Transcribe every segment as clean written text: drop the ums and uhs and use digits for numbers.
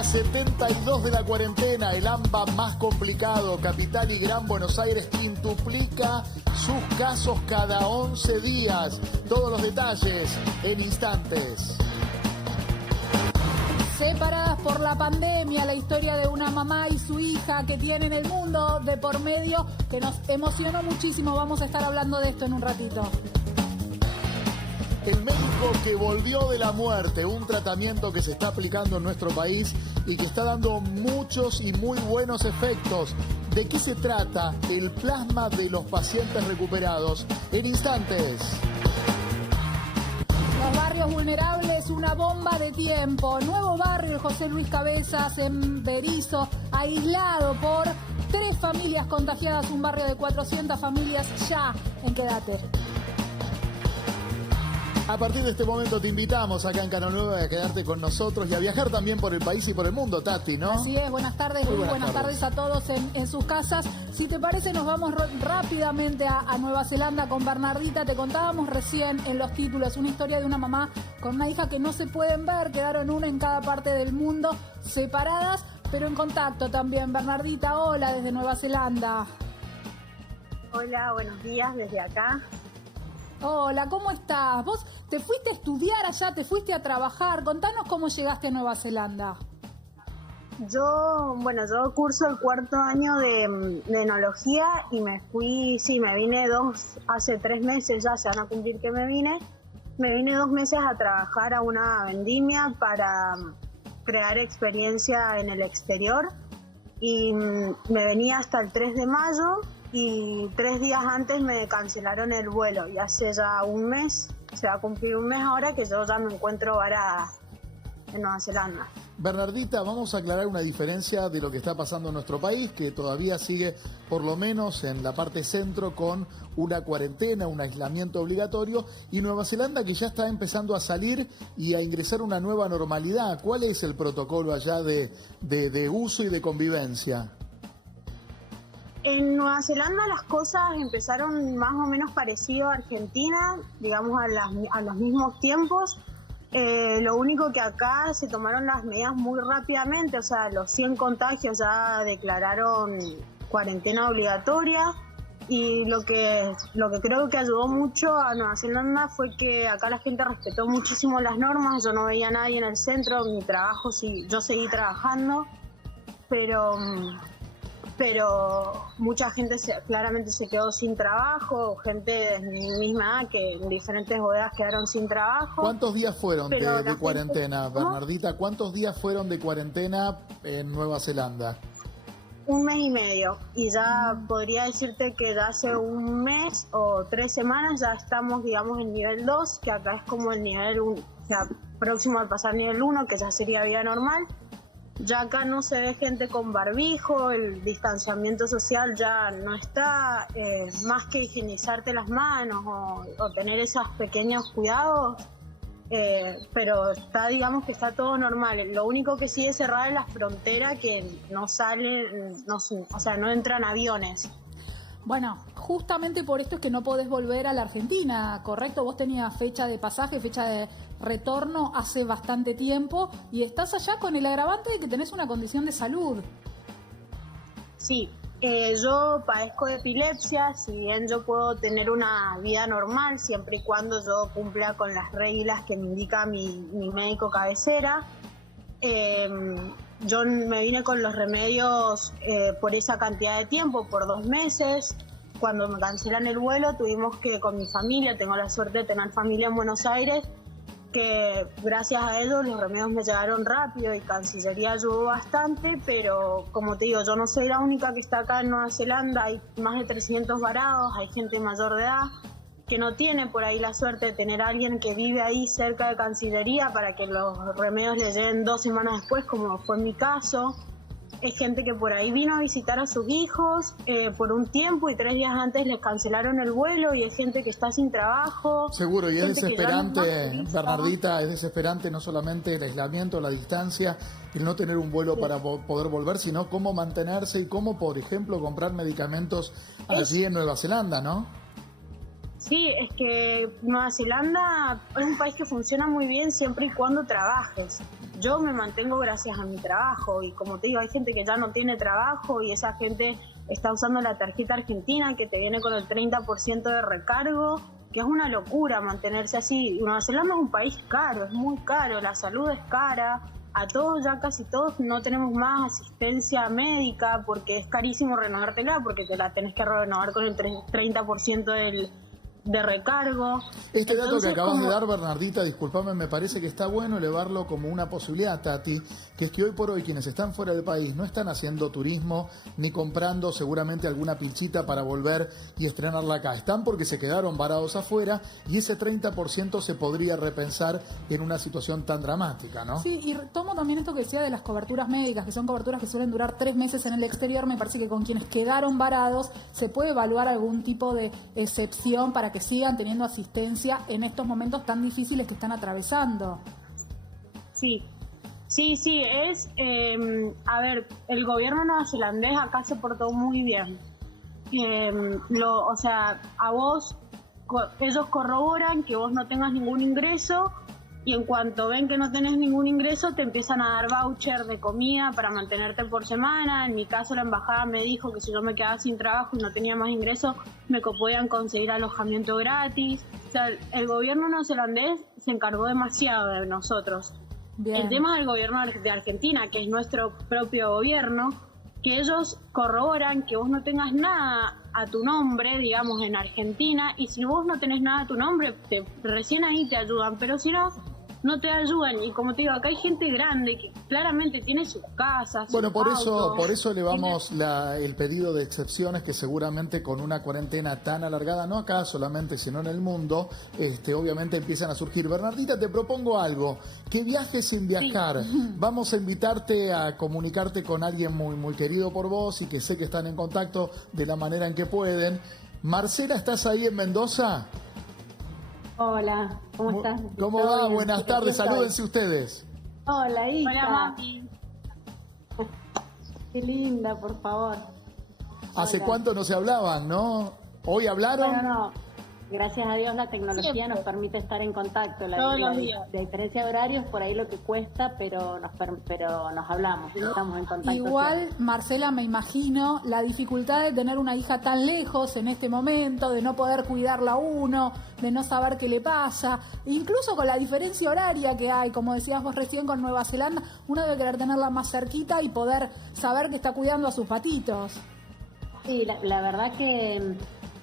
Día 72 de la cuarentena, el AMBA más complicado. Capital y Gran Buenos Aires quintuplica sus casos cada 11 días. Todos los detalles en instantes. Separadas por la pandemia, la historia de una mamá y su hija que tienen el mundo de por medio, que nos emocionó muchísimo. Vamos a estar hablando de esto en un ratito. El médico que volvió de la muerte, un tratamiento que se está aplicando en nuestro país y que está dando muchos y muy buenos efectos. ¿De qué se trata el plasma de los pacientes recuperados? En instantes. Los barrios vulnerables, una bomba de tiempo. Nuevo barrio, el José Luis Cabezas, en Berizo, aislado por 3 familias contagiadas. Un barrio de 400 familias ya en Quédate. A partir de este momento te invitamos acá en Canal 9 a quedarte con nosotros y a viajar también por el país y por el mundo, Tati, ¿no? Así es, buenas tardes, muy buenas tardes a todos en sus casas. Si te parece, nos vamos rápidamente a Nueva Zelanda con Bernardita. Te contábamos recién en los títulos una historia de una mamá con una hija que no se pueden ver, quedaron una en cada parte del mundo, separadas, pero en contacto también. Bernardita, hola desde Nueva Zelanda. Hola, buenos días desde acá. Hola, ¿cómo estás? ¿Vos te fuiste a estudiar allá, te fuiste a trabajar? Contanos cómo llegaste a Nueva Zelanda. Yo curso el 4º año de enología y me vine hace 3 meses, ya se van a cumplir que me vine 2 meses a trabajar a una vendimia para crear experiencia en el exterior y me venía hasta el 3 de mayo y 3 días antes me cancelaron el vuelo y hace ya un mes, se va a cumplir un mes ahora que yo ya me encuentro varada en Nueva Zelanda. Bernardita, vamos a aclarar una diferencia de lo que está pasando en nuestro país, que todavía sigue, por lo menos en la parte centro, con una cuarentena, un aislamiento obligatorio, y Nueva Zelanda que ya está empezando a salir y a ingresar una nueva normalidad. ¿Cuál es el protocolo allá de uso y de convivencia? En Nueva Zelanda las cosas empezaron más o menos parecido a Argentina, digamos a los mismos tiempos. Lo único que acá se tomaron las medidas muy rápidamente, o sea, los 100 contagios ya declararon cuarentena obligatoria y lo que creo que ayudó mucho a Nueva Zelanda fue que acá la gente respetó muchísimo las normas. Yo no veía a nadie en el centro, mi trabajo sí, yo seguí trabajando, pero mucha gente claramente se quedó sin trabajo, gente de mi misma edad que en diferentes bodegas quedaron sin trabajo. ¿Cuántos días fueron de cuarentena, Bernardita? ¿Cuántos días fueron de cuarentena en Nueva Zelanda? 1 mes y medio, y ya podría decirte que ya hace 1 mes o 3 semanas ya estamos, digamos, en nivel 2, que acá es como el nivel 1, o sea, próximo al pasar nivel 1, que ya sería vida normal. Ya acá no se ve gente con barbijo, el distanciamiento social ya no está, más que higienizarte las manos o tener esos pequeños cuidados, pero digamos que está todo normal. Lo único que sigue cerrada es la frontera, que no salen, no entran aviones. Bueno, justamente por esto es que no podés volver a la Argentina, ¿correcto? Vos tenías fecha de pasaje, fecha de retorno hace bastante tiempo y estás allá con el agravante de que tenés una condición de salud. Sí, yo padezco de epilepsia, si bien yo puedo tener una vida normal siempre y cuando yo cumpla con las reglas que me indica mi médico cabecera. Yo me vine con los remedios por esa cantidad de tiempo, por 2 meses. Cuando me cancelan el vuelo tuvimos que, con mi familia, tengo la suerte de tener familia en Buenos Aires, que gracias a ellos los remedios me llegaron rápido y Cancillería ayudó bastante, pero como te digo, yo no soy la única que está acá en Nueva Zelanda, hay más de 300 varados, hay gente mayor de edad que no tiene por ahí la suerte de tener a alguien que vive ahí cerca de Cancillería para que los remedios le lleguen 2 semanas después, como fue mi caso. Es gente que por ahí vino a visitar a sus hijos por un tiempo y 3 días antes les cancelaron el vuelo, y es gente que está sin trabajo. Seguro, y es desesperante, Bernardita, es desesperante no solamente el aislamiento, la distancia, el no tener un vuelo para poder volver, sino cómo mantenerse y cómo, por ejemplo, comprar medicamentos allí en Nueva Zelanda, ¿no? Sí, es que Nueva Zelanda es un país que funciona muy bien siempre y cuando trabajes. Yo me mantengo gracias a mi trabajo y como te digo, hay gente que ya no tiene trabajo y esa gente está usando la tarjeta argentina que te viene con el 30% de recargo, que es una locura mantenerse así. Nueva Zelanda es un país caro, es muy caro, la salud es cara. A todos, ya casi todos, no tenemos más asistencia médica porque es carísimo renovártela, porque te la tenés que renovar con el 30% de recargo. Este dato que acabas de dar, Bernardita, discúlpame, me parece que está bueno elevarlo como una posibilidad, Tati, que es que hoy por hoy quienes están fuera del país no están haciendo turismo ni comprando seguramente alguna pilchita para volver y estrenarla acá. Están porque se quedaron varados afuera y ese 30% se podría repensar en una situación tan dramática, ¿no? Sí, y tomo también esto que decía de las coberturas médicas, que son coberturas que suelen durar 3 meses en el exterior. Me parece que con quienes quedaron varados se puede evaluar algún tipo de excepción para que sigan teniendo asistencia en estos momentos tan difíciles que están atravesando. Sí, es, a ver, el gobierno neozelandés acá se portó muy bien. O sea, a vos, ellos corroboran que vos no tengas ningún ingreso y en cuanto ven que no tenés ningún ingreso te empiezan a dar voucher de comida para mantenerte por semana. En mi caso la embajada me dijo que si yo me quedaba sin trabajo y no tenía más ingresos me podían conseguir alojamiento gratis. O sea, el gobierno neozelandés se encargó demasiado de nosotros. Bien. El tema del gobierno de Argentina, que es nuestro propio gobierno, que ellos corroboran que vos no tengas nada a tu nombre, digamos, en Argentina, y si vos no tenés nada a tu nombre, recién ahí te ayudan, pero si no te ayudan. Y como te digo, acá hay gente grande que claramente tiene sus casas. Bueno, por eso elevamos el pedido de excepciones que seguramente con una cuarentena tan alargada, no acá solamente, sino en el mundo, obviamente empiezan a surgir. Bernardita, te propongo algo, que viajes sin viajar. Sí. Vamos a invitarte a comunicarte con alguien muy, muy querido por vos y que sé que están en contacto de la manera en que pueden. Marcela, ¿estás ahí en Mendoza? Hola, ¿cómo estás? ¿Cómo va? Buenas tardes, salúdense ustedes. Hola, Isa. Hola, mami. Qué linda, por favor. ¿Hace cuánto no se hablaban, no? ¿Hoy hablaron? Bueno, no. Gracias a Dios la tecnología nos permite estar en contacto. La diferencia de horarios por ahí lo que cuesta, pero nos hablamos, estamos en contacto. Igual, siempre. Marcela, me imagino la dificultad de tener una hija tan lejos en este momento, de no poder cuidarla uno, de no saber qué le pasa, incluso con la diferencia horaria que hay, como decías vos recién con Nueva Zelanda, uno debe querer tenerla más cerquita y poder saber que está cuidando a sus patitos. Sí, la verdad que...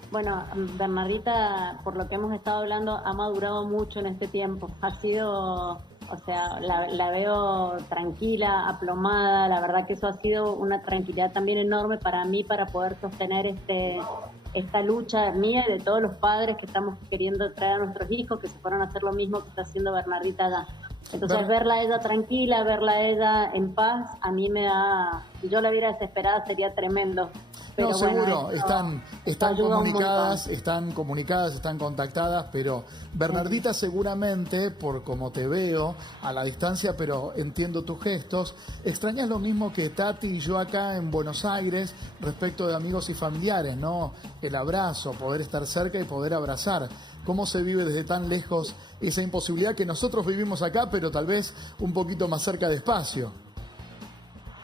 Bueno, Bernardita, por lo que hemos estado hablando, ha madurado mucho en este tiempo. Ha sido, o sea, la veo tranquila, aplomada. La verdad que eso ha sido una tranquilidad también enorme para mí, para poder sostener esta lucha mía y de todos los padres que estamos queriendo traer a nuestros hijos, que se fueron a hacer lo mismo que está haciendo Bernardita allá. Entonces, verla a ella tranquila, verla a ella en paz, a mí me da... Si yo la viera desesperada sería tremendo. Pero no, seguro, bueno, están comunicadas, están contactadas, pero Bernardita seguramente, por como te veo a la distancia, pero entiendo tus gestos, extrañas lo mismo que Tati y yo acá en Buenos Aires respecto de amigos y familiares, ¿no? El abrazo, poder estar cerca y poder abrazar. ¿Cómo se vive desde tan lejos esa imposibilidad que nosotros vivimos acá, pero tal vez un poquito más cerca de espacio?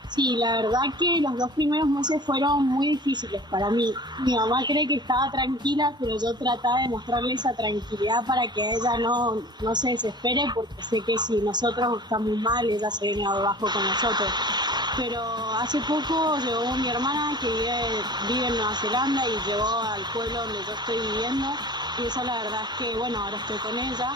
Sí, la verdad que los 2 primeros meses fueron muy difíciles para mí. Mi mamá cree que estaba tranquila, pero yo trataba de mostrarle esa tranquilidad para que ella no se desespere, porque sé que si nosotros estamos mal, ella se viene abajo con nosotros. Pero hace poco llegó mi hermana que vive en Nueva Zelanda y llegó al pueblo donde yo estoy viviendo, y esa la verdad es que, bueno, ahora estoy con ella.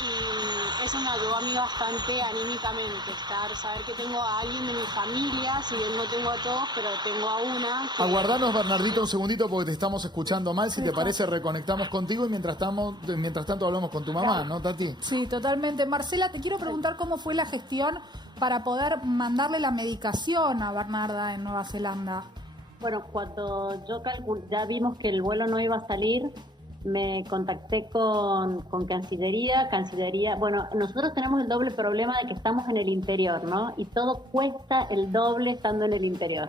Y eso me ayudó a mí bastante anímicamente, saber que tengo a alguien de mi familia, si bien no tengo a todos, pero tengo a una. Aguardanos, Bernardita, un segundito porque te estamos escuchando mal. Si te parece, reconectamos contigo y mientras tanto hablamos con tu mamá, ¿no, Tati? Sí, totalmente. Marcela, te quiero preguntar cómo fue la gestión para poder mandarle la medicación a Bernarda en Nueva Zelanda. Bueno, cuando ya vimos que el vuelo no iba a salir, me contacté con Cancillería, bueno, nosotros tenemos el doble problema de que estamos en el interior, ¿no? Y todo cuesta el doble estando en el interior.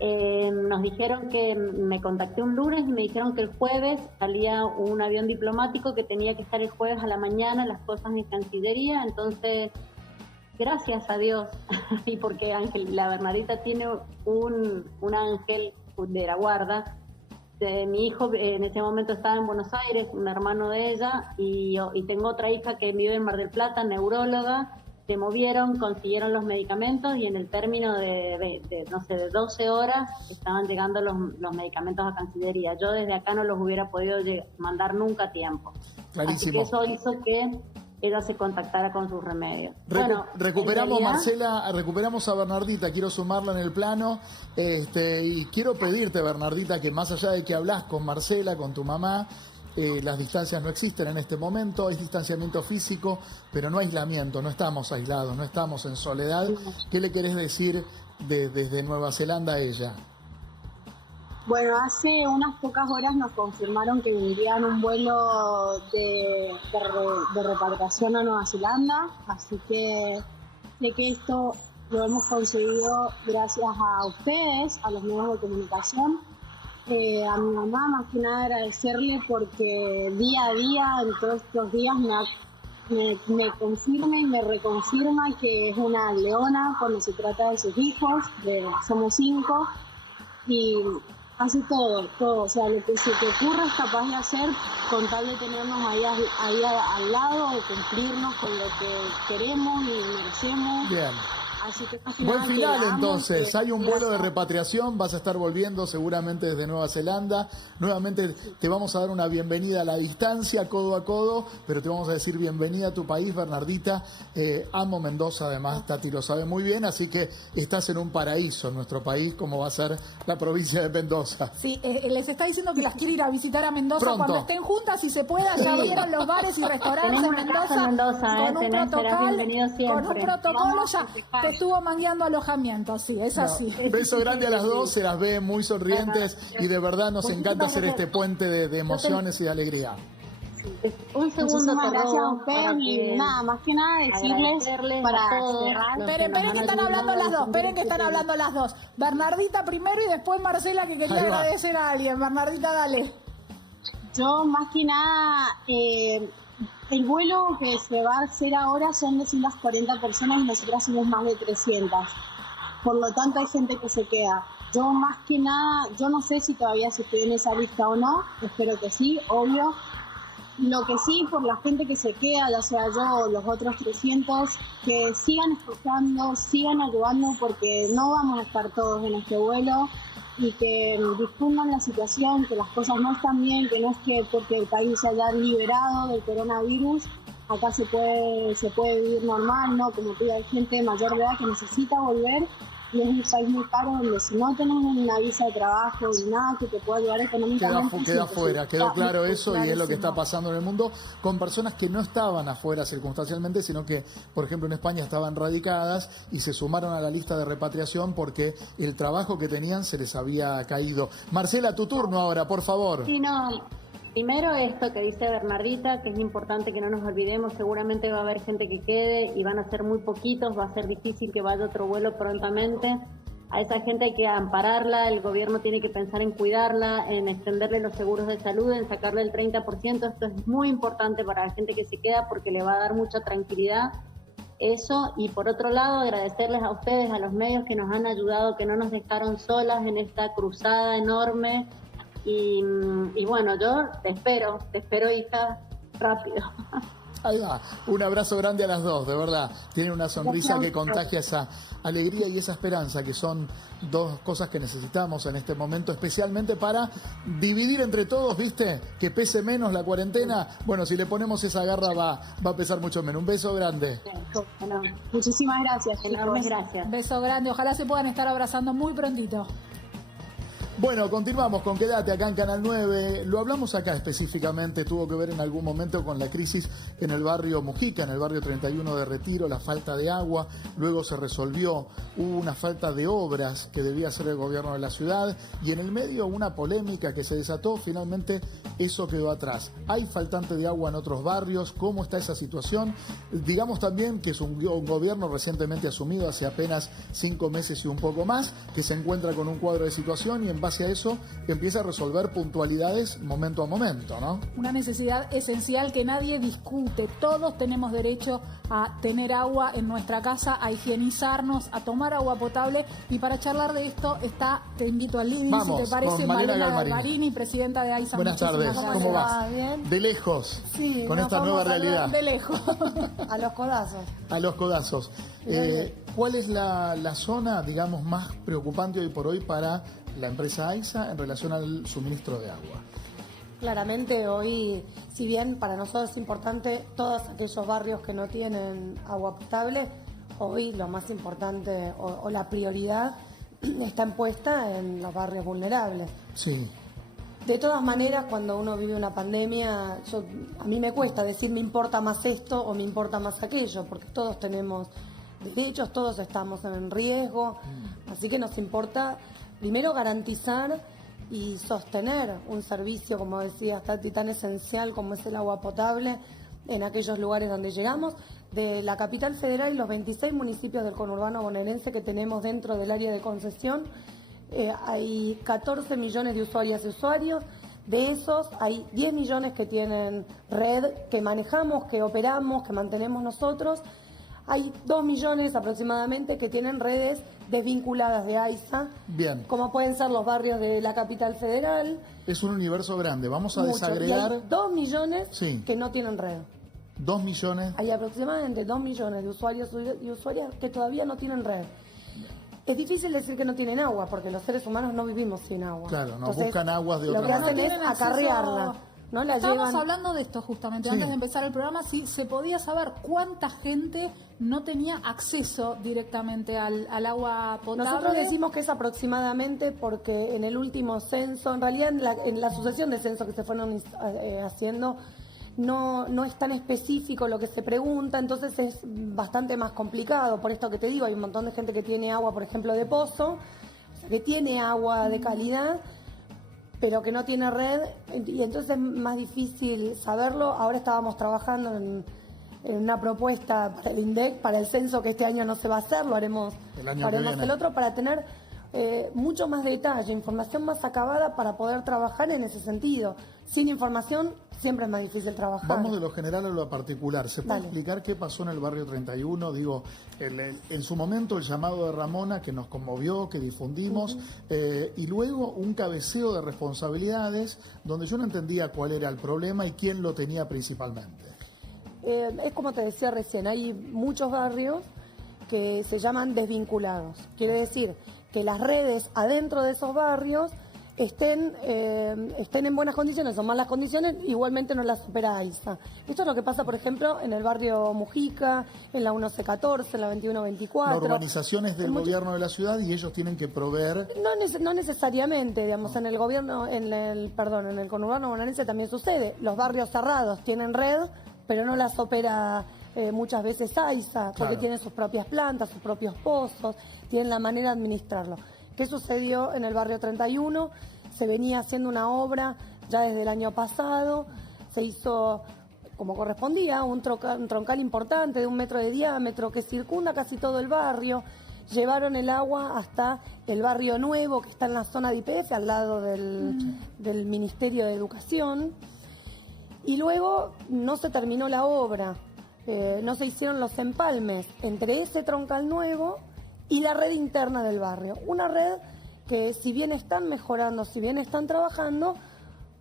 Nos dijeron que, me contacté un lunes y me dijeron que el jueves salía un avión diplomático que tenía que estar el jueves a la mañana, las cosas en Cancillería. Entonces, gracias a Dios, y porque la Bernardita tiene un ángel de la guarda. Mi hijo en ese momento estaba en Buenos Aires, un hermano de ella, y tengo otra hija que vive en Mar del Plata, neuróloga. Se movieron, consiguieron los medicamentos y en el término de 12 horas estaban llegando los medicamentos a Cancillería. Yo desde acá no los hubiera podido mandar nunca a tiempo. Clarísimo. Así que eso hizo que ella se contactara con sus remedios. Recuperamos, Marcela, recuperamos a Bernardita, quiero sumarla en el plano, y quiero pedirte, Bernardita, que más allá de que hablas con Marcela, con tu mamá, las distancias no existen en este momento, hay distanciamiento físico, pero no aislamiento, no estamos aislados, no estamos en soledad. ¿Qué le querés decir desde Nueva Zelanda a ella? Bueno, hace unas pocas horas nos confirmaron que vendrían un vuelo de repatriación a Nueva Zelanda, así que sé que esto lo hemos conseguido gracias a ustedes, a los medios de comunicación. A mi mamá, más que nada agradecerle porque día a día, en todos estos días, me confirma y me reconfirma que es una leona cuando se trata de sus hijos. Somos 5 y hace todo, o sea, lo que se te ocurra es capaz de hacer con tal de tenernos ahí al lado, de cumplirnos con lo que queremos y merecemos. Bien. Así que, buen final entonces, hay un vuelo de repatriación, vas a estar volviendo seguramente desde Nueva Zelanda, nuevamente te vamos a dar una bienvenida a la distancia, codo a codo, pero te vamos a decir bienvenida a tu país, Bernardita. Amo Mendoza, además Tati lo sabe muy bien, así que estás en un paraíso en nuestro país, como va a ser la provincia de Mendoza. Sí, les está diciendo que las quiere ir a visitar a Mendoza pronto. Cuando estén juntas, si se pueda. Ya vieron los bares y restaurantes en Mendoza, con un protocolo ya te estuvo mangueando alojamiento, sí, es así. Beso grande a las dos, se las ve muy sonrientes y de verdad nos encanta hacer este puente de emociones y de alegría. Un segundo, gracias a ustedes y nada, más que nada decirles para cerrar. Esperen que están hablando las dos, Bernardita primero y después Marcela, que quería agradecer a alguien. Bernardita, dale. Yo más que nada, el vuelo que se va a hacer ahora son 240 personas y nosotras somos más de 300. Por lo tanto hay gente que se queda. Yo más que nada, yo no sé si todavía estoy en esa lista o no, espero que sí, obvio. Lo que sí, por la gente que se queda, ya sea yo o los otros 300, que sigan escuchando, sigan ayudando, porque no vamos a estar todos en este vuelo, y que difundan la situación, que las cosas no están bien, que no es que porque el país se haya liberado del coronavirus, acá se puede vivir normal, ¿no? Como que hay gente mayor de edad que necesita volver, y es un país muy caro donde si no tenemos una visa de trabajo y nada que te pueda ayudar económicamente... Queda afuera, quedó claro eso, y es lo que está pasando en el mundo con personas que no estaban afuera circunstancialmente, sino que, por ejemplo, en España estaban radicadas y se sumaron a la lista de repatriación porque el trabajo que tenían se les había caído. Marcela, tu turno ahora, por favor. Sí, no. Primero esto que dice Bernardita, que es importante que no nos olvidemos, seguramente va a haber gente que quede y van a ser muy poquitos, va a ser difícil que vaya otro vuelo prontamente. A esa gente hay que ampararla, el gobierno tiene que pensar en cuidarla, en extenderle los seguros de salud, en sacarle el 30%, esto es muy importante para la gente que se queda porque le va a dar mucha tranquilidad. Eso, y por otro lado agradecerles a ustedes, a los medios que nos han ayudado, que no nos dejaron solas en esta cruzada enorme. Y bueno, yo te espero, hija, rápido. Ahí va. Un abrazo grande a las dos, de verdad. Tienen una sonrisa que contagia esa alegría y esa esperanza, que son dos cosas que necesitamos en este momento, especialmente para dividir entre todos, ¿viste? Que pese menos la cuarentena. Bueno, si le ponemos esa garra va a pesar mucho menos. Un beso grande. Bueno, muchísimas gracias. Enormes gracias. Beso grande. Ojalá se puedan estar abrazando muy prontito. Bueno, continuamos con Quédate acá en Canal 9. Lo hablamos acá específicamente, tuvo que ver en algún momento con la crisis en el barrio Mujica, en el barrio 31 de Retiro, la falta de agua, luego se resolvió, hubo una falta de obras que debía hacer el gobierno de la ciudad y en el medio una polémica que se desató, finalmente eso quedó atrás. ¿Hay faltante de agua en otros barrios? ¿Cómo está esa situación? Digamos también que es un gobierno recientemente asumido hace apenas 5 meses y un poco más, que se encuentra con un cuadro de situación y en base a eso empieza a resolver puntualidades momento a momento, ¿no? Una necesidad esencial que nadie discute. Todos tenemos derecho a tener agua en nuestra casa, a higienizarnos, a tomar agua potable. Y para charlar de esto te invito al living, Vamos, si te parece, con Malena Galmarini, presidenta de AISA. Buenas tardes, ¿cómo va? ¿Bien? De lejos, Sí, con nos esta vamos nueva a ver realidad. De lejos. A los codazos. A los codazos. ¿Cuál es la zona, digamos, más preocupante hoy por hoy para la empresa AISA en relación al suministro de agua? Claramente hoy, si bien para nosotros es importante todos aquellos barrios que no tienen agua potable, hoy lo más importante o la prioridad está puesta en los barrios vulnerables. Sí. De todas maneras, cuando uno vive una pandemia, a mí me cuesta decir me importa más esto o me importa más aquello, porque todos tenemos derechos, todos estamos en riesgo, así que nos importa primero garantizar y sostener un servicio, como decía Tati, tan esencial como es el agua potable en aquellos lugares donde llegamos. De la capital federal y los 26 municipios del conurbano bonaerense que tenemos dentro del área de concesión, hay 14 millones de usuarias y usuarios. De esos hay 10 millones que tienen red, que manejamos, que operamos, que mantenemos nosotros. Hay 2 millones aproximadamente que tienen redes desvinculadas de AISA, Bien. como pueden ser los barrios de la capital federal. Es un universo grande. Vamos a Mucho. desagregar. Y hay 2 millones Sí. que no tienen red. 2 millones. Hay aproximadamente 2 millones de usuarios y usuarias que todavía no tienen red. Es difícil decir que no tienen agua, porque los seres humanos no vivimos sin agua. Claro, no Entonces, buscan aguas de lo otra que manera. hacen es tienen acceso- acarrearla. ¿No? La Estábamos llevan. hablando de esto justamente Sí. antes de empezar el programa, si se podía saber cuánta gente no tenía acceso directamente al agua potable. Nosotros decimos que es aproximadamente porque en el último censo, en realidad en la sucesión de censos que se fueron haciendo, no es tan específico lo que se pregunta, entonces es bastante más complicado. Por esto que te digo, hay un montón de gente que tiene agua, por ejemplo, de pozo, o sea, que tiene agua de calidad, pero que no tiene red, y entonces es más difícil saberlo. Ahora estábamos trabajando en una propuesta para el INDEC, para el censo que este año no se va a hacer, lo haremos el otro, para tener mucho más detalle, información más acabada para poder trabajar en ese sentido. Sin información siempre es más difícil trabajar. Vamos de lo general a lo particular. ¿Se puede Dale. explicar qué pasó en el barrio 31? Digo, en su momento el llamado de Ramona que nos conmovió, que difundimos, y luego un cabeceo de responsabilidades donde yo no entendía cuál era el problema y quién lo tenía principalmente. Es como te decía recién, hay muchos barrios que se llaman desvinculados. Quiere decir que las redes adentro de esos barrios estén en buenas condiciones o malas condiciones, igualmente no las supera AISA. Esto es lo que pasa, por ejemplo, en el barrio Mujica, en la 1114, en la 2124. La urbanización es del gobierno de la ciudad y ellos tienen que proveer. No necesariamente, digamos, en el gobierno, en el conurbano bonaerense también sucede. Los barrios cerrados tienen red, pero no las opera muchas veces AISA, porque Claro. tienen sus propias plantas, sus propios pozos, tienen la manera de administrarlo. ¿Qué sucedió en el barrio 31? Se venía haciendo una obra ya desde el año pasado, se hizo como correspondía, un troncal importante de 1 metro de diámetro que circunda casi todo el barrio. Llevaron el agua hasta el barrio nuevo, que está en la zona de IPF, al lado del Ministerio de Educación. Y luego no se terminó la obra, no se hicieron los empalmes entre ese troncal nuevo y la red interna del barrio. Una red que, si bien están mejorando, si bien están trabajando,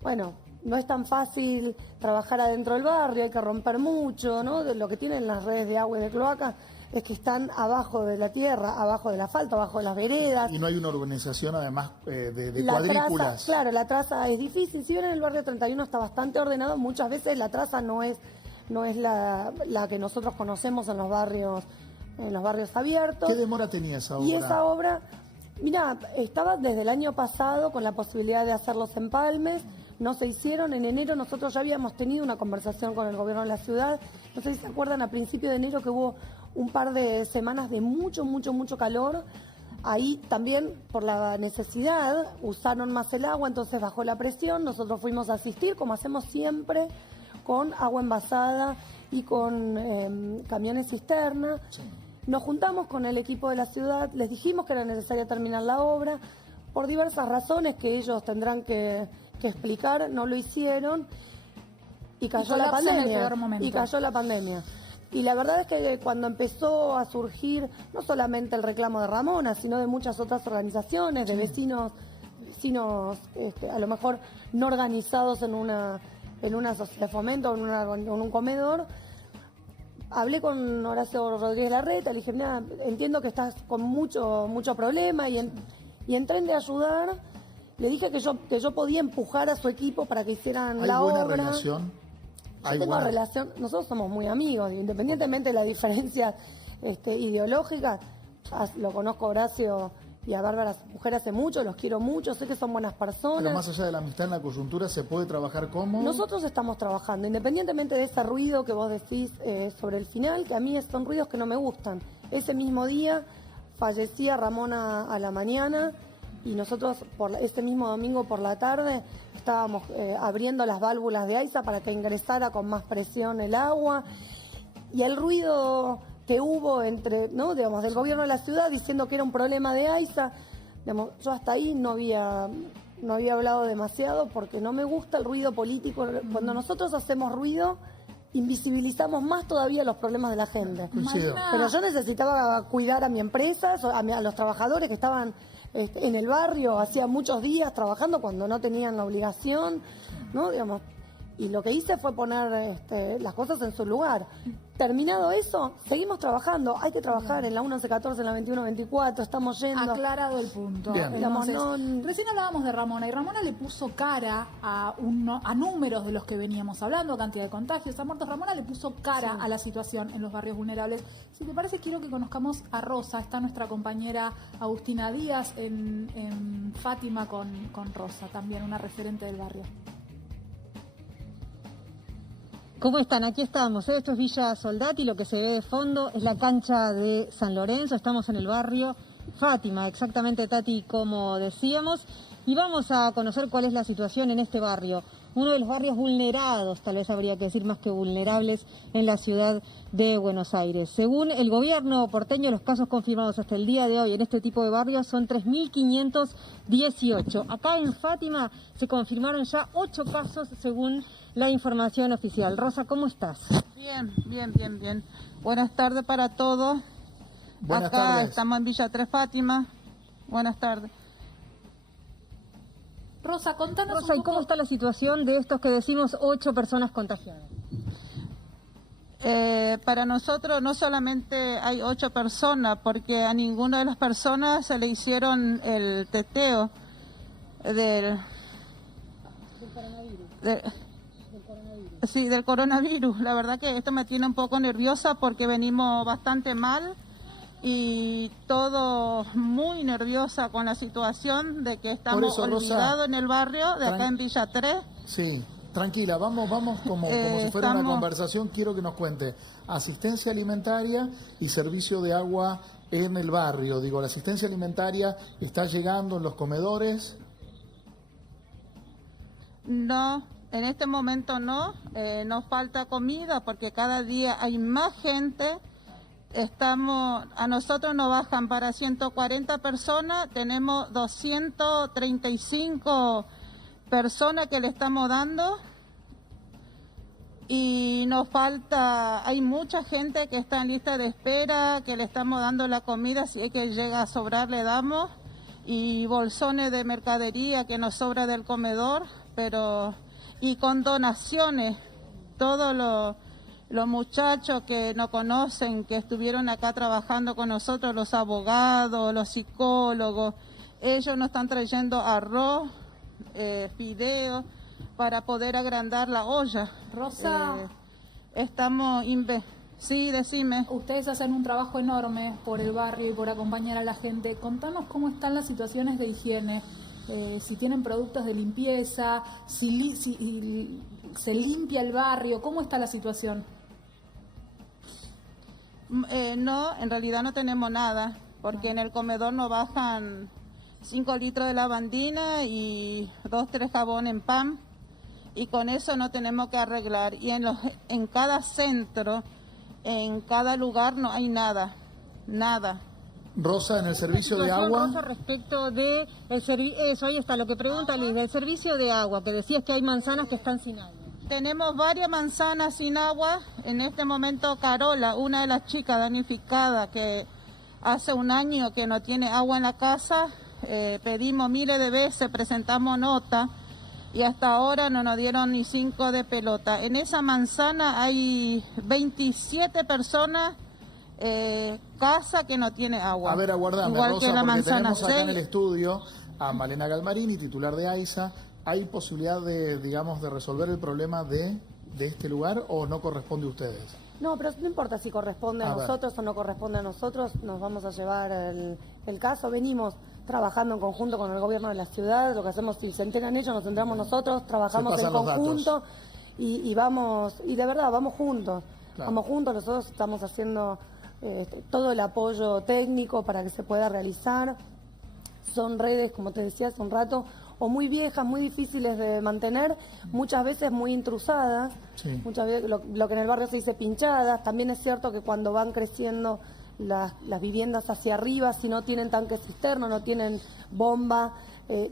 bueno, no es tan fácil trabajar adentro del barrio, hay que romper mucho, ¿no? De lo que tienen las redes de agua y de cloaca es que están abajo de la tierra, abajo del asfalto, abajo de las veredas. Y no hay una urbanización además de La cuadrículas. traza, claro, la traza es difícil. Si bien en el barrio 31 está bastante ordenado, muchas veces la traza no es la que nosotros conocemos en los barrios abiertos. ¿Qué demora tenía esa obra? Y esa obra Mira, estaba desde el año pasado con la posibilidad de hacer los empalmes, no se hicieron. En enero nosotros ya habíamos tenido una conversación con el gobierno de la ciudad. No sé si se acuerdan, a principio de enero que hubo un par de semanas de mucho calor. Ahí también, por la necesidad, usaron más el agua, entonces bajó la presión. Nosotros fuimos a asistir, como hacemos siempre, con agua envasada y con camiones cisterna. Sí. Nos juntamos con el equipo de la ciudad, les dijimos que era necesaria terminar la obra. Por diversas razones que ellos tendrán que explicar, no lo hicieron y cayó la pandemia. Y la verdad es que cuando empezó a surgir no solamente el reclamo de Ramona, sino de muchas otras organizaciones, de vecinos a lo mejor no organizados en una sociedad de fomento, en un comedor, hablé con Horacio Rodríguez Larreta, le dije, mira, entiendo que estás con mucho problema y en tren de ayudar le dije que yo podía empujar a su equipo para que hicieran la obra. ¿Hay buena relación? Tengo relación, nosotros somos muy amigos, independientemente de la diferencia ideológica. Lo conozco a Horacio y a Bárbara, mujer, hace mucho, los quiero mucho, sé que son buenas personas. Pero más allá de la amistad en la coyuntura, ¿se puede trabajar como? Nosotros estamos trabajando, independientemente de ese ruido que vos decís sobre el final, que a mí son ruidos que no me gustan. Ese mismo día fallecía Ramona a la mañana y nosotros ese mismo domingo por la tarde estábamos abriendo las válvulas de AISA para que ingresara con más presión el agua, y el ruido que hubo del gobierno de la ciudad diciendo que era un problema de AISA, yo hasta ahí no había hablado demasiado porque no me gusta el ruido político. Cuando nosotros hacemos ruido, invisibilizamos más todavía los problemas de la gente. Pero yo necesitaba cuidar a mi empresa, a los trabajadores que estaban en el barrio hacía muchos días trabajando cuando no tenían la obligación, ¿no? Y lo que hice fue poner las cosas en su lugar. Terminado eso, seguimos trabajando. Hay que trabajar en la 1114, en la 2124, estamos yendo. Aclarado el punto. Recién hablábamos de Ramona, y Ramona le puso cara a números de los que veníamos hablando, cantidad de contagios, a muertos. Ramona le puso cara a la situación en los barrios vulnerables. Si te parece, quiero que conozcamos a Rosa. Está nuestra compañera Agustina Díaz en Fátima con Rosa, también una referente del barrio. ¿Cómo están? Aquí estamos. Esto es Villa Soldati, lo que se ve de fondo es la cancha de San Lorenzo. Estamos en el barrio Fátima, exactamente, Tati, como decíamos. Y vamos a conocer cuál es la situación en este barrio. Uno de los barrios vulnerados, tal vez habría que decir más que vulnerables, en la ciudad de Buenos Aires. Según el gobierno porteño, los casos confirmados hasta el día de hoy en este tipo de barrios son 3.518. Acá en Fátima se confirmaron ya 8 casos según la información oficial. Rosa, ¿cómo estás? Bien. Buenas tardes para todos. Buenas tardes. Acá estamos en Villa 3 Fátima. Buenas tardes. Rosa, contanos Rosa, un ¿y cómo está la situación de estos que decimos 8 personas contagiadas? Para nosotros no solamente hay 8 personas, porque a ninguna de las personas se le hicieron el testeo del coronavirus. La verdad que esto me tiene un poco nerviosa porque venimos bastante mal y todo muy nerviosa con la situación de que estamos olvidados en el barrio de acá en Villa 3. Sí, tranquila, vamos como si fuera una conversación. Quiero que nos cuente asistencia alimentaria y servicio de agua en el barrio. Digo, la asistencia alimentaria está llegando en los comedores. No, en este momento no, nos falta comida porque cada día hay más gente. A nosotros nos bajan para 140 personas, tenemos 235 personas que le estamos dando y nos falta, hay mucha gente que está en lista de espera, que le estamos dando la comida, si es que llega a sobrar le damos, y bolsones de mercadería que nos sobra del comedor, y con donaciones, todos los muchachos que nos conocen, que estuvieron acá trabajando con nosotros, los abogados, los psicólogos, ellos nos están trayendo arroz, fideos, para poder agrandar la olla. Rosa. Sí, decime. Ustedes hacen un trabajo enorme por el barrio y por acompañar a la gente. Contanos cómo están las situaciones de higiene, si tienen productos de limpieza, si se limpia el barrio, ¿cómo está la situación? No, en realidad no tenemos nada, porque en el comedor nos bajan 5 litros de lavandina y 2-3 jabón en pan, y con eso no tenemos que arreglar. Y en cada centro, en cada lugar no hay nada. Rosa, en el servicio de agua. Rosa, respecto de eso, ahí está lo que pregunta Luis, del servicio de agua, que decías que hay manzanas que están sin agua. Tenemos varias manzanas sin agua. En este momento Carola, una de las chicas damnificadas que hace un año que no tiene agua en la casa, pedimos miles de veces, presentamos nota y hasta ahora no nos dieron ni 5 de pelota. En esa manzana hay 27 personas, casa que no tiene agua. A ver, aguardame, igual Rosa, que la porque manzana tenemos acá 6. en el estudio a Malena Galmarini, titular de AISA. ¿Hay posibilidad de, digamos, de resolver el problema de este lugar o no corresponde a ustedes? No, pero no importa si corresponde a nosotros o no corresponde a nosotros, nos vamos a llevar el caso. Venimos trabajando en conjunto con el gobierno de la ciudad, lo que hacemos, si se enteran ellos, nos enteramos nosotros, trabajamos en conjunto y vamos, y de verdad, vamos juntos. Claro. Vamos juntos, nosotros estamos haciendo todo el apoyo técnico para que se pueda realizar. Son redes, como te decía hace un rato, o muy viejas, muy difíciles de mantener, muchas veces muy intrusadas, muchas veces lo que en el barrio se dice pinchadas. También es cierto que cuando van creciendo las viviendas hacia arriba, si no tienen tanque cisterno, no tienen bomba,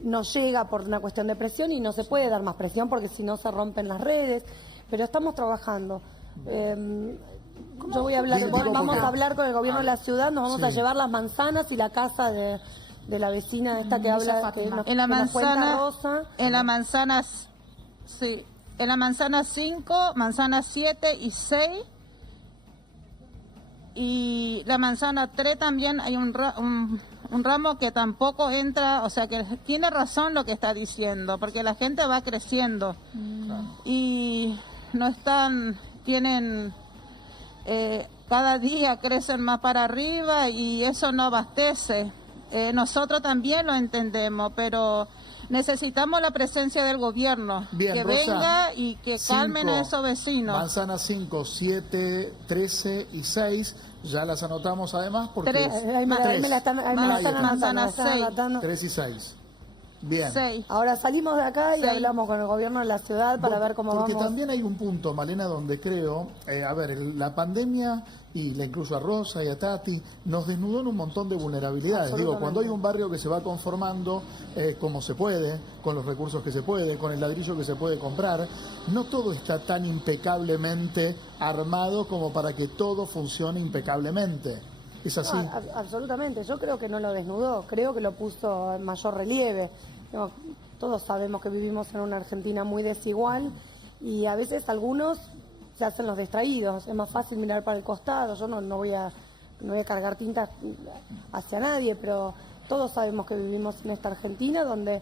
no llega por una cuestión de presión y no se puede dar más presión porque si no se rompen las redes, pero estamos trabajando. Yo voy a hablar, vamos a hablar con el gobierno de la ciudad, nos vamos a llevar las manzanas y la casa de la vecina esta que habla, que nos, en la manzana Rosa. En la manzana, sí, en la manzana 5, manzana 7 y 6, y la manzana 3 también hay un ramo que tampoco entra, o sea que tiene razón lo que está diciendo, porque la gente va creciendo y no están, tienen, cada día crecen más para arriba y eso no abastece. Nosotros también lo entendemos, pero necesitamos la presencia del gobierno. Bien, que Rosa, venga y que calmen a esos vecinos. Manzana 5, 7, 13 y 6, ya las anotamos además porque... Ahí me la están manzana 6. 3 y 6. Bien. 6. Ahora salimos de acá y hablamos con el gobierno de la ciudad para ver cómo porque vamos. Porque también hay un punto, Malena, donde creo, a ver, la pandemia, y la incluso a Rosa y a Tati, nos desnudó en un montón de vulnerabilidades. Digo, cuando hay un barrio que se va conformando como se puede, con los recursos que se puede, con el ladrillo que se puede comprar, no todo está tan impecablemente armado como para que todo funcione impecablemente. ¿Es así? No, absolutamente. Yo creo que no lo desnudó, creo que lo puso en mayor relieve. Todos sabemos que vivimos en una Argentina muy desigual y a veces algunos se hacen los distraídos. Es más fácil mirar para el costado. Yo no voy a cargar tinta hacia nadie, pero todos sabemos que vivimos en esta Argentina donde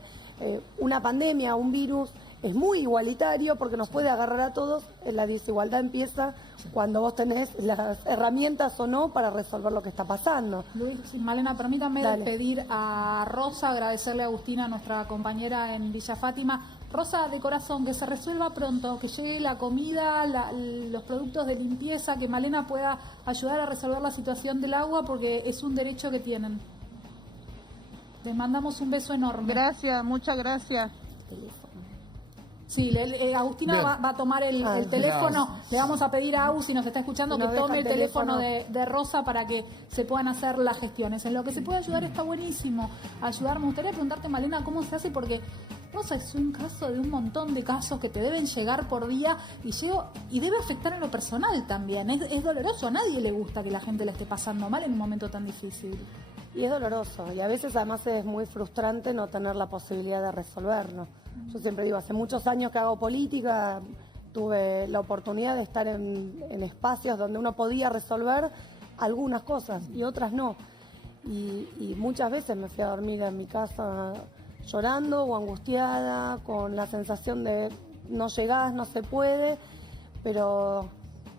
una pandemia, un virus es muy igualitario porque nos puede agarrar a todos. La desigualdad empieza cuando vos tenés las herramientas o no para resolver lo que está pasando. Luis, Malena, permítame despedir a Rosa, agradecerle a Agustina, nuestra compañera en Villa Fátima. Rosa, de corazón, que se resuelva pronto, que llegue la comida, los productos de limpieza, que Malena pueda ayudar a resolver la situación del agua porque es un derecho que tienen. Les mandamos un beso enorme. Gracias, muchas gracias. Sí, Agustina va a tomar el teléfono. Le vamos a pedir a Agus, si nos está escuchando, que tome el teléfono de Rosa para que se puedan hacer las gestiones. En lo que se puede ayudar está buenísimo. Ayudar, me gustaría preguntarte, Malena, cómo se hace, porque Rosa es un caso de un montón de casos que te deben llegar por día y debe afectar en lo personal también. Es doloroso, a nadie le gusta que la gente le esté pasando mal en un momento tan difícil. Y es doloroso, y a veces además es muy frustrante no tener la posibilidad de resolverlo. Yo siempre digo, hace muchos años que hago política, tuve la oportunidad de estar en espacios donde uno podía resolver algunas cosas y otras no. Y muchas veces me fui a dormir en mi casa llorando o angustiada, con la sensación de no llegás, no se puede, pero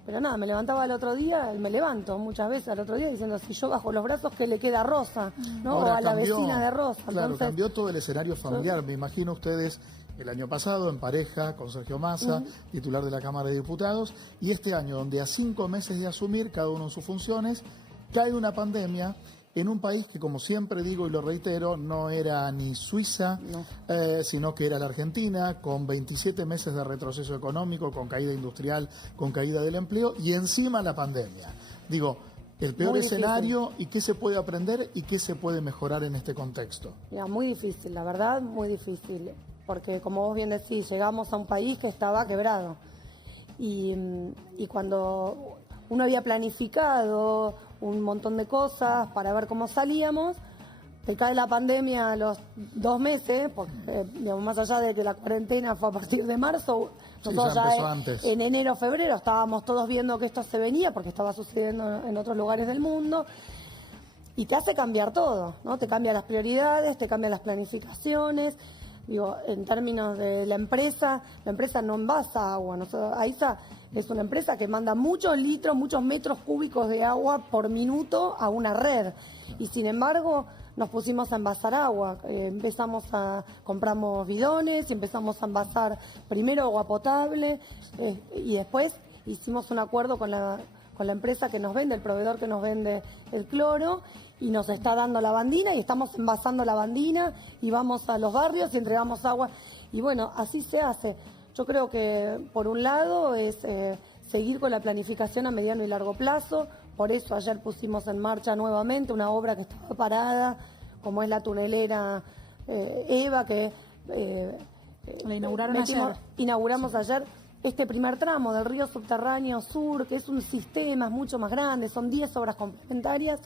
Pero nada, me levantaba el otro día, me levanto muchas veces al otro día diciendo, si yo bajo los brazos, ¿qué le queda a Rosa? ¿No? Ahora o a la vecina de Rosa. Claro, Entonces, cambió todo el escenario familiar. Me imagino ustedes el año pasado en pareja con Sergio Massa, titular de la Cámara de Diputados, y este año, donde a 5 meses de asumir, cada uno en sus funciones, cae una pandemia en un país que, como siempre digo y lo reitero, no era ni Suiza, sino que era la Argentina, con 27 meses de retroceso económico, con caída industrial, con caída del empleo, y encima la pandemia. Digo, el peor muy escenario, y qué se puede aprender y qué se puede mejorar en este contexto. Mira, muy difícil, la verdad, muy difícil. Porque, como vos bien decís, llegamos a un país que estaba quebrado. Y cuando uno había planificado un montón de cosas para ver cómo salíamos, te cae la pandemia a los 2 meses, porque digamos, más allá de que la cuarentena fue a partir de marzo, nosotros ya en enero, febrero estábamos todos viendo que esto se venía, porque estaba sucediendo en otros lugares del mundo, y te hace cambiar todo, ¿no? Te cambia las prioridades, te cambia las planificaciones. Digo, en términos de la empresa no envasa agua. AISA es una empresa que manda muchos litros, muchos metros cúbicos de agua por minuto a una red. Y sin embargo, nos pusimos a envasar agua. Compramos bidones y empezamos a envasar primero agua potable y después hicimos un acuerdo con la empresa que nos vende, el proveedor que nos vende el cloro, y nos está dando lavandina y estamos envasando lavandina y vamos a los barrios y entregamos agua. Y bueno, así se hace. Yo creo que por un lado es seguir con la planificación a mediano y largo plazo. Por eso ayer pusimos en marcha nuevamente una obra que estaba parada, como es la tunelera EVA, que la inauguraron ayer. Inauguramos ayer este primer tramo del río subterráneo sur, que es un sistema mucho más grande, son 10 obras complementarias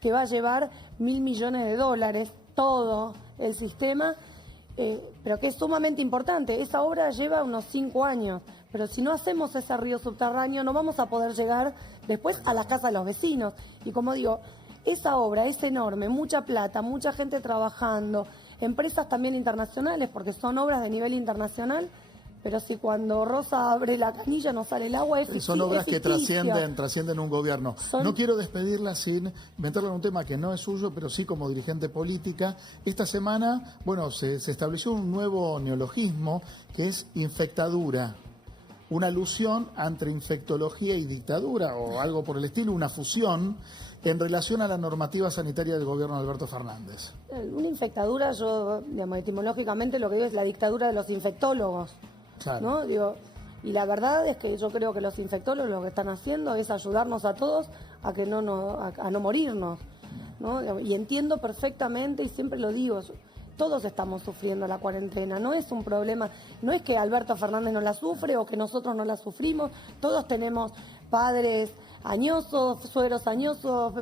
que va a llevar $1.000 millones, todo el sistema, pero que es sumamente importante. Esa obra lleva unos 5 años, pero si no hacemos ese río subterráneo no vamos a poder llegar después a las casas de los vecinos. Y como digo, esa obra es enorme, mucha plata, mucha gente trabajando, empresas también internacionales, porque son obras de nivel internacional. Pero si cuando Rosa abre la canilla no sale el agua, son obras que trascienden un gobierno. No quiero despedirla sin meterla en un tema que no es suyo, pero sí como dirigente política. Esta semana, bueno, se estableció un nuevo neologismo que es infectadura. Una alusión entre infectología y dictadura, o algo por el estilo, una fusión en relación a la normativa sanitaria del gobierno de Alberto Fernández. Una infectadura, yo, digamos, etimológicamente lo que digo es la dictadura de los infectólogos. Claro. ¿No? Digo, y la verdad es que yo creo que los infectólogos lo que están haciendo es ayudarnos a todos a que no morirnos, ¿no? Y entiendo perfectamente, y siempre lo digo, todos estamos sufriendo la cuarentena, no es un problema, no es que Alberto Fernández no la sufre o que nosotros no la sufrimos, todos tenemos padres añosos, suegros añosos,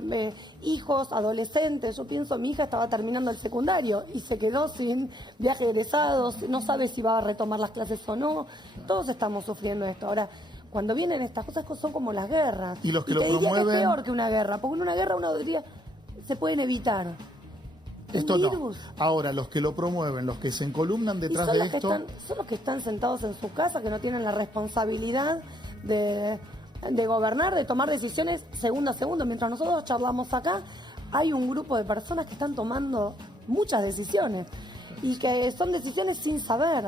hijos, adolescentes. Yo pienso, mi hija estaba terminando el secundario y se quedó sin viaje de egresados, no sabe si va a retomar las clases o no. Todos estamos sufriendo esto. Ahora, cuando vienen estas cosas son como las guerras. Y los que y lo promueven... que es peor que una guerra, porque en una guerra uno diría, se pueden evitar. Esto no. Ahora, los que lo promueven, los que se encolumnan detrás de esto... son los que están sentados en su casa, que no tienen la responsabilidad de gobernar, de tomar decisiones segundo a segundo. Mientras nosotros charlamos acá, hay un grupo de personas que están tomando muchas decisiones y que son decisiones sin saber,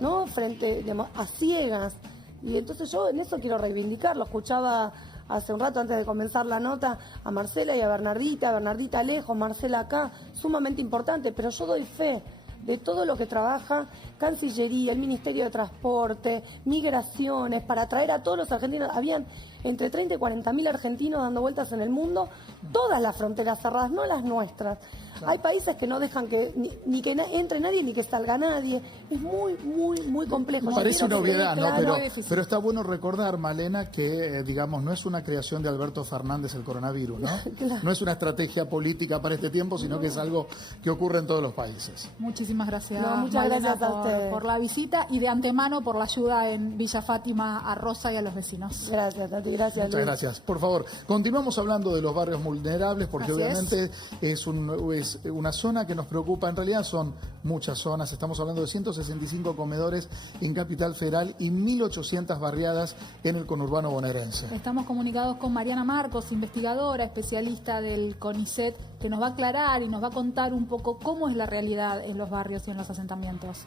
¿no? Frente, digamos, a ciegas. Y entonces yo en eso quiero reivindicarlo. Escuchaba hace un rato, antes de comenzar la nota, a Marcela y a Bernardita lejos, Marcela acá, sumamente importante, pero yo doy fe de todo lo que trabaja Cancillería, el Ministerio de Transporte, Migraciones, para traer a todos los argentinos. Habían entre 30 y 40.000 argentinos dando vueltas en el mundo, todas las fronteras cerradas, no las nuestras. Claro. Hay países que no dejan que ni que entre nadie ni que salga nadie. Es muy complejo. Parece una obviedad, ¿no? Pero está bueno recordar, Malena, que digamos no es una creación de Alberto Fernández el coronavirus, ¿no? Claro. No es una estrategia política para este tiempo, sino que es algo que ocurre en todos los países. Muchísimas gracias. Muchas gracias a usted. por la visita y de antemano por la ayuda en Villa Fátima a Rosa y a los vecinos. Gracias, Tati, gracias. Muchas gracias. Por favor, continuamos hablando de los barrios vulnerables porque obviamente es una zona que nos preocupa. En realidad son muchas zonas. Estamos hablando de 165 comedores en Capital Federal y 1.800 barriadas en el conurbano bonaerense. Estamos comunicados con Mariana Marcos, investigadora, especialista del CONICET, que nos va a aclarar y nos va a contar un poco cómo es la realidad en los barrios y en los asentamientos.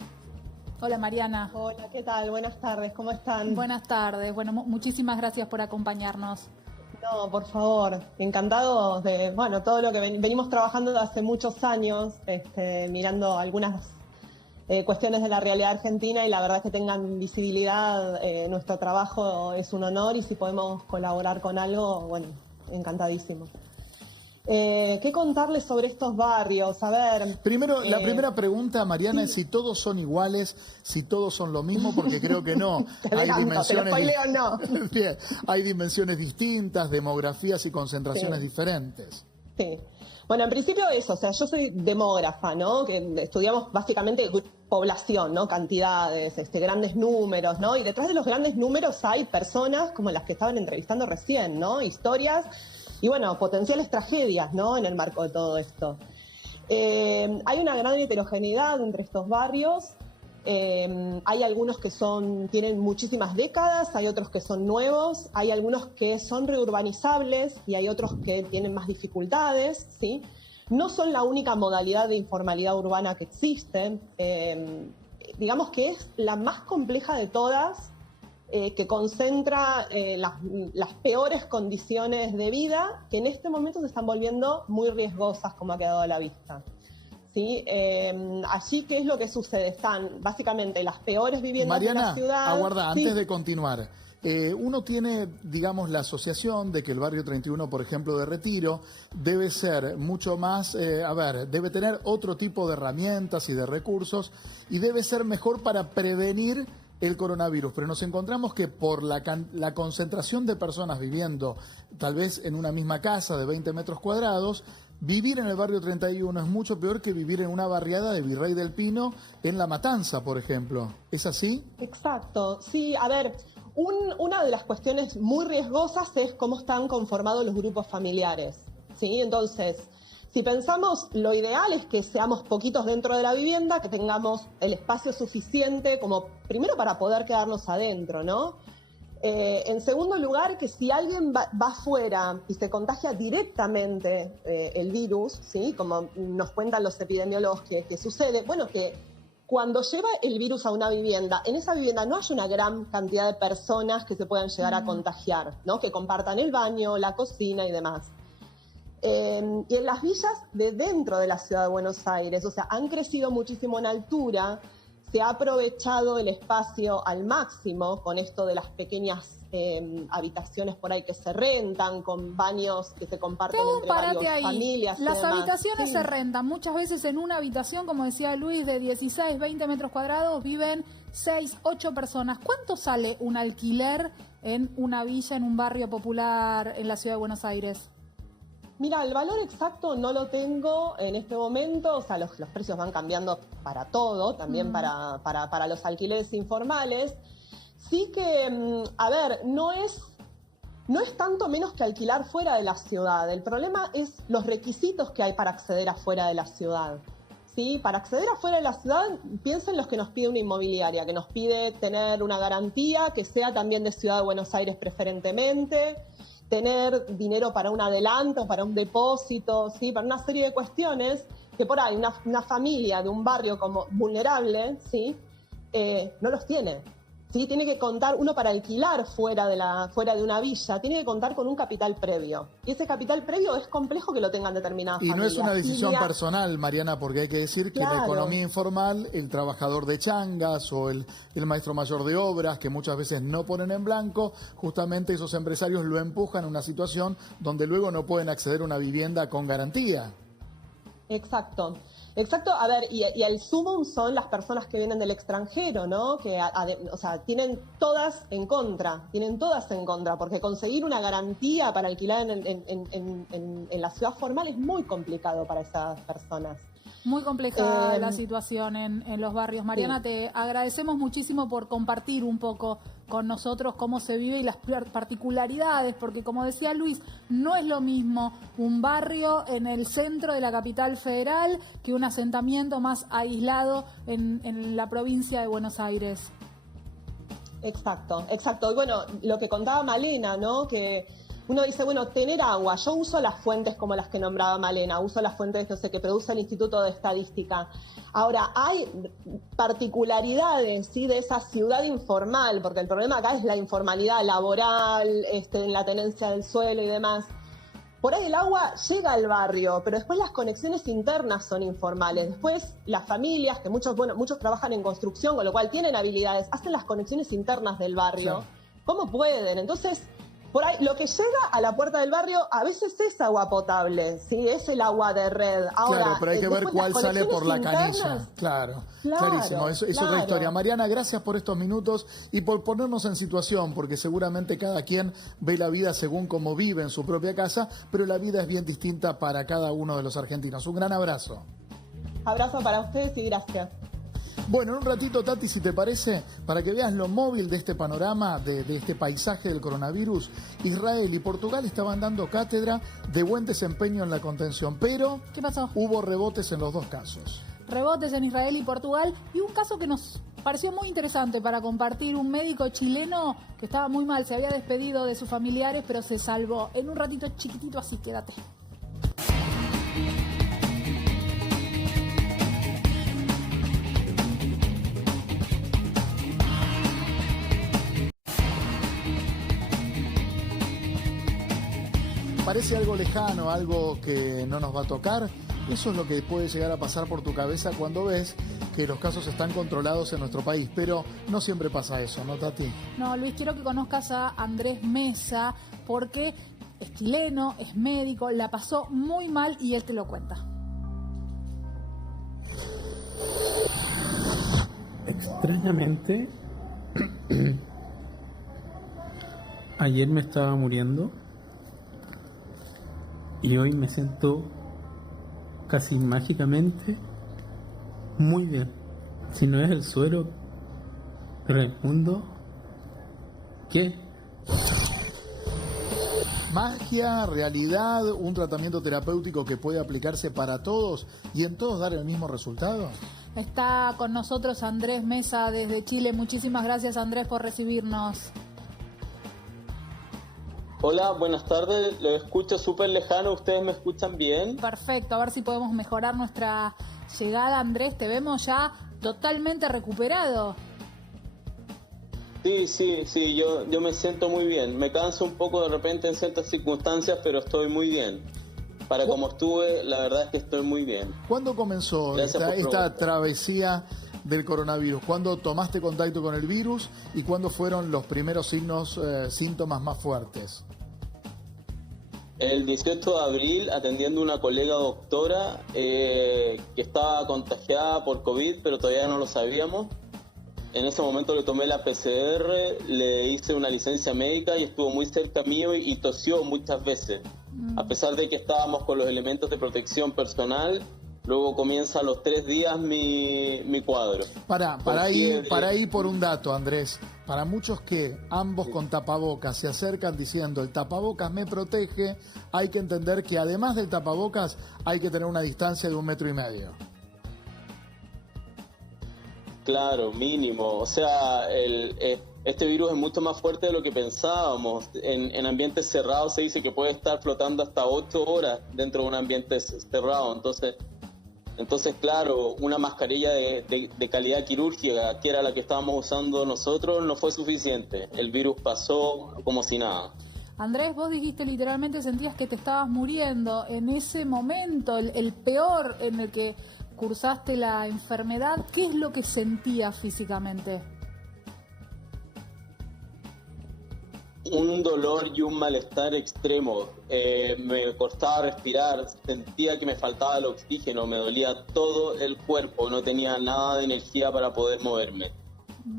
Hola Mariana. Hola, ¿qué tal? Buenas tardes, ¿cómo están? Buenas tardes, bueno, muchísimas gracias por acompañarnos. No, por favor, encantados de, todo lo que venimos trabajando desde hace muchos años, mirando algunas cuestiones de la realidad argentina y la verdad es que tengan visibilidad, nuestro trabajo es un honor y si podemos colaborar con algo, bueno, encantadísimo. ¿Qué contarles sobre estos barrios? A ver... Primero, la primera pregunta, Mariana, es si todos son iguales, si todos son lo mismo, porque creo que no. Bien, hay dimensiones distintas, demografías y concentraciones diferentes. Sí. Bueno, en principio eso, o sea, yo soy demógrafa, ¿no? Que estudiamos básicamente población, ¿no? Cantidades, grandes números, ¿no? Y detrás de los grandes números hay personas como las que estaban entrevistando recién, ¿no? Historias y, bueno, potenciales tragedias, ¿no? En el marco de todo esto. Hay una gran heterogeneidad entre estos barrios. Hay algunos que tienen muchísimas décadas, hay otros que son nuevos, hay algunos que son reurbanizables y hay otros que tienen más dificultades, ¿sí? No son la única modalidad de informalidad urbana que existe. Digamos que es la más compleja de todas, que concentra las peores condiciones de vida que en este momento se están volviendo muy riesgosas, como ha quedado a la vista. ¿Sí? Allí, ¿qué es lo que sucede? Están básicamente las peores viviendas de la ciudad. Mariana, aguarda, antes de continuar. Uno tiene, digamos, la asociación de que el barrio 31, por ejemplo, de Retiro, debe ser mucho más, debe tener otro tipo de herramientas y de recursos y debe ser mejor para prevenir el coronavirus, pero nos encontramos que por la concentración de personas viviendo tal vez en una misma casa de 20 metros cuadrados, vivir en el barrio 31 es mucho peor que vivir en una barriada de Virrey del Pino en La Matanza, por ejemplo. ¿Es así? Exacto. Sí, a ver, una de las cuestiones muy riesgosas es cómo están conformados los grupos familiares, ¿sí? Entonces, si pensamos, lo ideal es que seamos poquitos dentro de la vivienda, que tengamos el espacio suficiente como primero para poder quedarnos adentro, ¿no? En segundo lugar, que si alguien va afuera y se contagia directamente el virus, ¿sí? Como nos cuentan los epidemiólogos que sucede, bueno, que cuando lleva el virus a una vivienda, en esa vivienda no hay una gran cantidad de personas que se puedan llegar a contagiar, ¿no? Que compartan el baño, la cocina y demás. Y en las villas de dentro de la ciudad de Buenos Aires, o sea, han crecido muchísimo en altura, se ha aprovechado el espacio al máximo con esto de las pequeñas habitaciones por ahí que se rentan, con baños que se comparten entre varias familias. Las habitaciones se rentan, muchas veces en una habitación, como decía Luis, de 16, 20 metros cuadrados, viven 6, 8 personas. ¿Cuánto sale un alquiler en una villa, en un barrio popular en la ciudad de Buenos Aires? Mira, el valor exacto no lo tengo en este momento, o sea, los precios van cambiando para todo, también para los alquileres informales. Sí que, a ver, no es tanto menos que alquilar fuera de la ciudad. El problema es los requisitos que hay para acceder afuera de la ciudad. ¿Sí? Para acceder afuera de la ciudad, piensen los que nos pide una inmobiliaria, que nos pide tener una garantía, que sea también de Ciudad de Buenos Aires preferentemente, tener dinero para un adelanto, para un depósito, ¿sí? Para una serie de cuestiones que por ahí una familia de un barrio como vulnerable, ¿sí? No los tiene. ¿Sí? Tiene que contar, uno para alquilar fuera de una villa, tiene que contar con un capital previo. Y ese capital previo es complejo que lo tengan determinadas familias. Y no es una decisión personal, Mariana, porque hay que decir que la economía informal, el trabajador de changas o el maestro mayor de obras, que muchas veces no ponen en blanco, justamente esos empresarios lo empujan a una situación donde luego no pueden acceder a una vivienda con garantía. Exacto. Exacto, a ver, y el sumum son las personas que vienen del extranjero, ¿no? Que, o sea, tienen todas en contra, porque conseguir una garantía para alquilar en la ciudad formal es muy complicado para esas personas. Muy compleja la situación en los barrios. Mariana, sí, te agradecemos muchísimo por compartir un poco con nosotros cómo se vive y las particularidades, porque como decía Luis, no es lo mismo un barrio en el centro de la capital federal que un asentamiento más aislado en la provincia de Buenos Aires. Exacto, exacto. Y bueno, lo que contaba Malena, ¿no? Que uno dice, bueno, tener agua. Yo uso las fuentes como las que nombraba Malena, uso las fuentes, no sé, que produce el Instituto de Estadística. Ahora, hay particularidades, ¿sí?, de esa ciudad informal, porque el problema acá es la informalidad laboral, en la tenencia del suelo y demás. Por ahí el agua llega al barrio, pero después las conexiones internas son informales. Después las familias, que muchos trabajan en construcción, con lo cual tienen habilidades, hacen las conexiones internas del barrio. Sí. ¿Cómo pueden? Entonces, por ahí lo que llega a la puerta del barrio a veces es agua potable, ¿sí? Es el agua de red. Ahora, claro, pero hay que ver cuál sale por la canilla. Claro, clarísimo. Es otra historia. Mariana, gracias por estos minutos y por ponernos en situación, porque seguramente cada quien ve la vida según cómo vive en su propia casa, pero la vida es bien distinta para cada uno de los argentinos. Un gran abrazo. Abrazo para ustedes y gracias. Bueno, en un ratito, Tati, si te parece, para que veas lo móvil de este panorama, de este paisaje del coronavirus, Israel y Portugal estaban dando cátedra de buen desempeño en la contención, pero ¿qué pasó? Hubo rebotes en los dos casos. Rebotes en Israel y Portugal, y un caso que nos pareció muy interesante para compartir, un médico chileno que estaba muy mal, se había despedido de sus familiares, pero se salvó. En un ratito chiquitito, así, quédate. Parece algo lejano, algo que no nos va a tocar. Eso es lo que puede llegar a pasar por tu cabeza cuando ves que los casos están controlados en nuestro país, pero no siempre pasa eso, ¿no, Tati? No, Luis, quiero que conozcas a Andrés Mesa, porque es chileno, es médico, la pasó muy mal y él te lo cuenta. Extrañamente, ayer me estaba muriendo y hoy me siento casi mágicamente muy bien. Si no es el suero, pero el mundo, ¿qué? Magia, realidad, un tratamiento terapéutico que puede aplicarse para todos y en todos dar el mismo resultado. Está con nosotros Andrés Mesa desde Chile. Muchísimas gracias, Andrés, por recibirnos. Hola, buenas tardes. Lo escucho súper lejano. ¿Ustedes me escuchan bien? Perfecto. A ver si podemos mejorar nuestra llegada, Andrés. Te vemos ya totalmente recuperado. Sí, yo me siento muy bien. Me canso un poco de repente en ciertas circunstancias, pero estoy muy bien. Para como estuve, la verdad es que estoy muy bien. ¿Cuándo comenzó esta travesía del coronavirus? ¿Cuándo tomaste contacto con el virus y cuándo fueron los primeros síntomas más fuertes? El 18 de abril, atendiendo a una colega doctora que estaba contagiada por COVID, pero todavía no lo sabíamos. En ese momento le tomé la PCR, le hice una licencia médica y estuvo muy cerca mío y tosió muchas veces. A pesar de que estábamos con los elementos de protección personal, luego comienza a los 3 días mi cuadro. Para ir por un dato, Andrés. Para muchos que ambos con tapabocas se acercan diciendo el tapabocas me protege, hay que entender que además del tapabocas hay que tener una distancia de 1,5 metros. Claro, mínimo. O sea, este virus es mucho más fuerte de lo que pensábamos. En ambientes cerrados se dice que puede estar flotando hasta 8 horas dentro de un ambiente cerrado. Entonces, claro, una mascarilla de calidad quirúrgica, que era la que estábamos usando nosotros, no fue suficiente. El virus pasó como si nada. Andrés, vos dijiste literalmente, sentías que te estabas muriendo. En ese momento, el peor en el que cursaste la enfermedad, ¿qué es lo que sentías físicamente? Un dolor y un malestar extremo. Me costaba respirar, sentía que me faltaba el oxígeno, me dolía todo el cuerpo, no tenía nada de energía para poder moverme.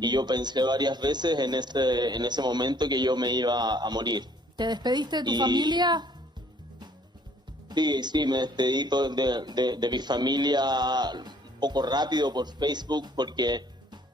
Y yo pensé varias veces en ese momento que yo me iba a morir. ¿Te despediste de tu familia? Sí, me despedí de mi familia un poco rápido por Facebook porque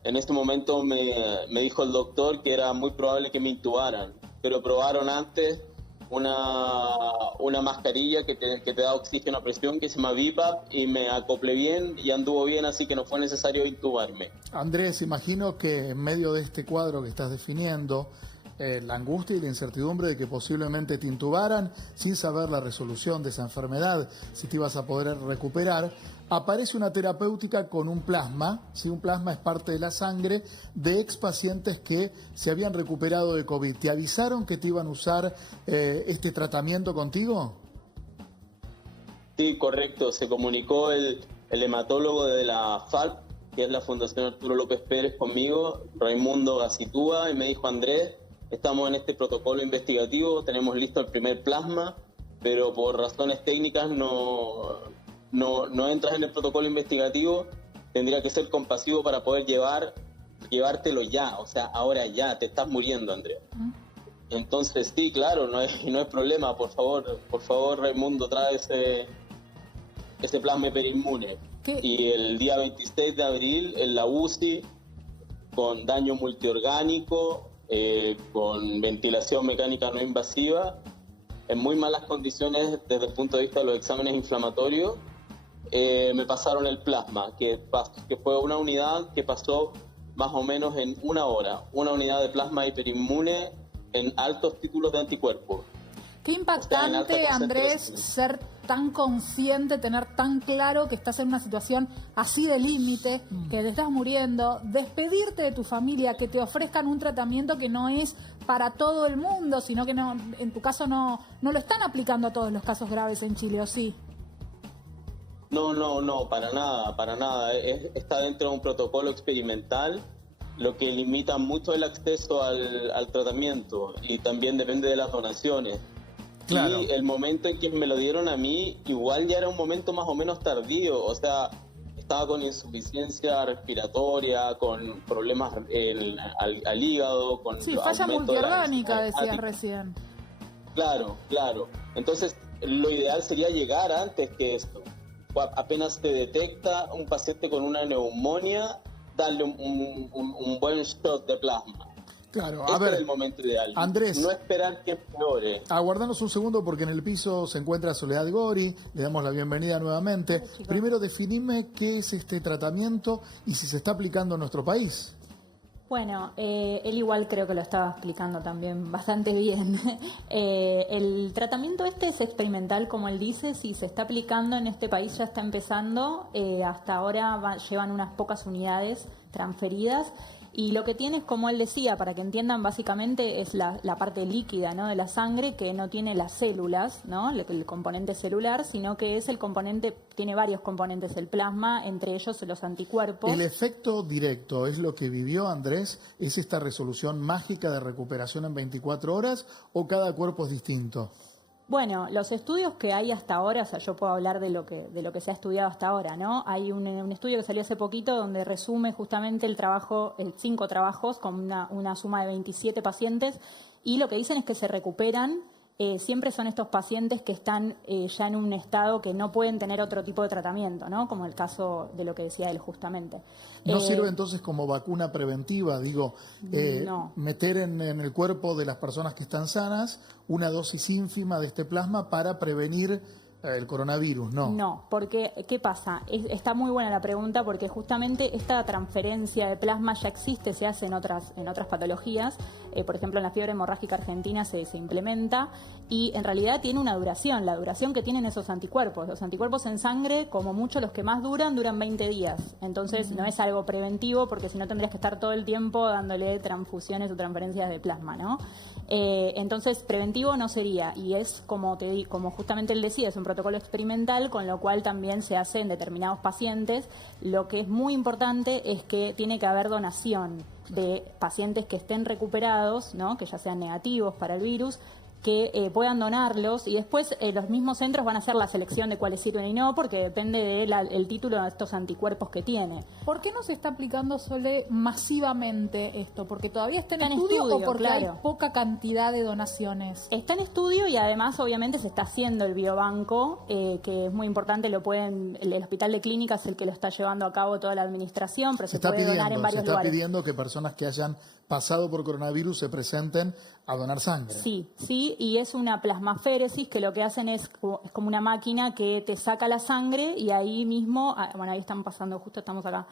en este momento me dijo el doctor que era muy probable que me intubaran, pero probaron antes una mascarilla que te da oxígeno a presión que se llama BiPAP y me acoplé bien y anduvo bien, así que no fue necesario intubarme. Andrés, imagino que en medio de este cuadro que estás definiendo, la angustia y la incertidumbre de que posiblemente te intubaran sin saber la resolución de esa enfermedad, si te ibas a poder recuperar, aparece una terapéutica con un plasma, ¿sí? Un plasma es parte de la sangre de expacientes que se habían recuperado de COVID. ¿Te avisaron que te iban a usar este tratamiento contigo? Sí, correcto. Se comunicó el hematólogo de la FALP, que es la Fundación Arturo López Pérez, conmigo, Raimundo Gacitúa, y me dijo: Andrés, estamos en este protocolo investigativo, tenemos listo el primer plasma, pero por razones técnicas no entras en el protocolo investigativo, tendría que ser compasivo para poder llevártelo ya, o sea, ahora ya, te estás muriendo, Andrés. Entonces, sí, claro, no es problema, por favor, Raimundo, trae ese plasma hiperinmune. ¿Qué? Y el día 26 de abril, en la UCI, con daño multiorgánico, con ventilación mecánica no invasiva, en muy malas condiciones desde el punto de vista de los exámenes inflamatorios, me pasaron el plasma, que fue una unidad que pasó más o menos en una hora, una unidad de plasma hiperinmune en altos títulos de anticuerpos. Qué impactante, Andrés, ser tan consciente, tener tan claro que estás en una situación así de límite, que te estás muriendo, despedirte de tu familia, que te ofrezcan un tratamiento que no es para todo el mundo, sino que no, en tu caso no lo están aplicando a todos los casos graves en Chile, ¿o sí? No, para nada. Está dentro de un protocolo experimental, lo que limita mucho el acceso al tratamiento y también depende de las donaciones. Claro. Y el momento en que me lo dieron a mí, igual ya era un momento más o menos tardío, o sea, estaba con insuficiencia respiratoria, con problemas al hígado, con... Sí, falla multiorgánica, decías recién. Claro. Entonces, lo ideal sería llegar antes que esto. Apenas te detecta un paciente con una neumonía, darle un buen shot de plasma. Claro, a ver, es el momento ideal. Andrés, no esperar que empeore. Aguardanos un segundo porque en el piso se encuentra Soledad Gori, le damos la bienvenida nuevamente. Primero definime qué es este tratamiento y si se está aplicando en nuestro país. Bueno, él igual creo que lo estaba explicando también bastante bien. El tratamiento este es experimental, como él dice, si se está aplicando en este país ya está empezando, hasta ahora llevan unas pocas unidades transferidas. Y lo que tiene es, como él decía, para que entiendan, básicamente es la parte líquida, ¿no?, de la sangre, que no tiene las células, ¿no?, el componente celular, sino que es el componente, tiene varios componentes el plasma, entre ellos los anticuerpos. ¿El efecto directo es lo que vivió Andrés? ¿Es esta resolución mágica de recuperación en 24 horas o cada cuerpo es distinto? Bueno, los estudios que hay hasta ahora, o sea, yo puedo hablar de lo que se ha estudiado hasta ahora, ¿no? Hay un estudio que salió hace poquito donde resume justamente el 5 trabajos con una suma de 27 pacientes, y lo que dicen es que se recuperan. Siempre son estos pacientes que están ya en un estado que no pueden tener otro tipo de tratamiento, ¿no?, como el caso de lo que decía él justamente. ¿No sirve entonces como vacuna preventiva? Digo, no. Meter en el cuerpo de las personas que están sanas una dosis ínfima de este plasma para prevenir el coronavirus, ¿no? No, porque ¿qué pasa? Está muy buena la pregunta, porque justamente esta transferencia de plasma ya existe, se hace en otras patologías. Por ejemplo, en la fiebre hemorrágica argentina se implementa, y en realidad tiene una duración, la duración que tienen esos anticuerpos. Los anticuerpos en sangre, como mucho los que más duran 20 días. Entonces no es algo preventivo, porque si no tendrías que estar todo el tiempo dándole transfusiones o transferencias de plasma, ¿no? Entonces preventivo no sería, y es como justamente él decía, es un protocolo experimental, con lo cual también se hace en determinados pacientes. Lo que es muy importante es que tiene que haber donación de pacientes que estén recuperados, ¿no?, que ya sean negativos para el virus, que puedan donarlos, y después los mismos centros van a hacer la selección de cuáles sirven y no, porque depende del título de estos anticuerpos que tiene. ¿Por qué no se está aplicando, Sole, masivamente esto? ¿Porque todavía está en estudio o porque hay poca cantidad de donaciones? Está en estudio y además obviamente se está haciendo el biobanco, que es muy importante, el Hospital de Clínicas es el que lo está llevando a cabo toda la administración, pero se puede donar en varios lugares. Se está pidiendo que personas que hayan pasado por coronavirus se presenten a donar sangre. Sí, y es una plasmaféresis que lo que hacen es como una máquina que te saca la sangre y ahí mismo, bueno, ahí están pasando, justo estamos acá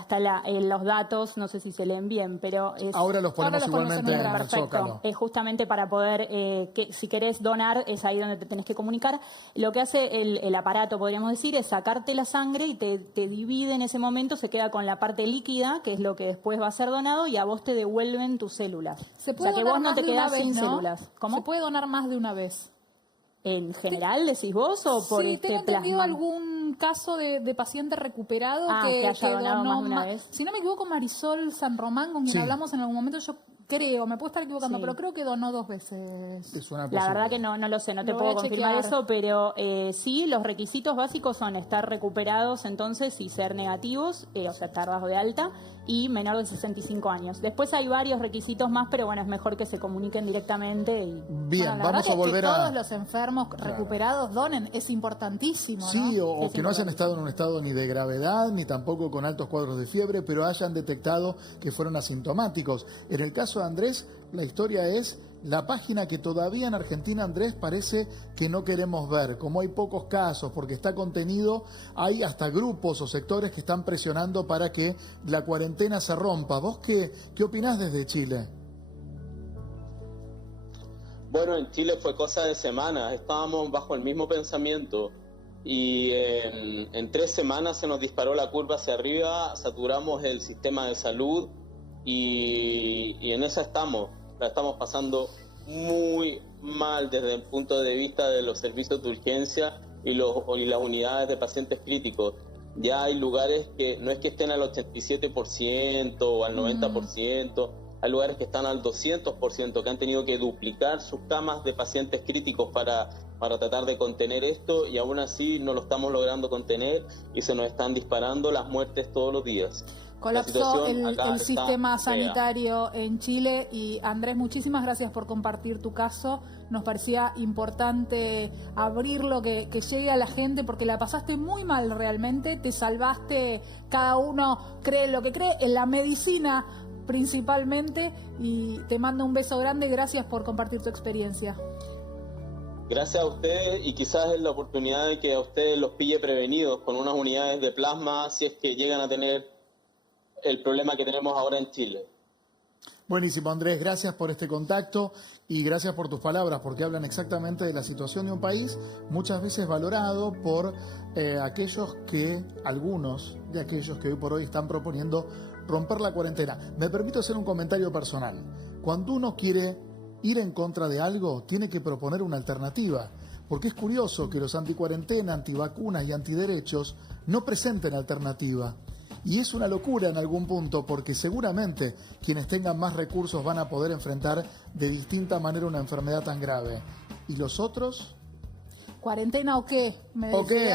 están los datos, no sé si se leen bien, pero ahora los ponemos igualmente en el Zócalo. Es justamente para poder, si querés donar, es ahí donde te tenés que comunicar. Lo que hace el aparato, podríamos decir, es sacarte la sangre y te divide en ese momento, se queda con la parte líquida, que es lo que después va a ser donado, y a vos te devuelven tus células. Se puede que vos no te quedás sin células. ¿Cómo? ¿Se puede donar más de una vez? ¿En general decís vos o por sí, tengo entendido algún caso de paciente recuperado que haya donado más de una vez. Si no me equivoco, Marisol San Román, con quien hablamos en algún momento, yo creo, me puedo estar equivocando, pero creo que donó 2 veces. La verdad que no lo sé, no te puedo confirmar eso, pero sí, los requisitos básicos son estar recuperados entonces y ser negativos, o sea, estar bajo de alta, y menor de 65 años. Después hay varios requisitos más, pero bueno, es mejor que se comuniquen directamente. Bien, vamos a volver que todos los enfermos recuperados donen, es importantísimo, sí, ¿no? o que no hayan estado en un estado ni de gravedad, ni tampoco con altos cuadros de fiebre, pero hayan detectado que fueron asintomáticos. En el caso de Andrés, la historia es la página que todavía en Argentina, Andrés, parece que no queremos ver. Como hay pocos casos, porque está contenido, hay hasta grupos o sectores que están presionando para que la cuarentena se rompa. ¿Vos qué opinás desde Chile? Bueno, en Chile fue cosa de semanas, estábamos bajo el mismo pensamiento y en 3 semanas se nos disparó la curva hacia arriba, saturamos el sistema de salud y en esa estamos. La estamos pasando muy mal desde el punto de vista de los servicios de urgencia y las unidades de pacientes críticos. Ya hay lugares que no es que estén al 87% o al 90%, hay lugares que están al 200%, que han tenido que duplicar sus camas de pacientes críticos para tratar de contener esto, y aún así no lo estamos logrando contener y se nos están disparando las muertes todos los días. Colapsó el sistema sanitario en Chile y Andrés, muchísimas gracias por compartir tu caso. Nos parecía importante abrirlo, que llegue a la gente porque la pasaste muy mal realmente, te salvaste, cada uno cree lo que cree, en la medicina principalmente, y te mando un beso grande, gracias por compartir tu experiencia. Gracias a ustedes, y quizás es la oportunidad de que a ustedes los pille prevenidos con unas unidades de plasma si es que llegan a tener el problema que tenemos ahora en Chile. Buenísimo, Andrés, gracias por este contacto y gracias por tus palabras, porque hablan exactamente de la situación de un país muchas veces valorado por algunos de aquellos que hoy por hoy están proponiendo romper la cuarentena. Me permito hacer un comentario personal. Cuando uno quiere ir en contra de algo, tiene que proponer una alternativa, porque es curioso que los anticuarentena, antivacunas y antiderechos no presenten alternativa. Y es una locura en algún punto, porque seguramente quienes tengan más recursos van a poder enfrentar de distinta manera una enfermedad tan grave. ¿Y los otros? ¿Cuarentena o qué?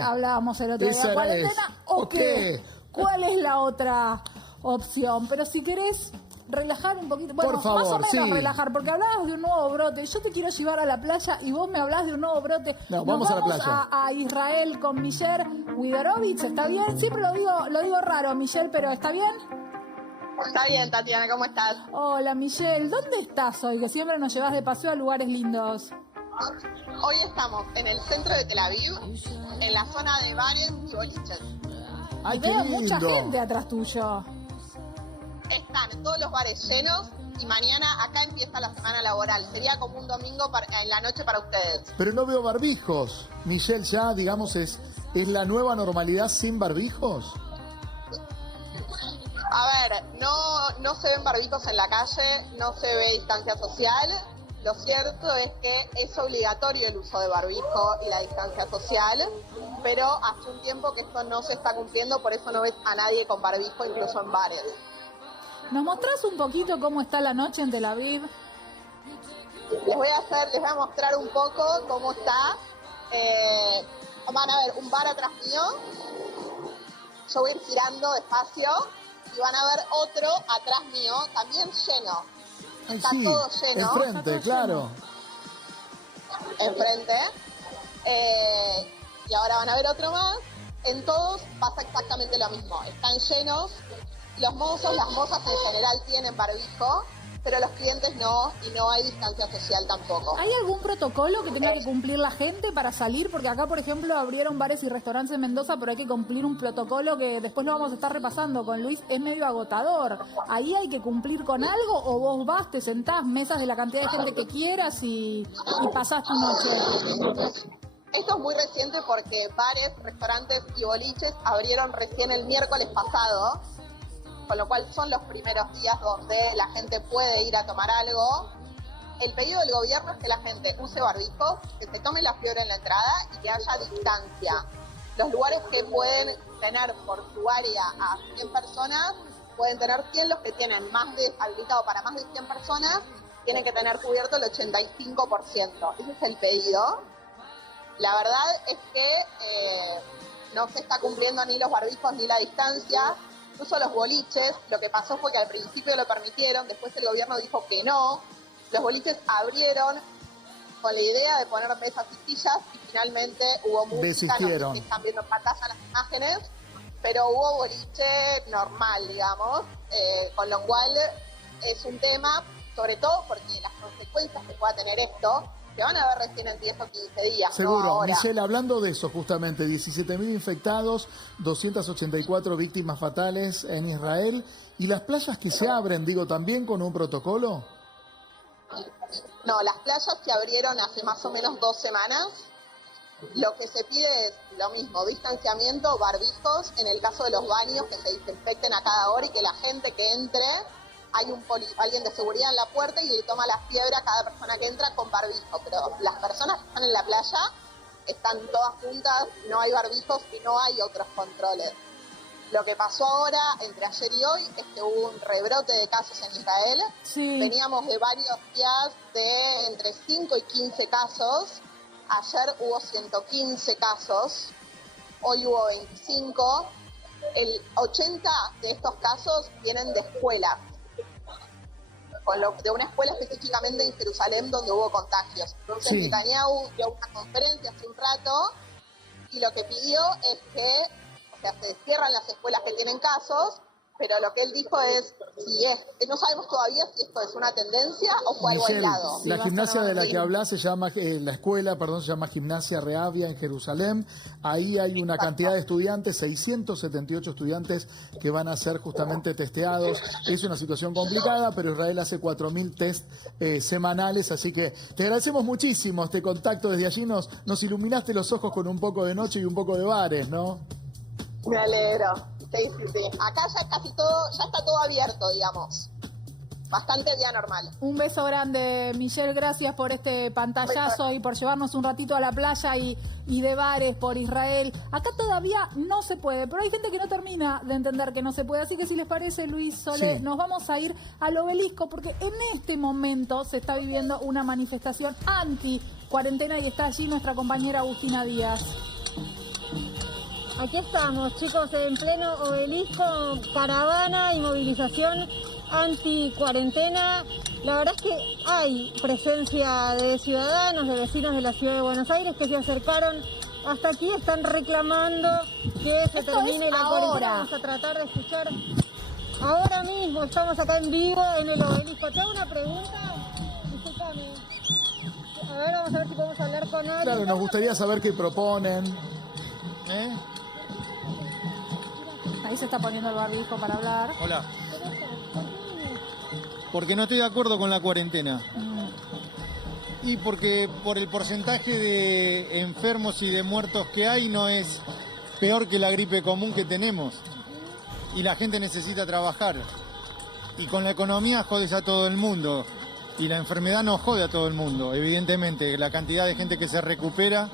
Hablábamos el otro día. ¿Cuarentena o qué? ¿Cuál es la otra opción? Pero si querés relajar un poquito, bueno, por favor, más o menos relajar, porque hablabas de un nuevo brote. Yo te quiero llevar a la playa y vos me hablás de un nuevo brote. No, vamos a la playa. A Israel con Michelle Widerovich, ¿está bien? Siempre lo digo raro, Michelle, pero ¿está bien? Está bien, Tatiana, ¿cómo estás? Hola, Michelle, ¿dónde estás hoy? Que siempre nos llevas de paseo a lugares lindos. Hoy estamos en el centro de Tel Aviv, en la zona de bares y boliches. Y veo mucha gente atrás tuyo. Están todos los bares llenos y mañana acá empieza la semana laboral. Sería como un domingo en la noche para ustedes. Pero no veo barbijos. Michelle, ya, digamos, ¿es la nueva normalidad sin barbijos? A ver, no se ven barbijos en la calle, no se ve distancia social. Lo cierto es que es obligatorio el uso de barbijo y la distancia social, pero hace un tiempo que esto no se está cumpliendo, por eso no ves a nadie con barbijo, incluso en bares. ¿Nos mostrás un poquito cómo está la noche en Tel Aviv? Les voy a mostrar un poco cómo está. Van a ver un bar atrás mío. Yo voy a ir girando despacio y van a ver otro atrás mío, también lleno. Ay, Está sí, todo lleno. enfrente, claro. Enfrente. Y ahora van a ver otro más. En todos pasa exactamente lo mismo. Están llenos. Los mozos, las mozas en general tienen barbijo, pero los clientes no, y no hay distancia social tampoco. ¿Hay algún protocolo que tenga que cumplir la gente para salir? Porque acá, por ejemplo, abrieron bares y restaurantes en Mendoza, pero hay que cumplir un protocolo que después lo vamos a estar repasando con Luis, es medio agotador. ¿Ahí hay que cumplir con algo o vos vas, te sentás, mesas de la cantidad de gente que quieras y pasás tu noche? Esto es muy reciente porque bares, restaurantes y boliches abrieron recién el miércoles pasado, con lo cual son los primeros días donde la gente puede ir a tomar algo. El pedido del gobierno es que la gente use barbijo, que se tome la fiebre en la entrada y que haya distancia. Los lugares que pueden tener por su área a 100 personas, pueden tener 100, los que tienen habilitado para más de 100 personas, tienen que tener cubierto el 85%. Ese es el pedido. La verdad es que no se está cumpliendo ni los barbijos ni la distancia. Incluso los boliches, lo que pasó fue que al principio lo permitieron, después el gobierno dijo que no. Los boliches abrieron con la idea de poner mesas y sillas y finalmente hubo música, Desistieron. no sé si están viendo en pantalla las imágenes, pero hubo boliche normal, digamos, con lo cual es un tema, sobre todo porque las consecuencias que pueda tener esto se van a ver recién en 10 o 15 días. Seguro. ¿No? Ahora. Michelle, hablando de eso justamente, 17.000 infectados, 284 víctimas fatales en Israel, y las playas que se abren, digo, también con un protocolo. No, las playas se abrieron hace más o menos 2 semanas. Lo que se pide es lo mismo, distanciamiento, barbijos, en el caso de los baños que se desinfecten a cada hora y que la gente que entre, hay alguien de seguridad en la puerta y le toma la fiebre a cada persona que entra con barbijo, pero las personas que están en la playa están todas juntas, no hay barbijos y no hay otros controles. Lo que pasó ahora, entre ayer y hoy, es que hubo un rebrote de casos en Israel. Sí. Veníamos de varios días de entre 5 y 15 casos. Ayer hubo 115 casos, hoy hubo 25. El 80 de estos casos vienen de escuelas. De una escuela específicamente en Jerusalén donde hubo contagios. Entonces Sí. Netanyahu dio una conferencia hace un rato y lo que pidió es que, o sea, se cierran las escuelas que tienen casos, pero lo que él dijo es, no sabemos todavía si esto es una tendencia o fue algo Michelle, aislado. la gimnasia de la Sí. que hablas se llama, la escuela, se llama Gimnasia Reavia en Jerusalén. Ahí hay una cantidad de estudiantes, 678 estudiantes que van a ser justamente testeados. Es una situación complicada, pero Israel hace 4.000 test semanales, así que te agradecemos muchísimo este contacto desde allí. Nos iluminaste los ojos con un poco de noche y un poco de bares, ¿no? Me alegro. Sí. Acá ya casi todo, ya está todo abierto, digamos. Bastante día normal. Un beso grande, Michelle, gracias por este pantallazo y por llevarnos un ratito a la playa y de bares por Israel. Acá todavía no se puede, pero hay gente que no termina de entender que no se puede, así que si les parece, Luis, Sole, Sí. nos vamos a ir al Obelisco porque en este momento se está viviendo una manifestación anti-cuarentena y está allí nuestra compañera Agustina Díaz. Aquí estamos, chicos, en pleno Obelisco, caravana y movilización anti-cuarentena. La verdad es que hay presencia de ciudadanos, de vecinos de la ciudad de Buenos Aires que se acercaron hasta aquí, están reclamando que se termine la cuarentena. Vamos a tratar de escuchar ahora mismo, estamos acá en vivo en el Obelisco. ¿Te hago una pregunta? Disculpame. A ver, vamos a ver si podemos hablar con alguien. Claro, nos gustaría saber qué proponen. Ahí se está poniendo el barbijo para hablar. Hola. Porque no estoy de acuerdo con la cuarentena. Y porque por el porcentaje de enfermos y de muertos que hay no es peor que la gripe común que tenemos. Y la gente necesita trabajar. Y con la economía jodes a todo el mundo. Y la enfermedad no jode a todo el mundo, evidentemente. La cantidad de gente que se recupera,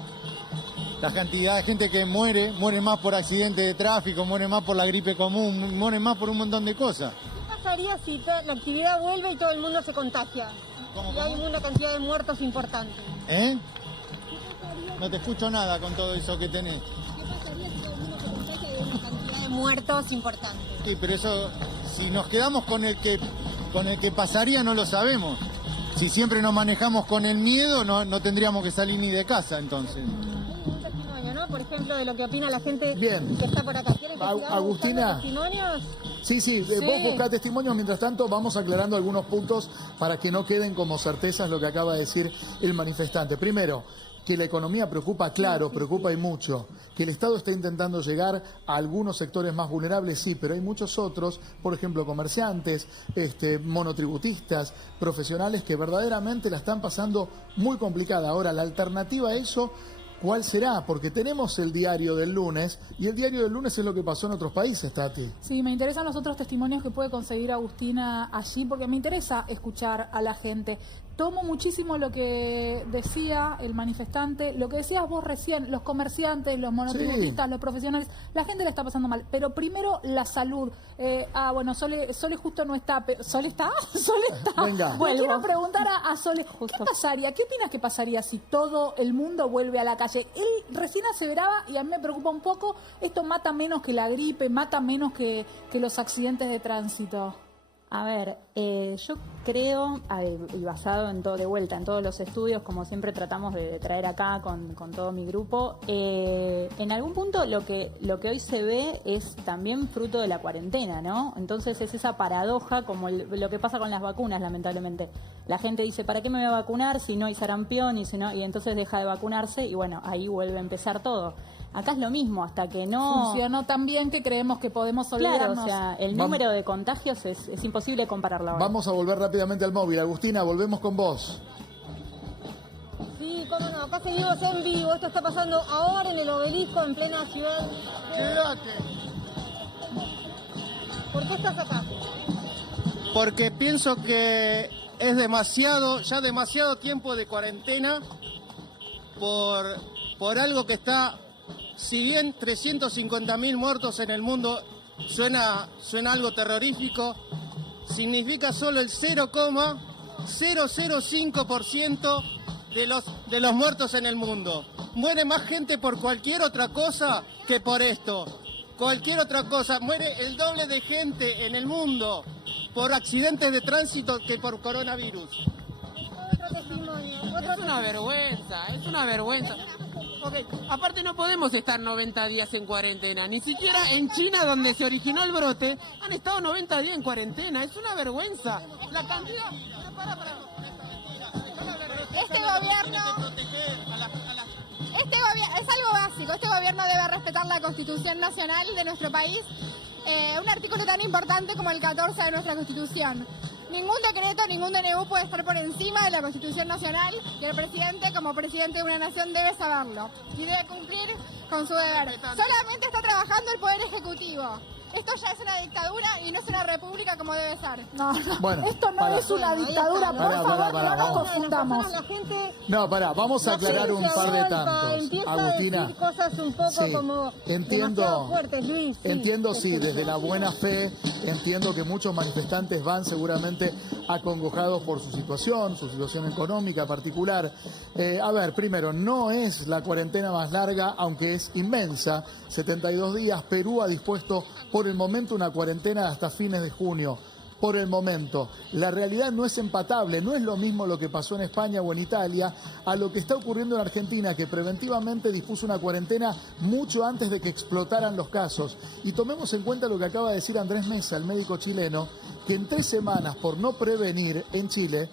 la cantidad de gente que muere más por accidente de tráfico, muere más por la gripe común, muere más por un montón de cosas. ¿Qué pasaría si la actividad vuelve y todo el mundo se contagia? y hay una cantidad de muertos importante. ¿Eh? No te escucho nada con todo eso que tenés. ¿Qué pasaría si todo el mundo se contagia de una cantidad de muertos importante? Sí, pero eso, si nos quedamos con el que pasaría, no lo sabemos. Si siempre nos manejamos con el miedo, no tendríamos que salir ni de casa, entonces. Un testimonio, ¿no? Por ejemplo, de lo que opina la gente Bien. que está por acá. ¿Quieren que sigamos Agustina. buscando testimonios? Sí, vos buscás testimonios, mientras tanto vamos aclarando algunos puntos para que no queden como certezas lo que acaba de decir el manifestante. Primero, que la economía preocupa, claro, preocupa y mucho. Que el Estado está intentando llegar a algunos sectores más vulnerables, sí, pero hay muchos otros, por ejemplo, comerciantes, monotributistas, profesionales que verdaderamente la están pasando muy complicada. Ahora, la alternativa a eso, ¿cuál será? Porque tenemos el diario del lunes, y el diario del lunes es lo que pasó en otros países, Tati. Sí, me interesan los otros testimonios que puede conseguir Agustina allí, porque me interesa escuchar a la gente. Tomo muchísimo lo que decía el manifestante, lo que decías vos recién, los comerciantes, los monotributistas, los profesionales, la gente le está pasando mal. Pero primero la salud. Bueno, Sole justo no está. ¿Sole está? Sole está. Venga. Le quiero preguntar a Sole, ¿qué pasaría? ¿Qué opinas que pasaría si todo el mundo vuelve a la calle? Él recién aseveraba, y a mí me preocupa un poco, esto mata menos que la gripe, mata menos que los accidentes de tránsito. A ver, yo creo, y basado en todo, de vuelta, en todos los estudios, como siempre tratamos de traer acá con todo mi grupo, en algún punto lo que hoy se ve es también fruto de la cuarentena, ¿no? Entonces es esa paradoja, como lo que pasa con las vacunas, lamentablemente. La gente dice, ¿para qué me voy a vacunar si no hay sarampión? Y entonces deja de vacunarse y bueno, ahí vuelve a empezar todo. Acá es lo mismo, hasta que no... Funcionó tan bien que creemos que podemos olvidarnos. Claro, o sea, el número de contagios es imposible compararlo ahora. Vamos a volver rápidamente al móvil. Agustina, volvemos con vos. Sí, cómo no, acá seguimos en vivo. Esto está pasando ahora en el Obelisco, en plena ciudad. ¡Quédate! ¿Por qué estás acá? Porque pienso que es ya demasiado tiempo de cuarentena por algo que está... Si bien 350.000 muertos en el mundo suena algo terrorífico, significa solo el 0,005% de los muertos en el mundo. Muere más gente por cualquier otra cosa que por esto. Cualquier otra cosa. Muere el doble de gente en el mundo por accidentes de tránsito que por coronavirus. Otro testimonio. Es una vergüenza. Okay. Aparte no podemos estar 90 días en cuarentena, ni siquiera en China donde se originó el brote, han estado 90 días en cuarentena, es una vergüenza. La cantidad... Este gobierno es algo básico, este gobierno debe respetar la Constitución Nacional de nuestro país, un artículo tan importante como el 14 de nuestra Constitución. Ningún decreto, ningún DNU puede estar por encima de la Constitución Nacional y el presidente, como presidente de una nación, debe saberlo y debe cumplir con su deber. Solamente está trabajando el Poder Ejecutivo. Esto ya es una dictadura y no es una república como debe ser. No, bueno, esto no es una dictadura, por favor, no nos confundamos. No, vamos a aclarar un par de tantos. Agustina, a decir cosas un poco como demasiado fuertes, Luis. Entiendo, desde la buena fe, entiendo que muchos manifestantes van seguramente acongojados por su situación económica particular. A ver, primero, no es la cuarentena más larga, aunque es inmensa, 72 días. Perú ha dispuesto por el momento una cuarentena hasta fines de junio. Por el momento, la realidad no es empatable, no es lo mismo lo que pasó en España o en Italia a lo que está ocurriendo en Argentina, que preventivamente dispuso una cuarentena mucho antes de que explotaran los casos. Y tomemos en cuenta lo que acaba de decir Andrés Mesa, el médico chileno, que en 3 semanas, por no prevenir en Chile,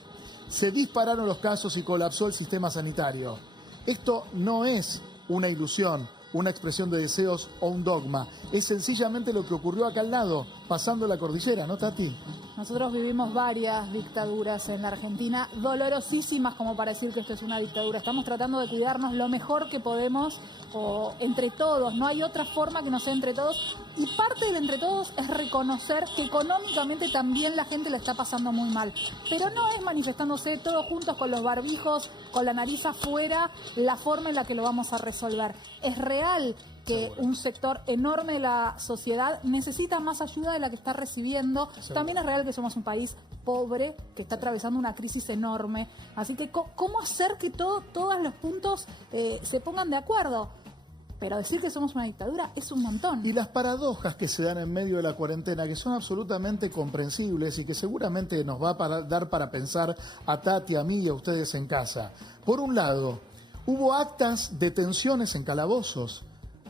se dispararon los casos y colapsó el sistema sanitario. Esto no es una ilusión, una expresión de deseos o un dogma. Es sencillamente lo que ocurrió acá al lado, pasando la cordillera, ¿no, Tati? Nosotros vivimos varias dictaduras en la Argentina, dolorosísimas como para decir que esto es una dictadura. Estamos tratando de cuidarnos lo mejor que podemos, o entre todos, no hay otra forma que no sea entre todos. Y parte del entre todos es reconocer que económicamente también la gente la está pasando muy mal. Pero no es manifestándose todos juntos con los barbijos, con la nariz afuera, la forma en la que lo vamos a resolver. Es real que un sector enorme de la sociedad necesita más ayuda de la que está recibiendo. Seguro. También es real que somos un país pobre, que está atravesando una crisis enorme. Así que, ¿cómo hacer que todos los puntos se pongan de acuerdo? Pero decir que somos una dictadura es un montón. Y las paradojas que se dan en medio de la cuarentena, que son absolutamente comprensibles y que seguramente nos va a dar para pensar a Tati, a mí y a ustedes en casa. Por un lado, hubo actas de detenciones en calabozos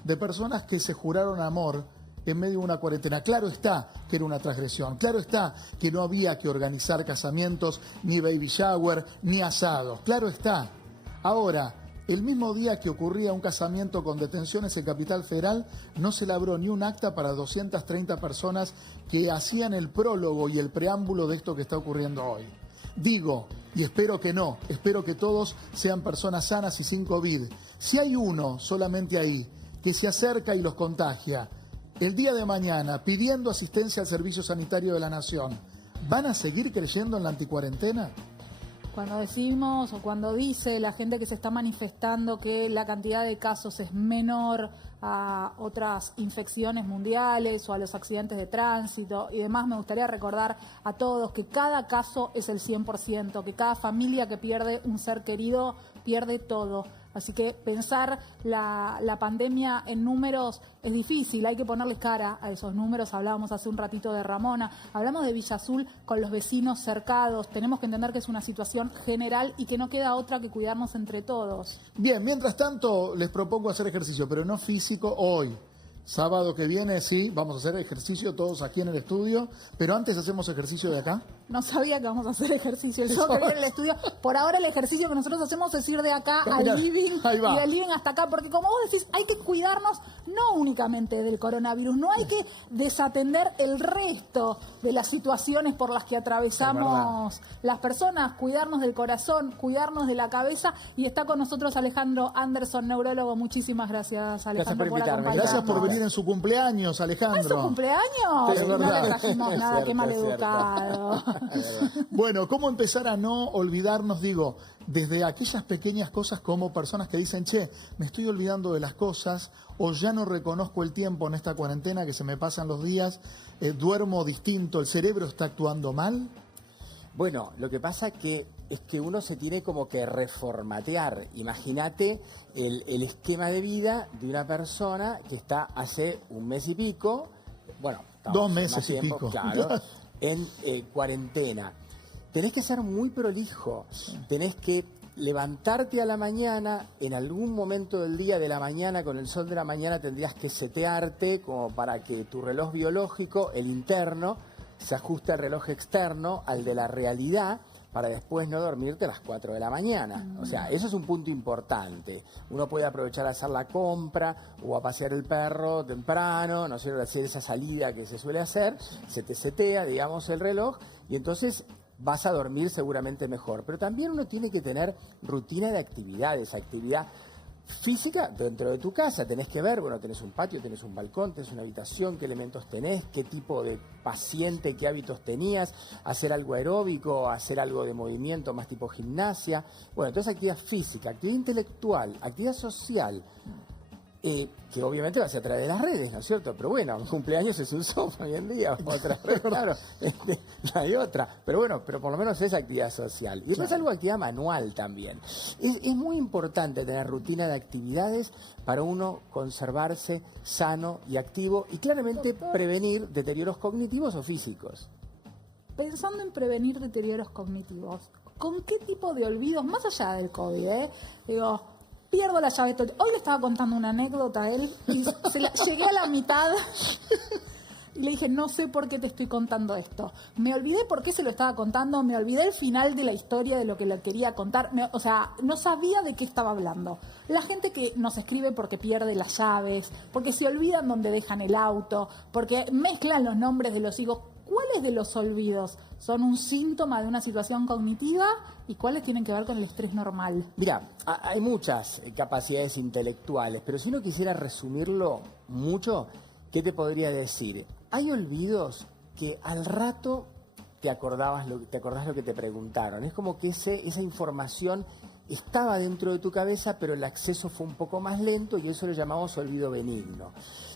de personas que se juraron amor en medio de una cuarentena. Claro está que era una transgresión, claro está que no había que organizar casamientos, ni baby shower, ni asados, claro está. Ahora, el mismo día que ocurría un casamiento con detenciones en Capital Federal, no se labró ni un acta para 230 personas que hacían el prólogo y el preámbulo de esto que está ocurriendo hoy. Digo, y espero que no, espero que todos sean personas sanas y sin COVID. Si hay uno solamente ahí que se acerca y los contagia, el día de mañana pidiendo asistencia al Servicio Sanitario de la Nación, ¿van a seguir creyendo en la anticuarentena? Cuando decimos o cuando dice la gente que se está manifestando que la cantidad de casos es menor a otras infecciones mundiales o a los accidentes de tránsito y demás, me gustaría recordar a todos que cada caso es el 100%, que cada familia que pierde un ser querido pierde todo. Así que pensar la pandemia en números es difícil, hay que ponerles cara a esos números. Hablábamos hace un ratito de Ramona, hablamos de Villa Azul con los vecinos cercados. Tenemos que entender que es una situación general y que no queda otra que cuidarnos entre todos. Bien, mientras tanto les propongo hacer ejercicio, pero no físico hoy. Sábado que viene, sí, vamos a hacer ejercicio todos aquí en el estudio, pero antes hacemos ejercicio de acá. No sabía que vamos a hacer ejercicio el sábado que viene en el estudio. Por ahora el ejercicio que nosotros hacemos es ir de acá al living y del living hasta acá, porque como vos decís, hay que cuidarnos no únicamente del coronavirus, no hay que desatender el resto de las situaciones por las que atravesamos las personas, cuidarnos del corazón, cuidarnos de la cabeza. Y está con nosotros Alejandro Anderson, neurólogo. Muchísimas gracias, Alejandro, por acompañarnos. Gracias por venir en su cumpleaños, Alejandro. ¿Es su cumpleaños? Es No verdad. le trajimos nada, qué maleducado. Bueno, ¿cómo empezar a no olvidarnos? Digo, desde aquellas pequeñas cosas como personas que dicen, che, me estoy olvidando de las cosas o ya no reconozco el tiempo en esta cuarentena, que se me pasan los días, duermo distinto, el cerebro está actuando mal. Bueno, lo que pasa es que uno se tiene como que reformatear. Imagínate el esquema de vida de una persona que está hace un mes y pico, bueno, 2 meses más y tiempo, pico. claro, en cuarentena. Tenés que ser muy prolijo, tenés que levantarte a la mañana, en algún momento del día de la mañana, con el sol de la mañana tendrías que setearte como para que tu reloj biológico, el interno, se ajuste al reloj externo, al de la realidad, para después no dormirte a las 4 de la mañana. O sea, eso es un punto importante. Uno puede aprovechar a hacer la compra o a pasear el perro temprano, no sé, hacer esa salida que se suele hacer, se te setea, digamos, el reloj, y entonces vas a dormir seguramente mejor. Pero también uno tiene que tener rutina de actividades, actividad física dentro de tu casa. Tenés que ver, bueno, tenés un patio, tenés un balcón, tenés una habitación, qué elementos tenés, qué tipo de paciente, qué hábitos tenías, hacer algo aeróbico, hacer algo de movimiento más tipo gimnasia. Bueno, entonces actividad física, actividad intelectual, actividad social, que obviamente va a ser a través de las redes, ¿no es cierto? Pero bueno, un cumpleaños es un Zoom hoy en día, otra red, claro, no hay otra. Pero bueno, pero por lo menos es actividad social. Y después algo de actividad manual también. Es muy importante tener rutina de actividades para uno conservarse sano y activo y claramente prevenir deterioros cognitivos o físicos. Pensando en prevenir deterioros cognitivos, ¿con qué tipo de olvidos, más allá del COVID, digo, pierdo la llave? Hoy le estaba contando una anécdota a él y llegué a la mitad y le dije, no sé por qué te estoy contando esto. Me olvidé por qué se lo estaba contando, me olvidé el final de la historia de lo que le quería contar. O sea, no sabía de qué estaba hablando. La gente que nos escribe porque pierde las llaves, porque se olvidan dónde dejan el auto, porque mezclan los nombres de los hijos. ¿Cuáles de los olvidos son un síntoma de una situación cognitiva y cuáles tienen que ver con el estrés normal? Mira, hay muchas capacidades intelectuales, pero si uno quisiera resumirlo mucho, ¿qué te podría decir? Hay olvidos que al rato te acordás lo que te preguntaron. Es como que esa información estaba dentro de tu cabeza, pero el acceso fue un poco más lento y eso lo llamamos olvido benigno.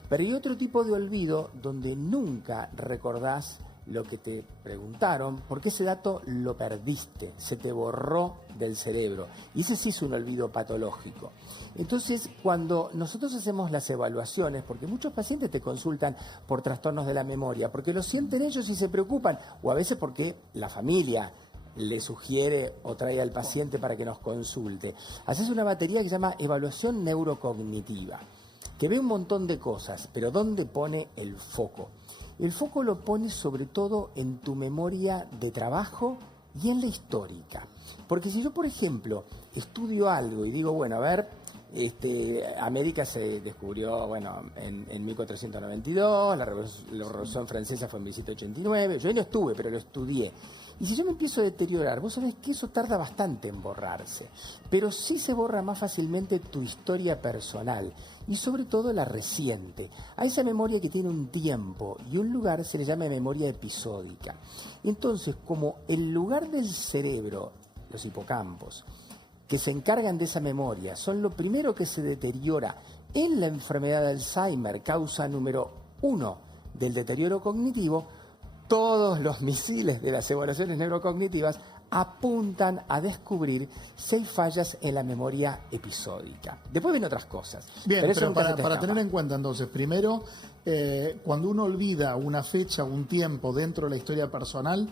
Pero hay otro tipo de olvido donde nunca recordás lo que te preguntaron, porque ese dato lo perdiste, se te borró del cerebro. Y ese sí es un olvido patológico. Entonces, cuando nosotros hacemos las evaluaciones, porque muchos pacientes te consultan por trastornos de la memoria, porque lo sienten ellos y se preocupan, o a veces porque la familia le sugiere o trae al paciente para que nos consulte. Haces una batería que se llama evaluación neurocognitiva, que ve un montón de cosas, pero ¿dónde pone el foco? El foco lo pones sobre todo en tu memoria de trabajo y en la histórica. Porque si yo, por ejemplo, estudio algo y digo, bueno, a ver, América se descubrió, bueno, en 1492, la Revolución Francesa fue en 1789, yo ahí no estuve, pero lo estudié. Y si yo me empiezo a deteriorar, vos sabés que eso tarda bastante en borrarse, pero sí se borra más fácilmente tu historia personal y sobre todo la reciente. A esa memoria que tiene un tiempo y un lugar se le llama memoria episódica. Entonces, como el lugar del cerebro, los hipocampos, que se encargan de esa memoria, son lo primero que se deteriora en la enfermedad de Alzheimer, causa número 1 del deterioro cognitivo, todos los misiles de las evaluaciones neurocognitivas apuntan a descubrir si hay fallas en la memoria episódica. Después vienen otras cosas. Bien, pero para tener en cuenta entonces, primero, cuando uno olvida una fecha, un tiempo dentro de la historia personal,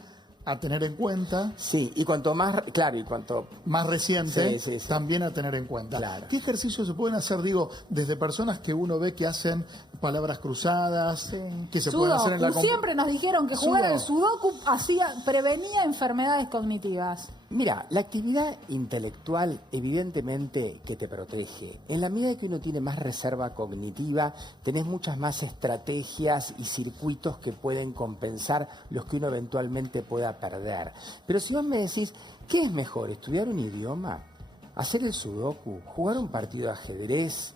a tener en cuenta. Sí, y cuanto más, claro, y cuanto más reciente, sí. también a tener en cuenta. Claro. ¿Qué ejercicios se pueden hacer, digo, desde personas que uno ve que hacen palabras cruzadas, que se pueden hacer en la siempre nos dijeron que jugar al sudoku prevenía enfermedades cognitivas. Mira, la actividad intelectual evidentemente que te protege. En la medida que uno tiene más reserva cognitiva, tenés muchas más estrategias y circuitos que pueden compensar los que uno eventualmente pueda perder. Pero si vos me decís, ¿qué es mejor? ¿Estudiar un idioma? ¿Hacer el sudoku? ¿Jugar un partido de ajedrez?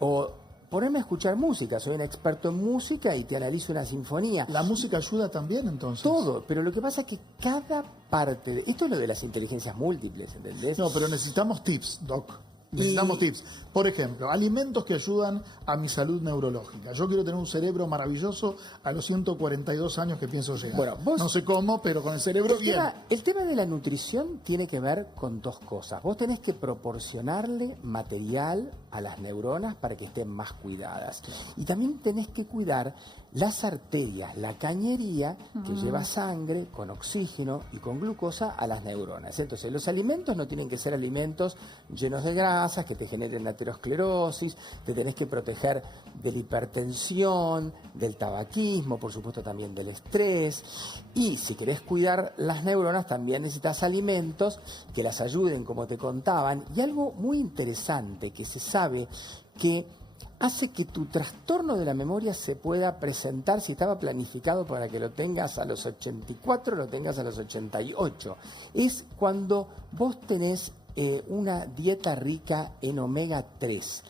¿O ponerme a escuchar música? Soy un experto en música y te analizo una sinfonía. ¿La música ayuda también entonces? Todo, pero lo que pasa es que cada parte de... Esto es lo de las inteligencias múltiples, ¿entendés? No, pero necesitamos tips, Doc. Necesitamos tips. Por ejemplo, alimentos que ayudan a mi salud neurológica. Yo quiero tener un cerebro maravilloso a los 142 años que pienso llegar. Bueno, vos, no sé cómo, pero con el cerebro bien. El tema de la nutrición tiene que ver con dos cosas. Vos tenés que proporcionarle material a las neuronas para que estén más cuidadas. Y también tenés que cuidar las arterias, la cañería que lleva sangre con oxígeno y con glucosa a las neuronas. Entonces, los alimentos no tienen que ser alimentos llenos de grasas que te generen aterosclerosis, te tenés que proteger de la hipertensión, del tabaquismo, por supuesto también del estrés. Y si querés cuidar las neuronas, también necesitas alimentos que las ayuden, como te contaban. Y algo muy interesante que se sabe que hace que tu trastorno de la memoria se pueda presentar, si estaba planificado para que lo tengas a los 84, lo tengas a los 88. Es cuando vos tenés una dieta rica en omega 3.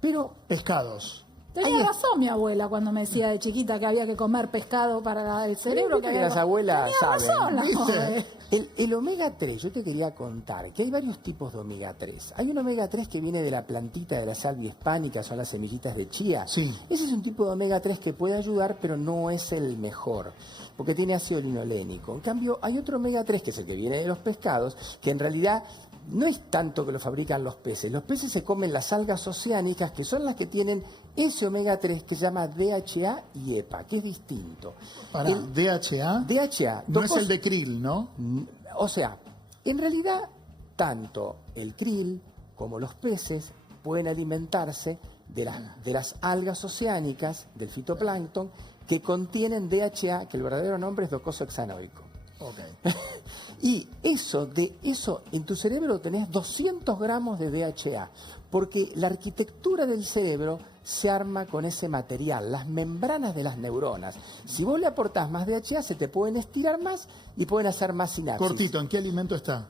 Pero pescados. Tenía razón mi abuela cuando me decía de chiquita que había que comer pescado para el cerebro. Que las abuelas saben. Razón, el omega 3, yo te quería contar que hay varios tipos de omega 3. Hay un omega 3 que viene de la plantita de la salvia hispánica, son las semillitas de chía. Sí. Ese es un tipo de omega 3 que puede ayudar, pero no es el mejor, porque tiene ácido linolénico. En cambio, hay otro omega 3, que es el que viene de los pescados, que en realidad no es tanto que lo fabrican los peces. Los peces se comen las algas oceánicas, que son las que tienen ese omega 3 que se llama DHA y EPA, que es distinto. DHA. DHA. No es el de krill, ¿no? O sea, en realidad, tanto el krill como los peces pueden alimentarse de las algas oceánicas, del fitoplancton, que contienen DHA, que el verdadero nombre es docosahexaenoico. Okay. Y eso, en tu cerebro tenés 200 gramos de DHA, porque la arquitectura del cerebro se arma con ese material, las membranas de las neuronas. Si vos le aportás más DHA, se te pueden estirar más y pueden hacer más sinapsis. Cortito, ¿en qué alimento está?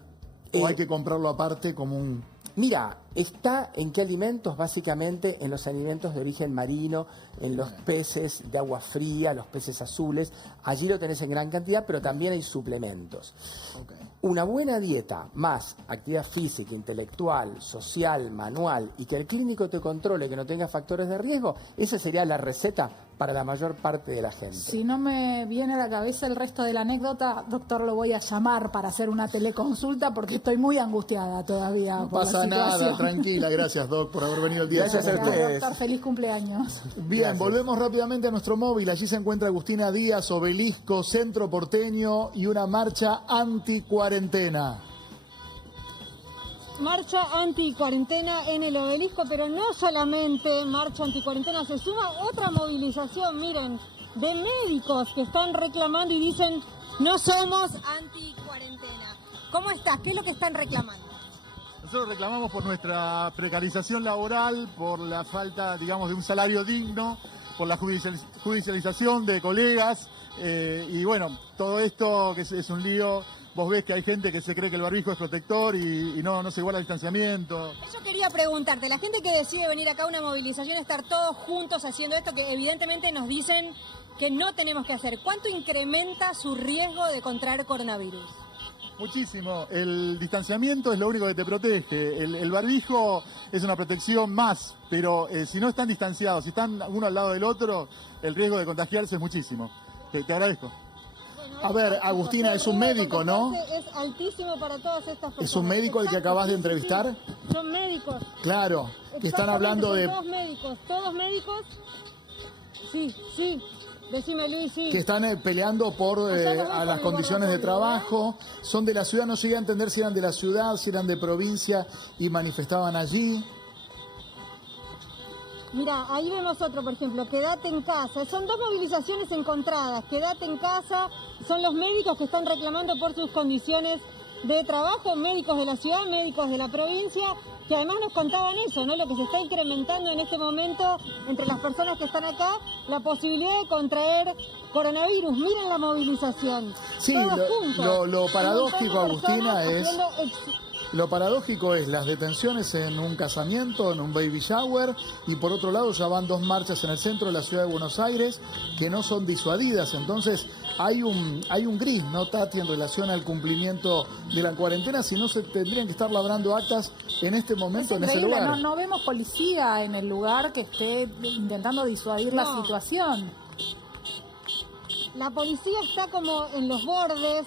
¿O hay que comprarlo aparte como un...? Mira, está en qué alimentos, básicamente en los alimentos de origen marino, en los peces de agua fría, los peces azules. Allí lo tenés en gran cantidad, pero también hay suplementos. Okay. Una buena dieta más actividad física, intelectual, social, manual y que el clínico te controle que no tenga factores de riesgo, esa sería la receta para la mayor parte de la gente. Si no me viene a la cabeza el resto de la anécdota, doctor, lo voy a llamar para hacer una teleconsulta porque estoy muy angustiada todavía. No por pasa la nada, situación. tranquila, gracias Doc por haber venido el día. Gracias a ustedes. Doctor, feliz cumpleaños. Bien, Gracias. Volvemos rápidamente a nuestro móvil. Allí se encuentra Agustina Díaz, Obelisco, Centro Porteño y una marcha anti-cuarentena. Marcha anti-cuarentena en el Obelisco, pero no solamente marcha anti-cuarentena, se suma otra movilización, miren, de médicos que están reclamando y dicen, no somos anti-cuarentena. ¿Cómo estás? ¿Qué es lo que están reclamando? Nosotros reclamamos por nuestra precarización laboral, por la falta, digamos, de un salario digno, por la judicialización de colegas, y bueno, todo esto que es un lío. Vos ves que hay gente que se cree que el barbijo es protector y no se guarda el distanciamiento. Yo quería preguntarte, la gente que decide venir acá a una movilización, estar todos juntos haciendo esto, que evidentemente nos dicen que no tenemos que hacer, ¿cuánto incrementa su riesgo de contraer coronavirus? Muchísimo. El distanciamiento es lo único que te protege. El barbijo es una protección más, pero si no están distanciados, si están uno al lado del otro, el riesgo de contagiarse es muchísimo. Te agradezco. A ver, Agustina, es un médico, ¿no? Es altísimo para todas estas personas. ¿Es un médico el que acabas de entrevistar? Sí, son médicos. Claro, que están hablando de... Todos médicos. Sí, decime Luis, sí. Que están peleando por a las condiciones de trabajo. Son de la ciudad, no llegué a entender si eran de la ciudad, si eran de provincia y manifestaban allí. Mira, ahí vemos otro, por ejemplo, quédate en casa. Son dos movilizaciones encontradas. Quédate en casa, son los médicos que están reclamando por sus condiciones de trabajo, médicos de la ciudad, médicos de la provincia, que además nos contaban eso, ¿no? Lo que se está incrementando en este momento entre las personas que están acá, la posibilidad de contraer coronavirus. Miren la movilización. Sí, lo paradójico, Agustina, es... Lo paradójico es las detenciones en un casamiento, en un baby shower, y por otro lado ya van dos marchas en el centro de la ciudad de Buenos Aires que no son disuadidas. Entonces hay un gris, ¿no, Tati, en relación al cumplimiento de la cuarentena? Si no, se tendrían que estar labrando actas en este momento en ese lugar. No vemos policía en el lugar que esté intentando disuadir la situación. La policía está como en los bordes,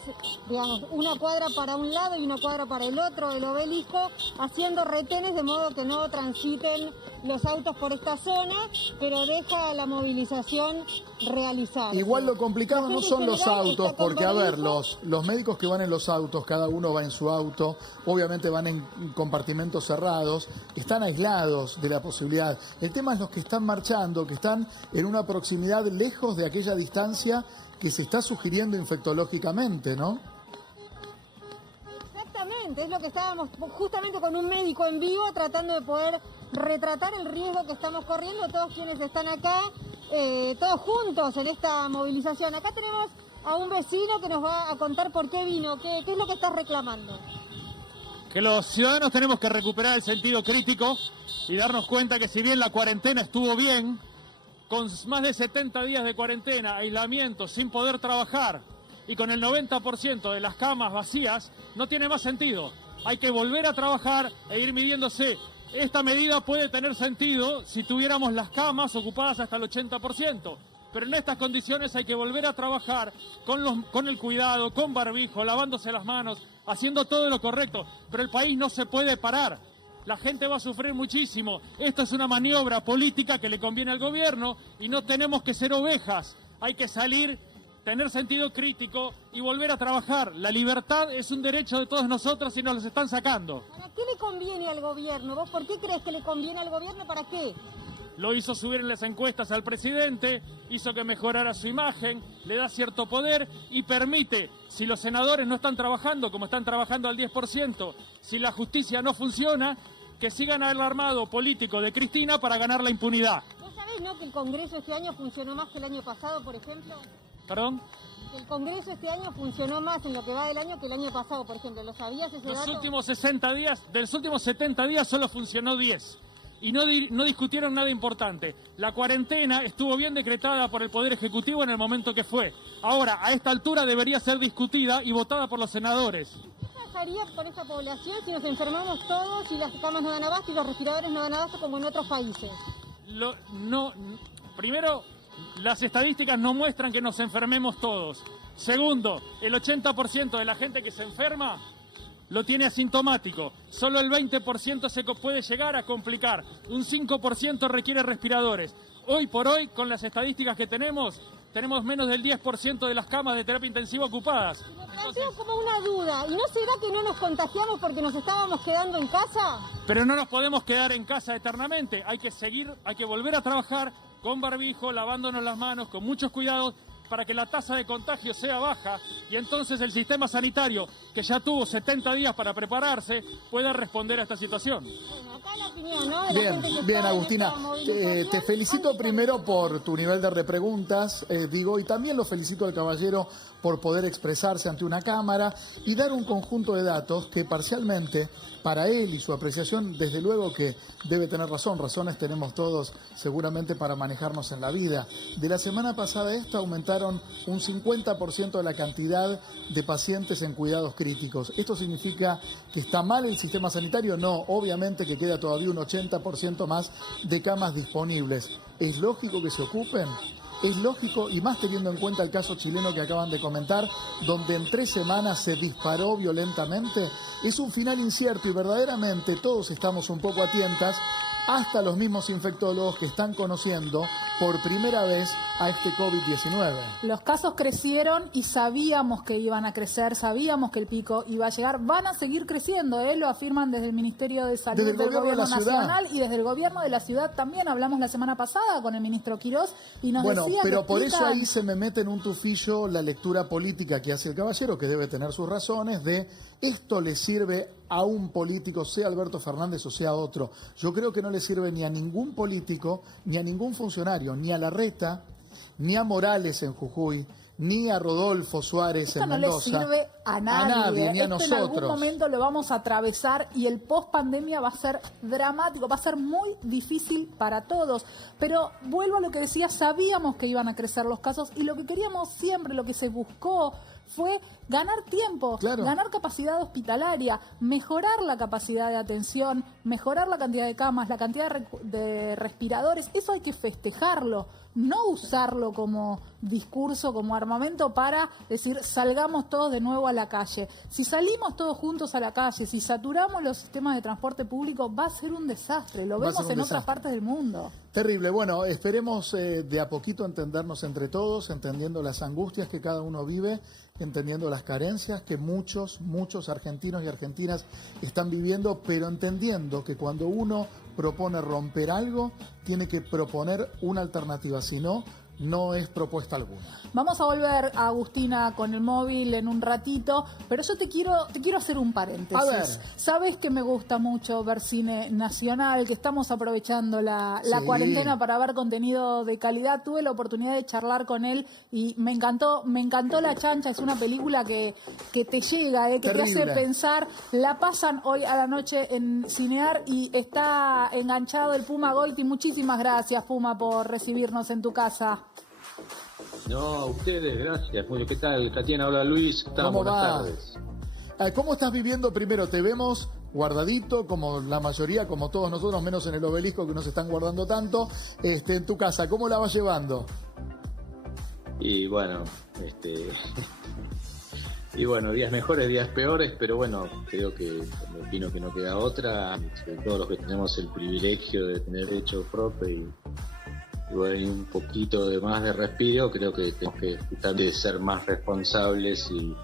digamos, una cuadra para un lado y una cuadra para el otro del Obelisco, haciendo retenes de modo que no transiten los autos por esta zona, pero deja la movilización realizada. Igual lo complicado no son los autos, porque a ver, los médicos que van en los autos, cada uno va en su auto, obviamente van en compartimentos cerrados, están aislados de la posibilidad. El tema es los que están marchando, que están en una proximidad lejos de aquella distancia que se está sugiriendo infectológicamente, ¿no? Exactamente, es lo que estábamos justamente con un médico en vivo tratando de poder retratar el riesgo que estamos corriendo todos quienes están acá, todos juntos en esta movilización. Acá tenemos a un vecino que nos va a contar por qué vino, qué es lo que estás reclamando. Que los ciudadanos tenemos que recuperar el sentido crítico y darnos cuenta que si bien la cuarentena estuvo bien, con más de 70 días de cuarentena, aislamiento, sin poder trabajar y con el 90% de las camas vacías, no tiene más sentido. Hay que volver a trabajar e ir midiéndose. Esta medida puede tener sentido si tuviéramos las camas ocupadas hasta el 80%, pero en estas condiciones hay que volver a trabajar con el cuidado, con barbijo, lavándose las manos, haciendo todo lo correcto, pero el país no se puede parar. La gente va a sufrir muchísimo. Esto es una maniobra política que le conviene al gobierno y no tenemos que ser ovejas. Hay que salir, tener sentido crítico y volver a trabajar. La libertad es un derecho de todos nosotros y nos los están sacando. ¿Para qué le conviene al gobierno? ¿Vos por qué crees que le conviene al gobierno? ¿Para qué? Lo hizo subir en las encuestas al presidente, hizo que mejorara su imagen, le da cierto poder y permite, si los senadores no están trabajando como están trabajando al 10%, si la justicia no funciona, que sigan al armado político de Cristina para ganar la impunidad. ¿Vos sabés, no, que el Congreso este año funcionó más que el año pasado, por ejemplo? ¿Perdón? El Congreso este año funcionó más en lo que va del año que el año pasado, por ejemplo. ¿Lo sabías ese dato? Los últimos 60 días, de los últimos 70 días solo funcionó 10. Y no discutieron nada importante. La cuarentena estuvo bien decretada por el Poder Ejecutivo en el momento que fue. Ahora, a esta altura debería ser discutida y votada por los senadores. pasaría con esta población si nos enfermamos todos y las camas no dan abasto y los respiradores no dan abasto como en otros países? Primero, las estadísticas no muestran que nos enfermemos todos. Segundo, el 80% de la gente que se enferma lo tiene asintomático. Solo el 20% se puede llegar a complicar. Un 5% requiere respiradores. Hoy por hoy, con las estadísticas que tenemos menos del 10% de las camas de terapia intensiva ocupadas. Tengo como una duda, ¿y no será que no nos contagiamos porque nos estábamos quedando en casa? Pero no nos podemos quedar en casa eternamente. Hay que seguir, hay que volver a trabajar con barbijo, lavándonos las manos, con muchos cuidados, para que la tasa de contagio sea baja y entonces el sistema sanitario, que ya tuvo 70 días para prepararse, pueda responder a esta situación. Bueno, acá la opinión, ¿no? Bien, Agustina. Te felicito primero por tu nivel de repreguntas, y también lo felicito al caballero por poder expresarse ante una cámara y dar un conjunto de datos que parcialmente, para él y su apreciación, desde luego que debe tener razón. Razones tenemos todos seguramente para manejarnos en la vida. De la semana pasada a esta aumentaron un 50% de la cantidad de pacientes en cuidados críticos. ¿Esto significa que está mal el sistema sanitario? No, obviamente que queda todavía un 80% más de camas disponibles. ¿Es lógico que se ocupen? Es lógico, y más teniendo en cuenta el caso chileno que acaban de comentar, donde en 3 semanas se disparó violentamente. Es un final incierto y verdaderamente todos estamos un poco a tientas, hasta los mismos infectólogos que están conociendo por primera vez a este COVID-19. Los casos crecieron y sabíamos que iban a crecer, sabíamos que el pico iba a llegar, van a seguir creciendo, lo afirman desde el Ministerio de Salud del Gobierno Nacional y desde el Gobierno de la Ciudad también. Hablamos la semana pasada con el ministro Quirós y nos decía pero que por eso ahí se me mete en un tufillo la lectura política que hace el caballero, que debe tener sus razones, de esto le sirve a un político, sea Alberto Fernández o sea otro. Yo creo que no le sirve ni a ningún político, ni a ningún funcionario, ni a Larreta, ni a Morales en Jujuy, ni a Rodolfo Suárez en Mendoza. No le sirve a nadie, ni a Esto nosotros. En algún momento lo vamos a atravesar y el post-pandemia va a ser dramático, va a ser muy difícil para todos. Pero vuelvo a lo que decía, sabíamos que iban a crecer los casos y lo que queríamos siempre, lo que se buscó fue ganar tiempo, ganar capacidad hospitalaria, mejorar la capacidad de atención, mejorar la cantidad de camas, la cantidad de respiradores. Eso hay que festejarlo, no usarlo como discurso, como armamento para decir salgamos todos de nuevo a la calle. Si salimos todos juntos a la calle, si saturamos los sistemas de transporte público, va a ser un desastre. Lo vemos en otras partes del mundo. Terrible. Bueno, esperemos de a poquito entendernos entre todos, entendiendo las angustias que cada uno vive, entendiendo las carencias que muchos argentinos y argentinas están viviendo, pero entendiendo que cuando uno propone romper algo, tiene que proponer una alternativa, si no, no es propuesta alguna. Vamos a volver a Agustina con el móvil en un ratito, pero yo te quiero hacer un paréntesis. A ver. Sabes que me gusta mucho ver cine nacional, que estamos aprovechando la cuarentena para ver contenido de calidad. Tuve la oportunidad de charlar con él y me encantó La Chancha. Es una película que te llega, que te hace pensar. La pasan hoy a la noche en Cinear y está enganchado el Puma Golti. Muchísimas gracias, Puma, por recibirnos en tu casa. No, a ustedes, gracias. Bueno, ¿qué tal? Tatiana, hola Luis. ¿Cómo Buenas va? tardes. ¿Cómo estás viviendo? Primero, te vemos guardadito, como la mayoría, como todos nosotros, menos en el Obelisco, que nos están guardando tanto, en tu casa. ¿Cómo la vas llevando? Y bueno, días mejores, días peores, pero bueno, creo que me opino que no queda otra. Sobre todo los que tenemos el privilegio de tener derecho propio y bueno, un poquito de más de respiro, creo que tenemos que tratar de ser más responsables y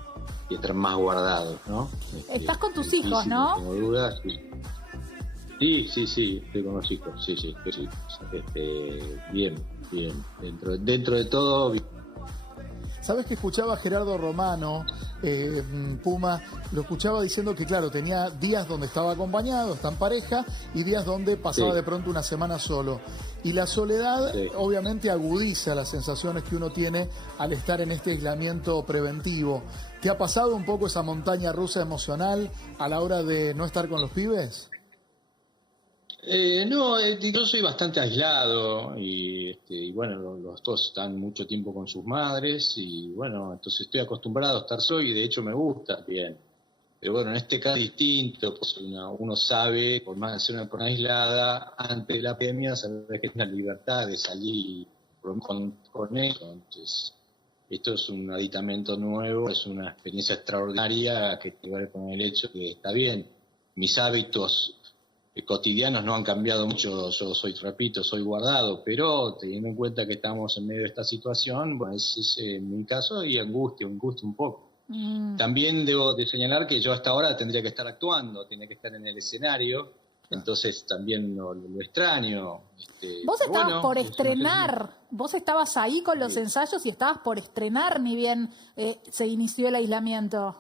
estar más guardados, ¿no? Estás con tus hijos, ¿no? No tengo dudas. Sí, estoy con los hijos, sí. Bien, dentro de todo. ¿Sabes que escuchaba a Gerardo Romano, Puma? Lo escuchaba diciendo que, claro, tenía días donde estaba acompañado, está en pareja, y días donde pasaba de pronto una semana solo. Y la soledad obviamente agudiza las sensaciones que uno tiene al estar en este aislamiento preventivo. ¿Te ha pasado un poco esa montaña rusa emocional a la hora de no estar con los pibes? No, yo soy bastante aislado y bueno, los dos están mucho tiempo con sus madres y bueno, entonces estoy acostumbrado a estar solo y de hecho me gusta bien. Pero bueno, en este caso es distinto, pues uno sabe, por más de ser una persona aislada, antes de la pandemia, sabe que tiene la libertad de salir con él. Entonces, esto es un aditamento nuevo, es una experiencia extraordinaria que tiene que ver con el hecho que está bien. Mis hábitos cotidianos no han cambiado mucho, yo soy guardado, pero teniendo en cuenta que estamos en medio de esta situación, bueno, es en mi caso, y angustia un poco. También debo de señalar que yo hasta ahora tendría que estar actuando, tenía que estar en el escenario, entonces también lo extraño. Vos estabas por estrenar, vos estabas ahí con los ensayos y estabas por estrenar, ni bien se inició el aislamiento.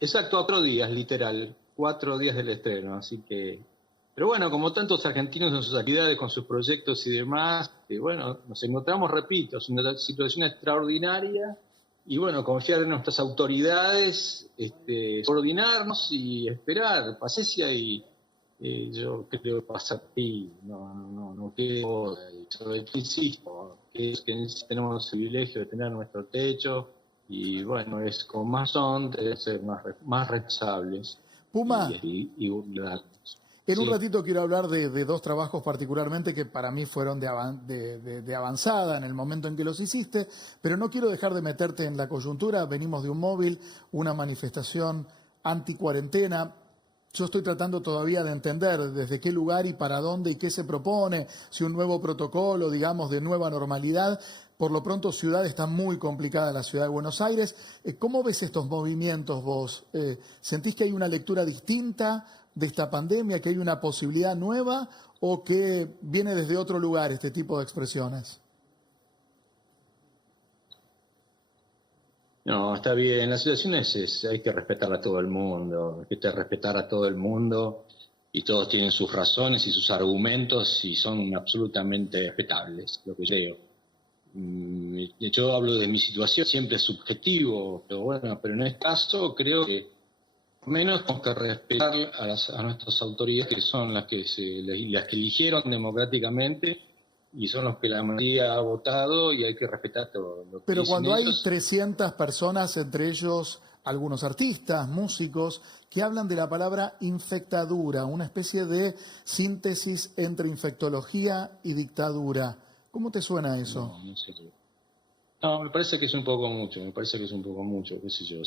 Exacto, 4 días, literal, 4 días del estreno, así que... Pero bueno, como tantos argentinos en sus actividades, con sus proyectos y demás, bueno, nos encontramos, repito, es una situación extraordinaria. Y bueno, confiar en nuestras autoridades, coordinarnos y esperar, paciencia y yo creo que pasa aquí, no quiero, yo insisto, que tenemos el privilegio de tener nuestro techo y bueno, es con más son, debe ser más responsables. Puma. En un Sí. ratito quiero hablar de 2 trabajos particularmente que para mí fueron de avanzada en el momento en que los hiciste, pero no quiero dejar de meterte en la coyuntura. Venimos de un móvil, una manifestación anti-cuarentena. Yo estoy tratando todavía de entender desde qué lugar y para dónde y qué se propone, si un nuevo protocolo, digamos, de nueva normalidad. Por lo pronto, ciudad está muy complicada, la ciudad de Buenos Aires. ¿Cómo ves estos movimientos vos? ¿Sentís que hay una lectura distinta de esta pandemia, que hay una posibilidad nueva o que viene desde otro lugar este tipo de expresiones? No, está bien. La situación hay que respetar a todo el mundo, hay que respetar a todo el mundo y todos tienen sus razones y sus argumentos y son absolutamente respetables, lo que yo creo. Yo hablo de mi situación, siempre es subjetivo, pero en este caso creo que por lo menos tenemos que respetar a nuestras autoridades, que son las que eligieron democráticamente y son los que la mayoría ha votado, y hay que respetar todo lo que Pero dicen cuando hay ellos. 300 personas, entre ellos algunos artistas, músicos, que hablan de la palabra infectadura, una especie de síntesis entre infectología y dictadura, ¿cómo te suena eso? No sé. No, me parece que es un poco mucho, qué sé yo.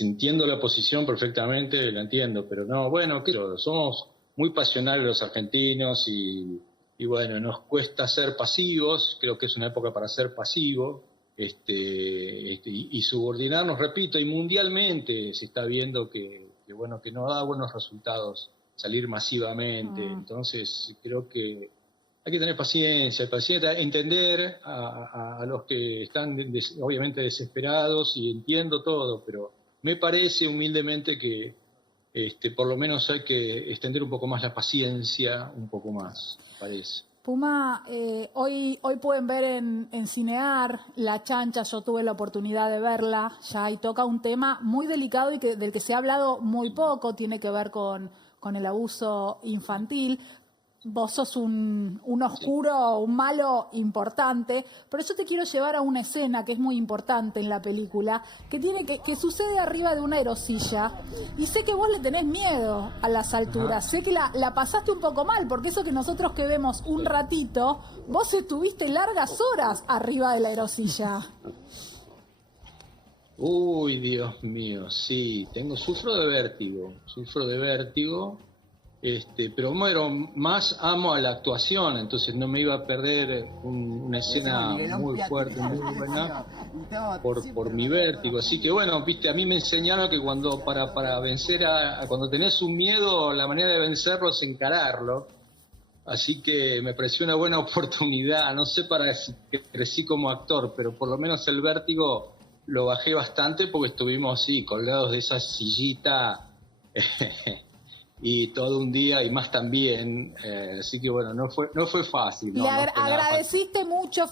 Entiendo la posición perfectamente, la entiendo, pero no, bueno, somos muy pasionales los argentinos y bueno, nos cuesta ser pasivos, creo que es una época para ser pasivo, y subordinarnos, repito, y mundialmente se está viendo que no da buenos resultados salir masivamente, entonces creo que hay que tener paciencia, entender a los que están obviamente desesperados, y entiendo todo, pero me parece humildemente que por lo menos hay que extender un poco más la paciencia, un poco más, me parece. Puma, hoy pueden ver en Cinear La Chancha, yo tuve la oportunidad de verla ya, y toca un tema muy delicado y del que se ha hablado muy poco, tiene que ver con el abuso infantil. Vos sos un oscuro, un malo importante, pero yo te quiero llevar a una escena que es muy importante en la película, que sucede arriba de una aerosilla, y sé que vos le tenés miedo a las alturas, sé que la pasaste un poco mal, porque eso que nosotros que vemos un ratito, vos estuviste largas horas arriba de la aerosilla. Uy, Dios mío, sí, sufro de vértigo, pero bueno, más amo a la actuación, entonces no me iba a perder una escena muy fuerte, muy buena, por mi vértigo. Así que bueno, viste, a mí me enseñaron que para vencer cuando tenés un miedo, la manera de vencerlo es encararlo. Así que me pareció una buena oportunidad, no sé para si crecí como actor, pero por lo menos el vértigo lo bajé bastante porque estuvimos así, colgados de esa sillita y todo un día y más también, así que bueno, no fue fácil. Y agradeciste mucho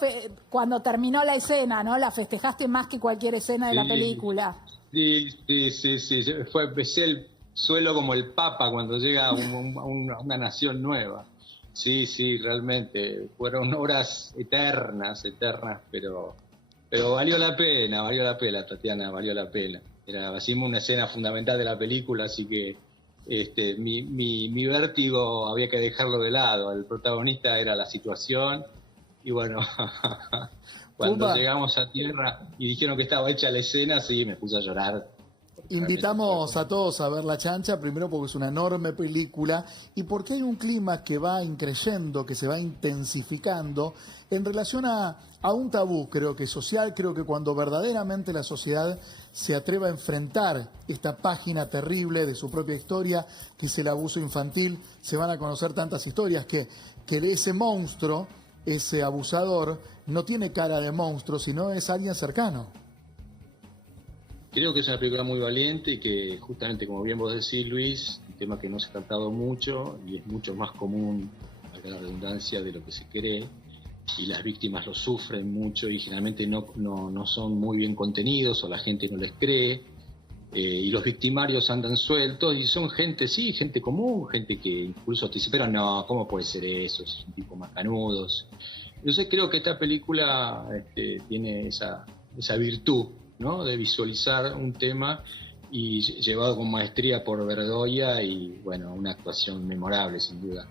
cuando terminó la escena, ¿no? La festejaste más que cualquier escena de la película. Sí, besé el suelo como el Papa cuando llega a una nación nueva. Sí, realmente, fueron horas eternas, pero valió la pena, Tatiana, valió la pena. era así una escena fundamental de la película, así que mi vértigo había que dejarlo de lado. El protagonista era la situación y bueno, cuando llegamos a tierra y dijeron que estaba hecha la escena, sí, me puse a llorar. Invitamos a todos a ver La Chancha, primero porque es una enorme película y porque hay un clima que va increyendo, que se va intensificando en relación a un tabú, creo que social. Creo que cuando verdaderamente la sociedad se atreva a enfrentar esta página terrible de su propia historia, que es el abuso infantil, se van a conocer tantas historias que ese monstruo, ese abusador, no tiene cara de monstruo, sino es alguien cercano. Creo que es una película muy valiente y que justamente, como bien vos decís, Luis, un tema que no se ha tratado mucho y es mucho más común, valga la redundancia, de lo que se cree, y las víctimas lo sufren mucho y generalmente no son muy bien contenidos o la gente no les cree, y los victimarios andan sueltos y son gente común, gente que incluso te dice, pero no, ¿cómo puede ser eso? Es un tipo macanudos. Entonces creo que esta película tiene esa virtud, ¿no?, de visualizar un tema y llevado con maestría por Verdoya y bueno, una actuación memorable sin duda.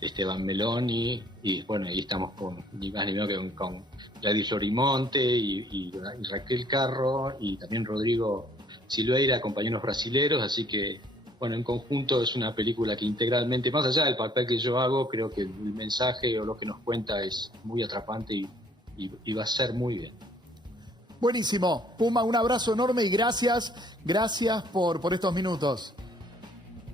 Esteban Meloni y bueno, ahí estamos con ni más ni menos que con Gladys Florimonte y Raquel Carro y también Rodrigo Silveira, compañeros brasileros, así que bueno, en conjunto es una película que integralmente, más allá del papel que yo hago, creo que el mensaje o lo que nos cuenta es muy atrapante y va a ser muy bien. Buenísimo. Puma, un abrazo enorme y gracias por estos minutos.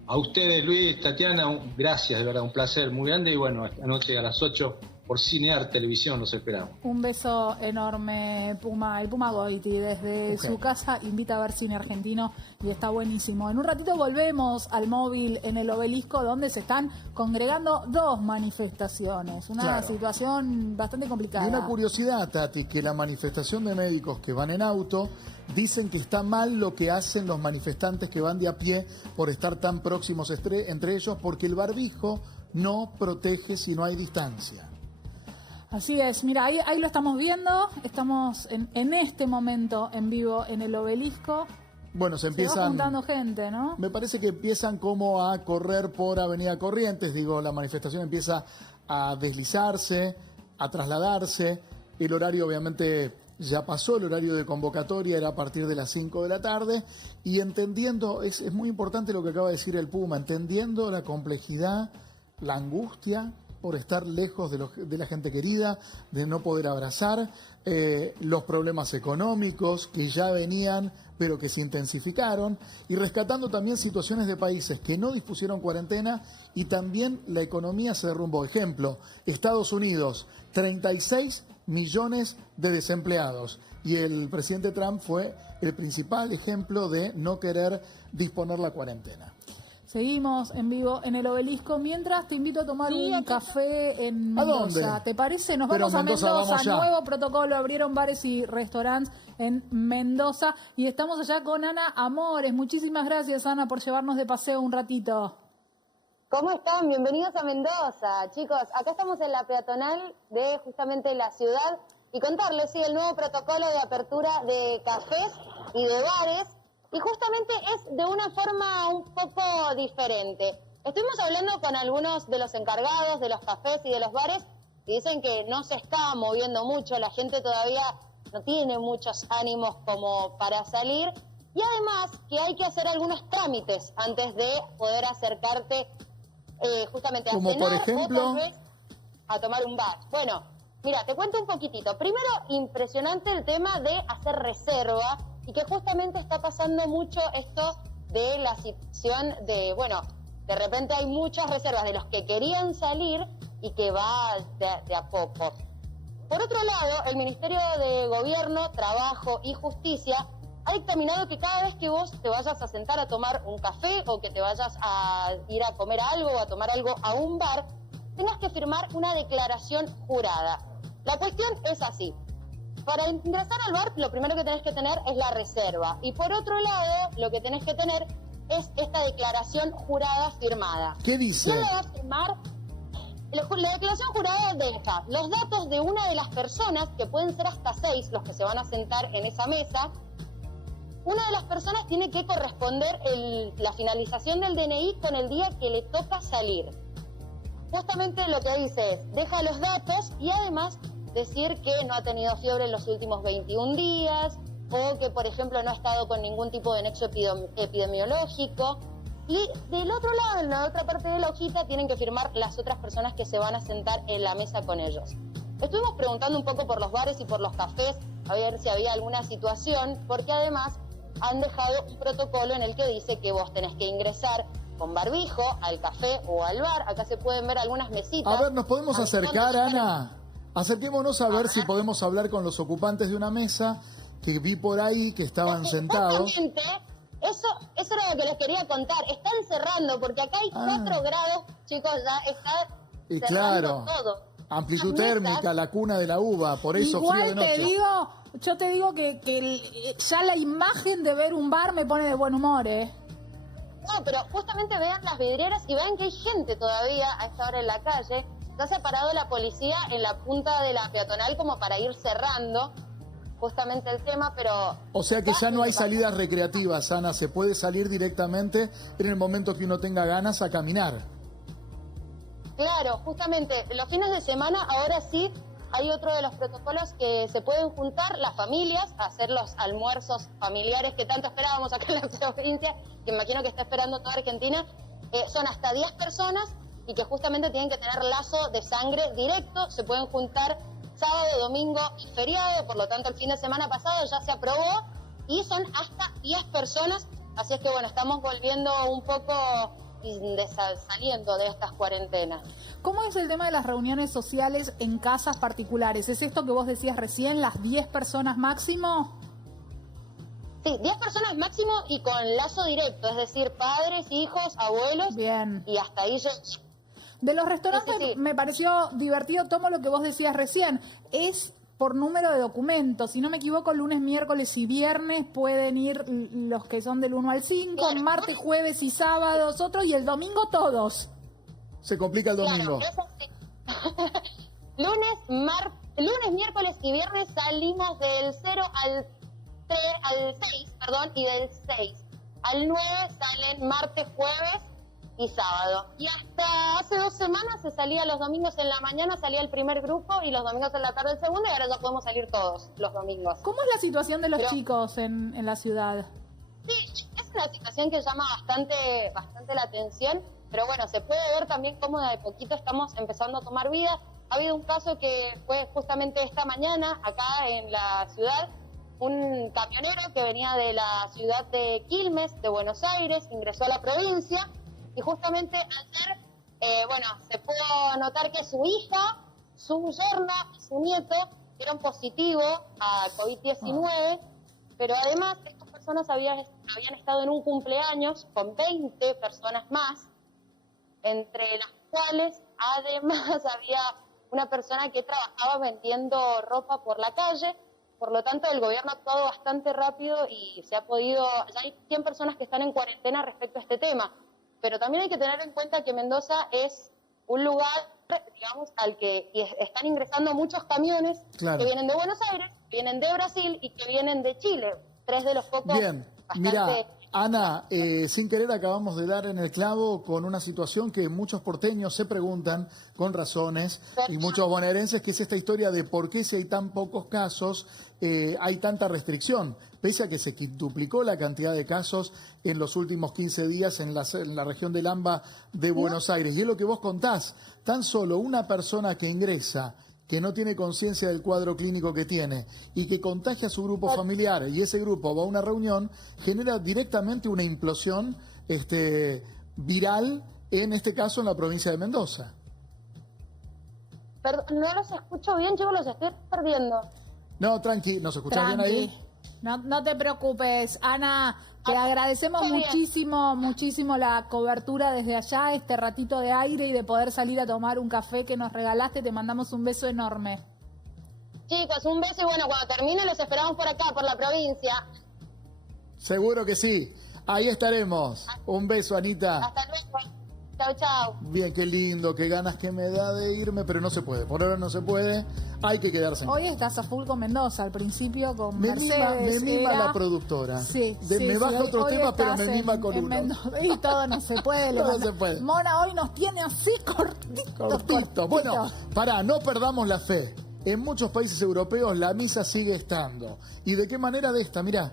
A ustedes, Luis, Tatiana, gracias, de verdad, un placer muy grande. Y bueno, esta noche a las 8 por Cinear Televisión los esperamos. Un beso enorme, Puma. El Puma Goiti desde su casa invita a ver cine argentino y está buenísimo. En un ratito volvemos al móvil en el Obelisco, donde se están congregando 2 manifestaciones. Una situación bastante complicada. Y una curiosidad, Tati, que la manifestación de médicos que van en auto dicen que está mal lo que hacen los manifestantes que van de a pie por estar tan próximos entre ellos, porque el barbijo no protege si no hay distancia. Así es, mira, ahí lo estamos viendo, estamos en este momento en vivo en el Obelisco. Bueno, se va juntando gente, ¿no? Me parece que empiezan como a correr por Avenida Corrientes, la manifestación empieza a deslizarse, a trasladarse, el horario obviamente ya pasó, el horario de convocatoria era a partir de las 5 de la tarde, y entendiendo, es muy importante lo que acaba de decir el Puma, entendiendo la complejidad, la angustia por estar lejos de la gente querida, de no poder abrazar, los problemas económicos que ya venían pero que se intensificaron, y rescatando también situaciones de países que no dispusieron cuarentena y también la economía se derrumbó. Ejemplo, Estados Unidos, 36 millones de desempleados, y el presidente Trump fue el principal ejemplo de no querer disponer la cuarentena. Seguimos en vivo en el Obelisco. Mientras te invito a tomar un café en Mendoza. ¿A dónde? ¿Te parece? Nos vamos a Mendoza. Nuevo protocolo. Abrieron bares y restaurantes en Mendoza. Y estamos allá con Ana Amores. Muchísimas gracias, Ana, por llevarnos de paseo un ratito. ¿Cómo están? Bienvenidos a Mendoza, chicos. Acá estamos en la peatonal de justamente la ciudad. Y contarles, el nuevo protocolo de apertura de cafés y de bares. Y justamente es de una forma un poco diferente. Estuvimos hablando con algunos de los encargados de los cafés y de los bares y dicen que no se está moviendo mucho, la gente todavía no tiene muchos ánimos como para salir, y además que hay que hacer algunos trámites antes de poder acercarte justamente a como cenar, por ejemplo, o tal vez a tomar un bar. Bueno, mira, te cuento un poquitito. Primero, impresionante el tema de hacer reserva, y que justamente está pasando mucho esto de la situación de, de repente hay muchas reservas de los que querían salir y que va de a poco. Por otro lado, el Ministerio de Gobierno, Trabajo y Justicia ha dictaminado que cada vez que vos te vayas a sentar a tomar un café o que te vayas a ir a comer algo o a tomar algo a un bar, tengas que firmar una declaración jurada. La cuestión es así. Para ingresar al bar, lo primero que tenés que tener es la reserva. Y por otro lado, lo que tenés que tener es esta declaración jurada firmada. ¿Qué dice? ¿Quién la va a firmar? La declaración jurada deja los datos de una de las personas, que pueden ser hasta 6 los que se van a sentar en esa mesa, una de las personas tiene que corresponder la finalización del DNI con el día que le toca salir. Justamente lo que dice es, deja los datos y además decir que no ha tenido fiebre en los últimos 21 días o que, por ejemplo, no ha estado con ningún tipo de nexo epidemiológico. Y del otro lado, en la otra parte de la hojita, tienen que firmar las otras personas que se van a sentar en la mesa con ellos. Estuvimos preguntando un poco por los bares y por los cafés, a ver si había alguna situación, porque además han dejado un protocolo en el que dice que vos tenés que ingresar con barbijo al café o al bar. Acá se pueden ver algunas mesitas. A ver, ¿nos podemos acercar, Ana? Acerquémonos a ver si podemos hablar con los ocupantes de una mesa que vi por ahí que estaban sentados. Exactamente. Eso era lo que les quería contar. Están cerrando, porque acá hay 4 grados, chicos, ya está Y cerrando claro, todo. amplitud Las mesas, térmica, la cuna de la uva, por eso Igual frío de noche. yo te digo que ya la imagen de ver un bar me pone de buen humor, ¿eh? No, pero justamente vean las vidrieras y vean que hay gente todavía a esta hora en la calle. Está separado la policía en la punta de la peatonal como para ir cerrando justamente el tema, pero... O sea que ya no hay salidas recreativas, Ana, se puede salir directamente en el momento que uno tenga ganas a caminar. Claro, justamente, los fines de semana ahora sí hay otro de los protocolos que se pueden juntar las familias a hacer los almuerzos familiares que tanto esperábamos acá en la provincia, que imagino que está esperando toda Argentina. Son hasta 10 personas y que justamente tienen que tener lazo de sangre directo, se pueden juntar sábado, domingo y feriado, por lo tanto el fin de semana pasado ya se aprobó y son hasta 10 personas, así es que bueno, estamos volviendo un poco saliendo de estas cuarentenas. ¿Cómo es el tema de las reuniones sociales en casas particulares? ¿Es esto que vos decías recién, las 10 personas máximo? Sí, 10 personas máximo y con lazo directo, es decir, padres, hijos, abuelos. Bien. Y hasta ahí yo... De los restaurantes Sí. me pareció divertido, tomo lo que vos decías recién, es por número de documentos. Si no me equivoco, lunes, miércoles y viernes pueden ir los que son del 1 al 5, claro. Martes, jueves y sábados otros, y el domingo todos. Se complica el domingo. Claro, lunes, miércoles y viernes salimos del 0 al 6, y del 6 al 9 salen martes, jueves y sábado. Y hasta hace 2 semanas se salía los domingos en la mañana, salía el primer grupo y los domingos en la tarde el segundo, y ahora ya podemos salir todos los domingos. ¿Cómo es la situación de los chicos en la ciudad? Sí, es una situación que llama bastante la atención, pero bueno, se puede ver también cómo de poquito estamos empezando a tomar vida. Ha habido un caso que fue justamente esta mañana acá en la ciudad, un camionero que venía de la ciudad de Quilmes, de Buenos Aires, ingresó a la provincia. Y justamente ayer, se pudo notar que su hija, su yerno y su nieto dieron positivo a COVID-19, pero además estas personas habían estado en un cumpleaños con 20 personas más, entre las cuales además había una persona que trabajaba vendiendo ropa por la calle. Por lo tanto, el gobierno ha actuado bastante rápido y ya hay 100 personas que están en cuarentena respecto a este tema. Pero también hay que tener en cuenta que Mendoza es un lugar, digamos, al que están ingresando muchos camiones que vienen de Buenos Aires, que vienen de Brasil y que vienen de Chile. 3 de los pocos. Bien, mira, Ana, sin querer acabamos de dar en el clavo con una situación que muchos porteños se preguntan con razones y muchos bonaerenses, que es esta historia de por qué si hay tan pocos casos hay tanta restricción, pese a que se duplicó la cantidad de casos en los últimos 15 días en la región del AMBA de Buenos Aires. Y es lo que vos contás, tan solo una persona que ingresa, que no tiene conciencia del cuadro clínico que tiene y que contagia a su grupo familiar y ese grupo va a una reunión, genera directamente una implosión viral, en este caso en la provincia de Mendoza. Perdón, no los escucho bien, chicos, los estoy perdiendo. No, tranqui, ¿nos escuchás bien ahí? No te preocupes, Ana, te agradecemos muchísimo la cobertura desde allá, este ratito de aire y de poder salir a tomar un café que nos regalaste. Te mandamos un beso enorme. Chicos, un beso y bueno, cuando termine los esperamos por acá, por la provincia. Seguro que sí, ahí estaremos. Un beso, Anita. Hasta luego. Chau, chau. Bien, qué lindo, qué ganas que me da de irme, pero no se puede. Por ahora no se puede. Hay que quedarse. Hoy estás a full con Mendoza, al principio con me Mercedes. Me mima la productora. Sí, me baja otro tema, pero me mima con uno. Y todo no se puede. Todo se puede. Mona hoy nos tiene así cortito. Bueno, no perdamos la fe. En muchos países europeos la misa sigue estando. ¿Y de qué manera de esta? Mirá.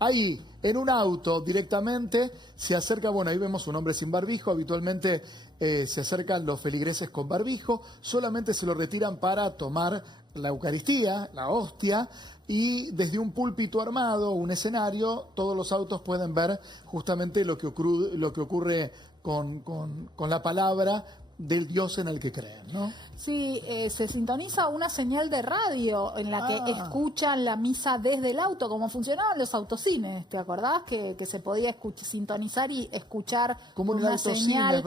Ahí, en un auto directamente, se acerca, ahí vemos un hombre sin barbijo, habitualmente se acercan los feligreses con barbijo, solamente se lo retiran para tomar la Eucaristía, la hostia, y desde un púlpito armado, un escenario, todos los autos pueden ver justamente lo que ocurre con la palabra del Dios en el que creen, ¿no? Sí, se sintoniza una señal de radio en la que escuchan la misa desde el auto, como funcionaban los autocines, ¿te acordás? Que se podía sintonizar y escuchar como una señal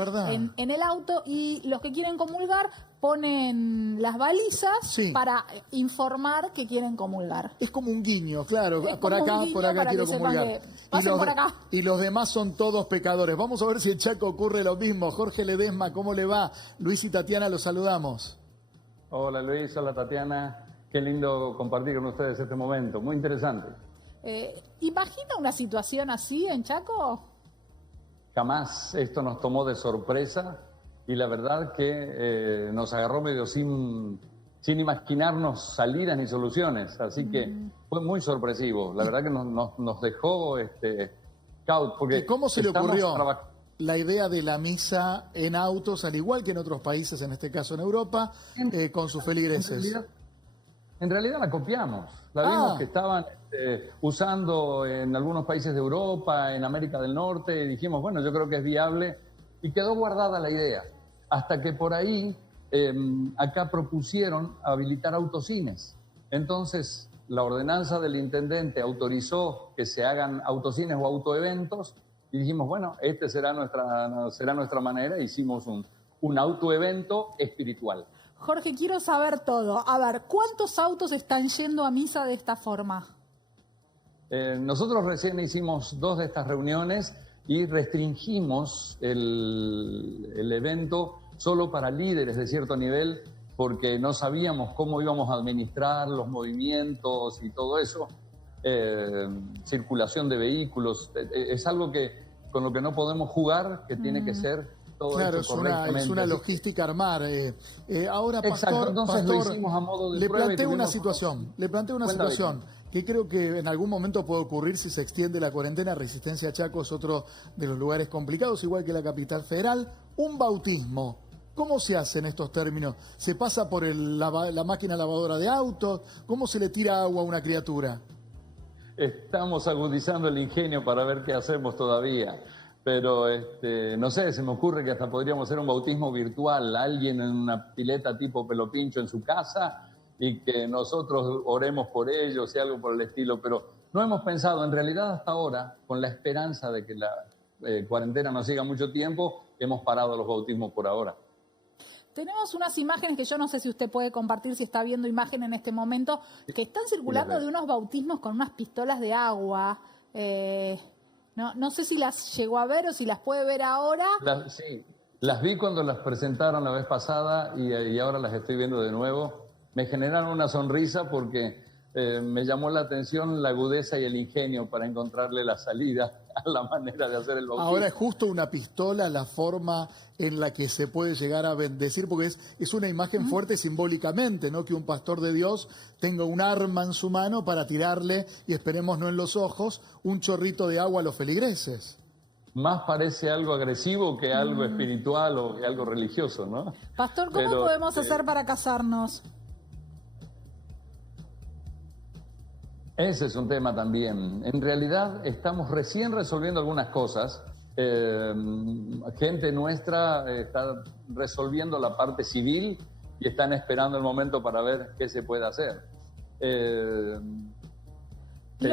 en el auto, y los que quieren comulgar ponen las balizas para informar que quieren comulgar. Es como un guiño, claro, por acá quiero comulgar. Y los demás son todos pecadores. Vamos a ver si en Chaco ocurre lo mismo. Jorge Ledesma, ¿cómo le va? Luis y Tatiana, los saludamos. Hola Luis, hola Tatiana. Qué lindo compartir con ustedes este momento, muy interesante. ¿Imagina una situación así en Chaco? Jamás, esto nos tomó de sorpresa y la verdad que nos agarró medio sin imaginarnos salidas ni soluciones, así que fue muy sorpresivo. La verdad que nos dejó caut, porque ¿y cómo se le ocurrió la idea de la misa en autos, al igual que en otros países, en este caso en Europa, con sus feligreses? En realidad la copiamos. La vimos que estaban usando en algunos países de Europa, en América del Norte, y dijimos, bueno, yo creo que es viable, y quedó guardada la idea. Hasta que por ahí, acá propusieron habilitar autocines. Entonces, la ordenanza del intendente autorizó que se hagan autocines o autoeventos, y dijimos, bueno, será nuestra manera. Hicimos un autoevento espiritual. Jorge, quiero saber todo. A ver, ¿cuántos autos están yendo a misa de esta forma? Nosotros recién hicimos 2 de estas reuniones y restringimos el evento solo para líderes de cierto nivel, porque no sabíamos cómo íbamos a administrar los movimientos y todo eso. Circulación de vehículos, es algo con lo que no podemos jugar, que tiene que ser todo hecho correctamente. Es una logística armar. Ahora, Pastor, entonces lo hicimos a modo de le prueba. planteo una situación que creo que en algún momento puede ocurrir si se extiende la cuarentena. Resistencia Chaco es otro de los lugares complicados, igual que la capital federal. Un bautismo, ¿cómo se hace en estos términos? ¿Se pasa por la máquina lavadora de autos? ¿Cómo se le tira agua a una criatura? Estamos agudizando el ingenio para ver qué hacemos todavía. Pero no sé, se me ocurre que hasta podríamos hacer un bautismo virtual, alguien en una pileta tipo Pelo Pincho en su casa, y que nosotros oremos por ellos y algo por el estilo. Pero no hemos pensado, en realidad hasta ahora, con la esperanza de que la cuarentena no siga mucho tiempo, hemos parado los bautismos por ahora. Tenemos unas imágenes que yo no sé si usted puede compartir, si está viendo imagen en este momento, que están circulando de unos bautismos con unas pistolas de agua. No sé si las llegó a ver o si las puede ver ahora. Sí, las vi cuando las presentaron la vez pasada y ahora las estoy viendo de nuevo. Me generaron una sonrisa porque me llamó la atención la agudeza y el ingenio para encontrarle la salida a la manera de hacer el bautismo. Ahora es justo una pistola la forma en la que se puede llegar a bendecir, porque es una imagen fuerte simbólicamente, ¿no? Que un pastor de Dios tenga un arma en su mano para tirarle, y esperemos no en los ojos, un chorrito de agua a los feligreses. Más parece algo agresivo que algo espiritual o que algo religioso, ¿no? Pastor, ¿cómo podemos hacer para casarnos? Ese es un tema también. En realidad estamos recién resolviendo algunas cosas. Gente nuestra está resolviendo la parte civil y están esperando el momento para ver qué se puede hacer. Te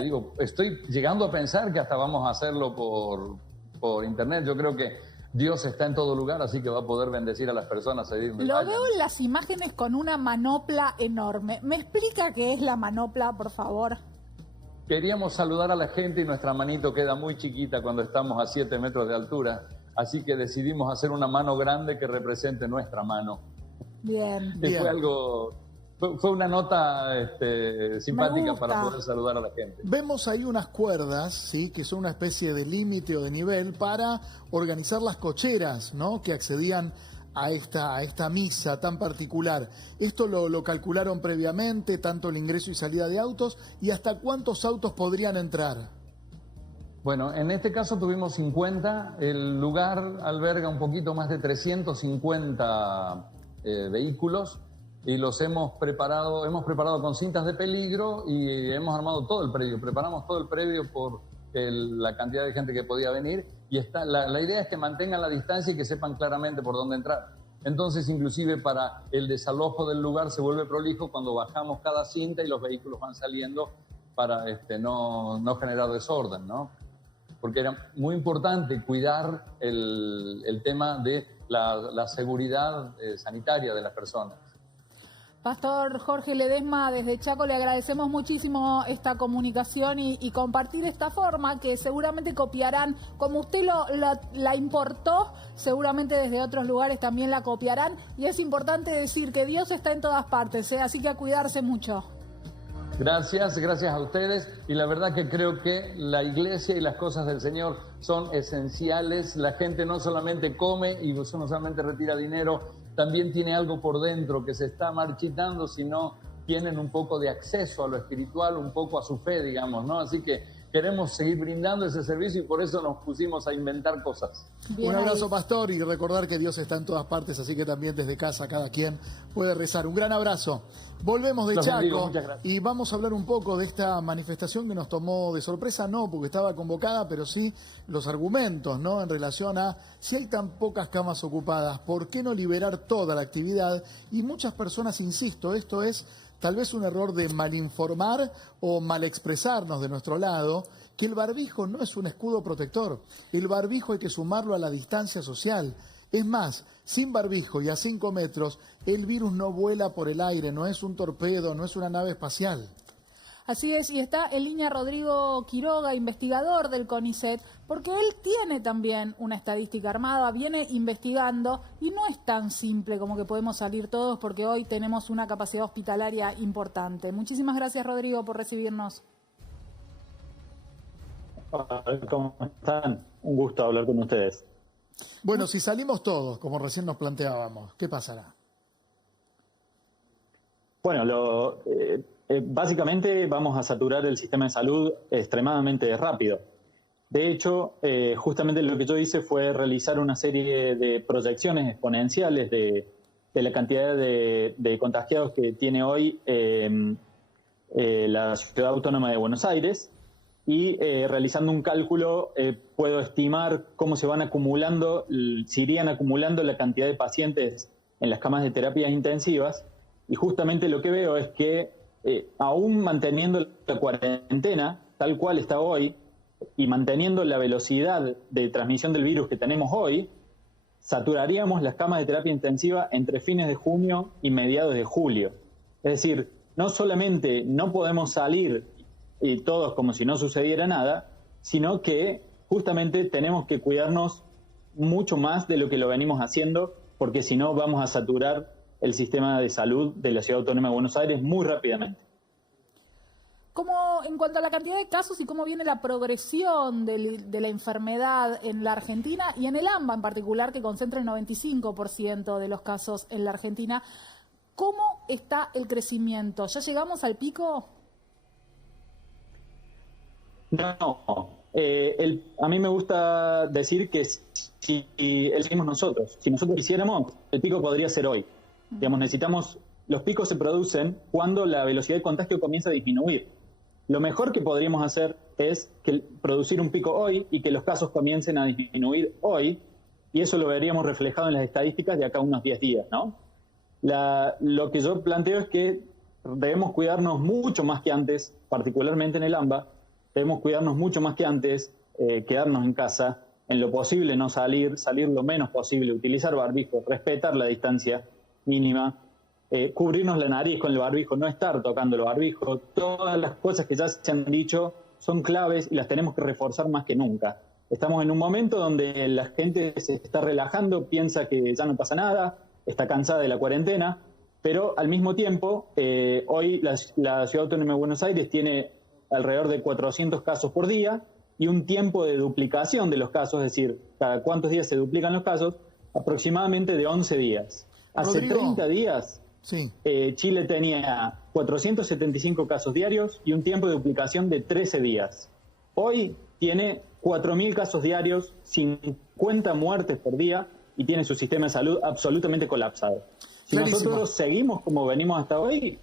digo, estoy llegando a pensar que hasta vamos a hacerlo por internet. Yo creo que Dios está en todo lugar, así que va a poder bendecir a las personas. Lo veo en las imágenes con una manopla enorme. ¿Me explica qué es la manopla, por favor? Queríamos saludar a la gente y nuestra manito queda muy chiquita cuando estamos a 7 metros de altura. así que decidimos hacer una mano grande que represente nuestra mano. Bien. Que fue algo... Fue una nota simpática para poder saludar a la gente. Vemos ahí unas cuerdas, ¿sí?, que son una especie de límite o de nivel para organizar las cocheras, ¿no?, que accedían a esta misa tan particular. ¿Esto lo calcularon previamente, tanto el ingreso y salida de autos, y hasta cuántos autos podrían entrar? Bueno, en este caso tuvimos 50. El lugar alberga un poquito más de 350 vehículos. Y los hemos preparado con cintas de peligro y hemos armado todo el predio. Preparamos todo el predio por la cantidad de gente que podía venir. Y la idea es que mantengan la distancia y que sepan claramente por dónde entrar. Entonces, inclusive para el desalojo del lugar se vuelve prolijo cuando bajamos cada cinta y los vehículos van saliendo para no generar desorden, ¿no? Porque era muy importante cuidar el tema de la seguridad sanitaria de las personas. Pastor Jorge Ledesma, desde Chaco le agradecemos muchísimo esta comunicación y compartir esta forma que seguramente copiarán, como usted la importó, seguramente desde otros lugares también la copiarán. Y es importante decir que Dios está en todas partes, así que a cuidarse mucho. Gracias a ustedes, y la verdad que creo que la iglesia y las cosas del Señor son esenciales. La gente no solamente come y no solamente retira dinero, también tiene algo por dentro que se está marchitando, sino tienen un poco de acceso a lo espiritual, un poco a su fe, digamos, ¿no? Así que queremos seguir brindando ese servicio y por eso nos pusimos a inventar cosas. Bien, un abrazo, pastor, y recordar que Dios está en todas partes, así que también desde casa cada quien puede rezar. Un gran abrazo. Volvemos de Chaco y vamos a hablar un poco de esta manifestación que nos tomó de sorpresa, no porque estaba convocada, pero sí los argumentos, ¿no?, en relación a si hay tan pocas camas ocupadas, ¿por qué no liberar toda la actividad? Y muchas personas, insisto, esto es tal vez un error de malinformar o mal expresarnos de nuestro lado, que el barbijo no es un escudo protector. El barbijo hay que sumarlo a la distancia social. Es más, sin barbijo y a 5 metros, el virus no vuela por el aire, no es un torpedo, no es una nave espacial. Así es, y está en línea Rodrigo Quiroga, investigador del CONICET, porque él tiene también una estadística armada, viene investigando, y no es tan simple como que podemos salir todos, porque hoy tenemos una capacidad hospitalaria importante. Muchísimas gracias, Rodrigo, por recibirnos. ¿Cómo están? Un gusto hablar con ustedes. Bueno, si salimos todos, como recién nos planteábamos, ¿qué pasará? Bueno, básicamente vamos a saturar el sistema de salud extremadamente rápido. De hecho, justamente lo que yo hice fue realizar una serie de proyecciones exponenciales de la cantidad de contagiados que tiene hoy la Ciudad Autónoma de Buenos Aires, y realizando un cálculo puedo estimar cómo se van acumulando, si irían acumulando la cantidad de pacientes en las camas de terapias intensivas, y justamente lo que veo es que aún manteniendo la cuarentena tal cual está hoy y manteniendo la velocidad de transmisión del virus que tenemos hoy, saturaríamos las camas de terapia intensiva entre fines de junio y mediados de julio. Es decir, no solamente no podemos salir y todos como si no sucediera nada, sino que justamente tenemos que cuidarnos mucho más de lo que lo venimos haciendo, porque si no vamos a saturar el sistema de salud de la Ciudad Autónoma de Buenos Aires muy rápidamente. ¿Cómo, en cuanto a la cantidad de casos y cómo viene la progresión de la enfermedad en la Argentina y en el AMBA en particular, que concentra el 95% de los casos en la Argentina, cómo está el crecimiento? ¿Ya llegamos al pico? No, a mí me gusta decir que si elegimos nosotros, si nosotros quisiéramos, el pico podría ser hoy. Digamos, los picos se producen cuando la velocidad de contagio comienza a disminuir. Lo mejor que podríamos hacer es producir un pico hoy y que los casos comiencen a disminuir hoy, y eso lo veríamos reflejado en las estadísticas de acá a unos 10 días, ¿no? Lo que yo planteo es que debemos cuidarnos mucho más que antes, particularmente en el AMBA, debemos cuidarnos mucho más que antes, quedarnos en casa, en lo posible no salir lo menos posible, utilizar barbijo, respetar la distancia mínima, cubrirnos la nariz con el barbijo, no estar tocando el barbijo. Todas las cosas que ya se han dicho son claves y las tenemos que reforzar más que nunca. Estamos en un momento donde la gente se está relajando, piensa que ya no pasa nada, está cansada de la cuarentena, pero al mismo tiempo, hoy la Ciudad Autónoma de Buenos Aires tiene alrededor de 400 casos por día y un tiempo de duplicación de los casos, es decir, cada cuántos días se duplican los casos, aproximadamente de 11 días. Hace Rodrigo, 30 días, sí. Chile tenía 475 casos diarios y un tiempo de duplicación de 13 días. Hoy tiene 4.000 casos diarios, 50 muertes por día y tiene su sistema de salud absolutamente colapsado. Si Clarísimo. nosotros seguimos como venimos hasta hoy,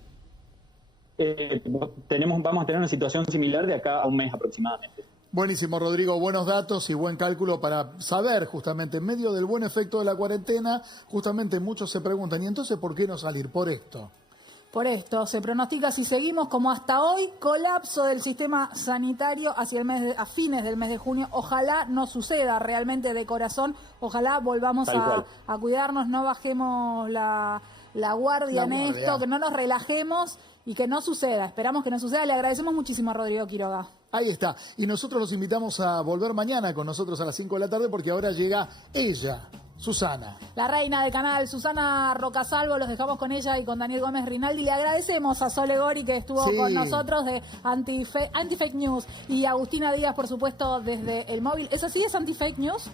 vamos a tener una situación similar de acá a un mes aproximadamente. Buenísimo, Rodrigo. Buenos datos y buen cálculo para saber, justamente, en medio del buen efecto de la cuarentena, justamente muchos se preguntan, ¿y entonces por qué no salir? Por esto. Por esto, se pronostica, si seguimos como hasta hoy, colapso del sistema sanitario hacia a fines del mes de junio. Ojalá no suceda realmente de corazón. Ojalá volvamos a cuidarnos, no bajemos la guardia en esto, que no nos relajemos y que no suceda. Esperamos que no suceda. Le agradecemos muchísimo a Rodrigo Quiroga. Ahí está. Y nosotros los invitamos a volver mañana con nosotros a las 5 de la tarde porque ahora llega ella, Susana. La reina del canal, Susana Rocasalvo, los dejamos con ella y con Daniel Gómez Rinaldi. Le agradecemos a Sole Gori que estuvo con nosotros de Anti-Fake News y a Agustina Díaz, por supuesto, desde el móvil. ¿Es así? ¿Es Anti-Fake News?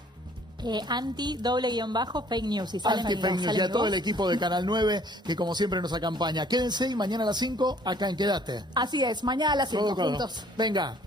Anti-fake news. Y Anti-Fake News y a todo el equipo de Canal 9 que como siempre nos acompaña. Quédense y mañana a las 5 acá en Quédate. Así es, mañana a las 5 Todo claro. juntos. Venga.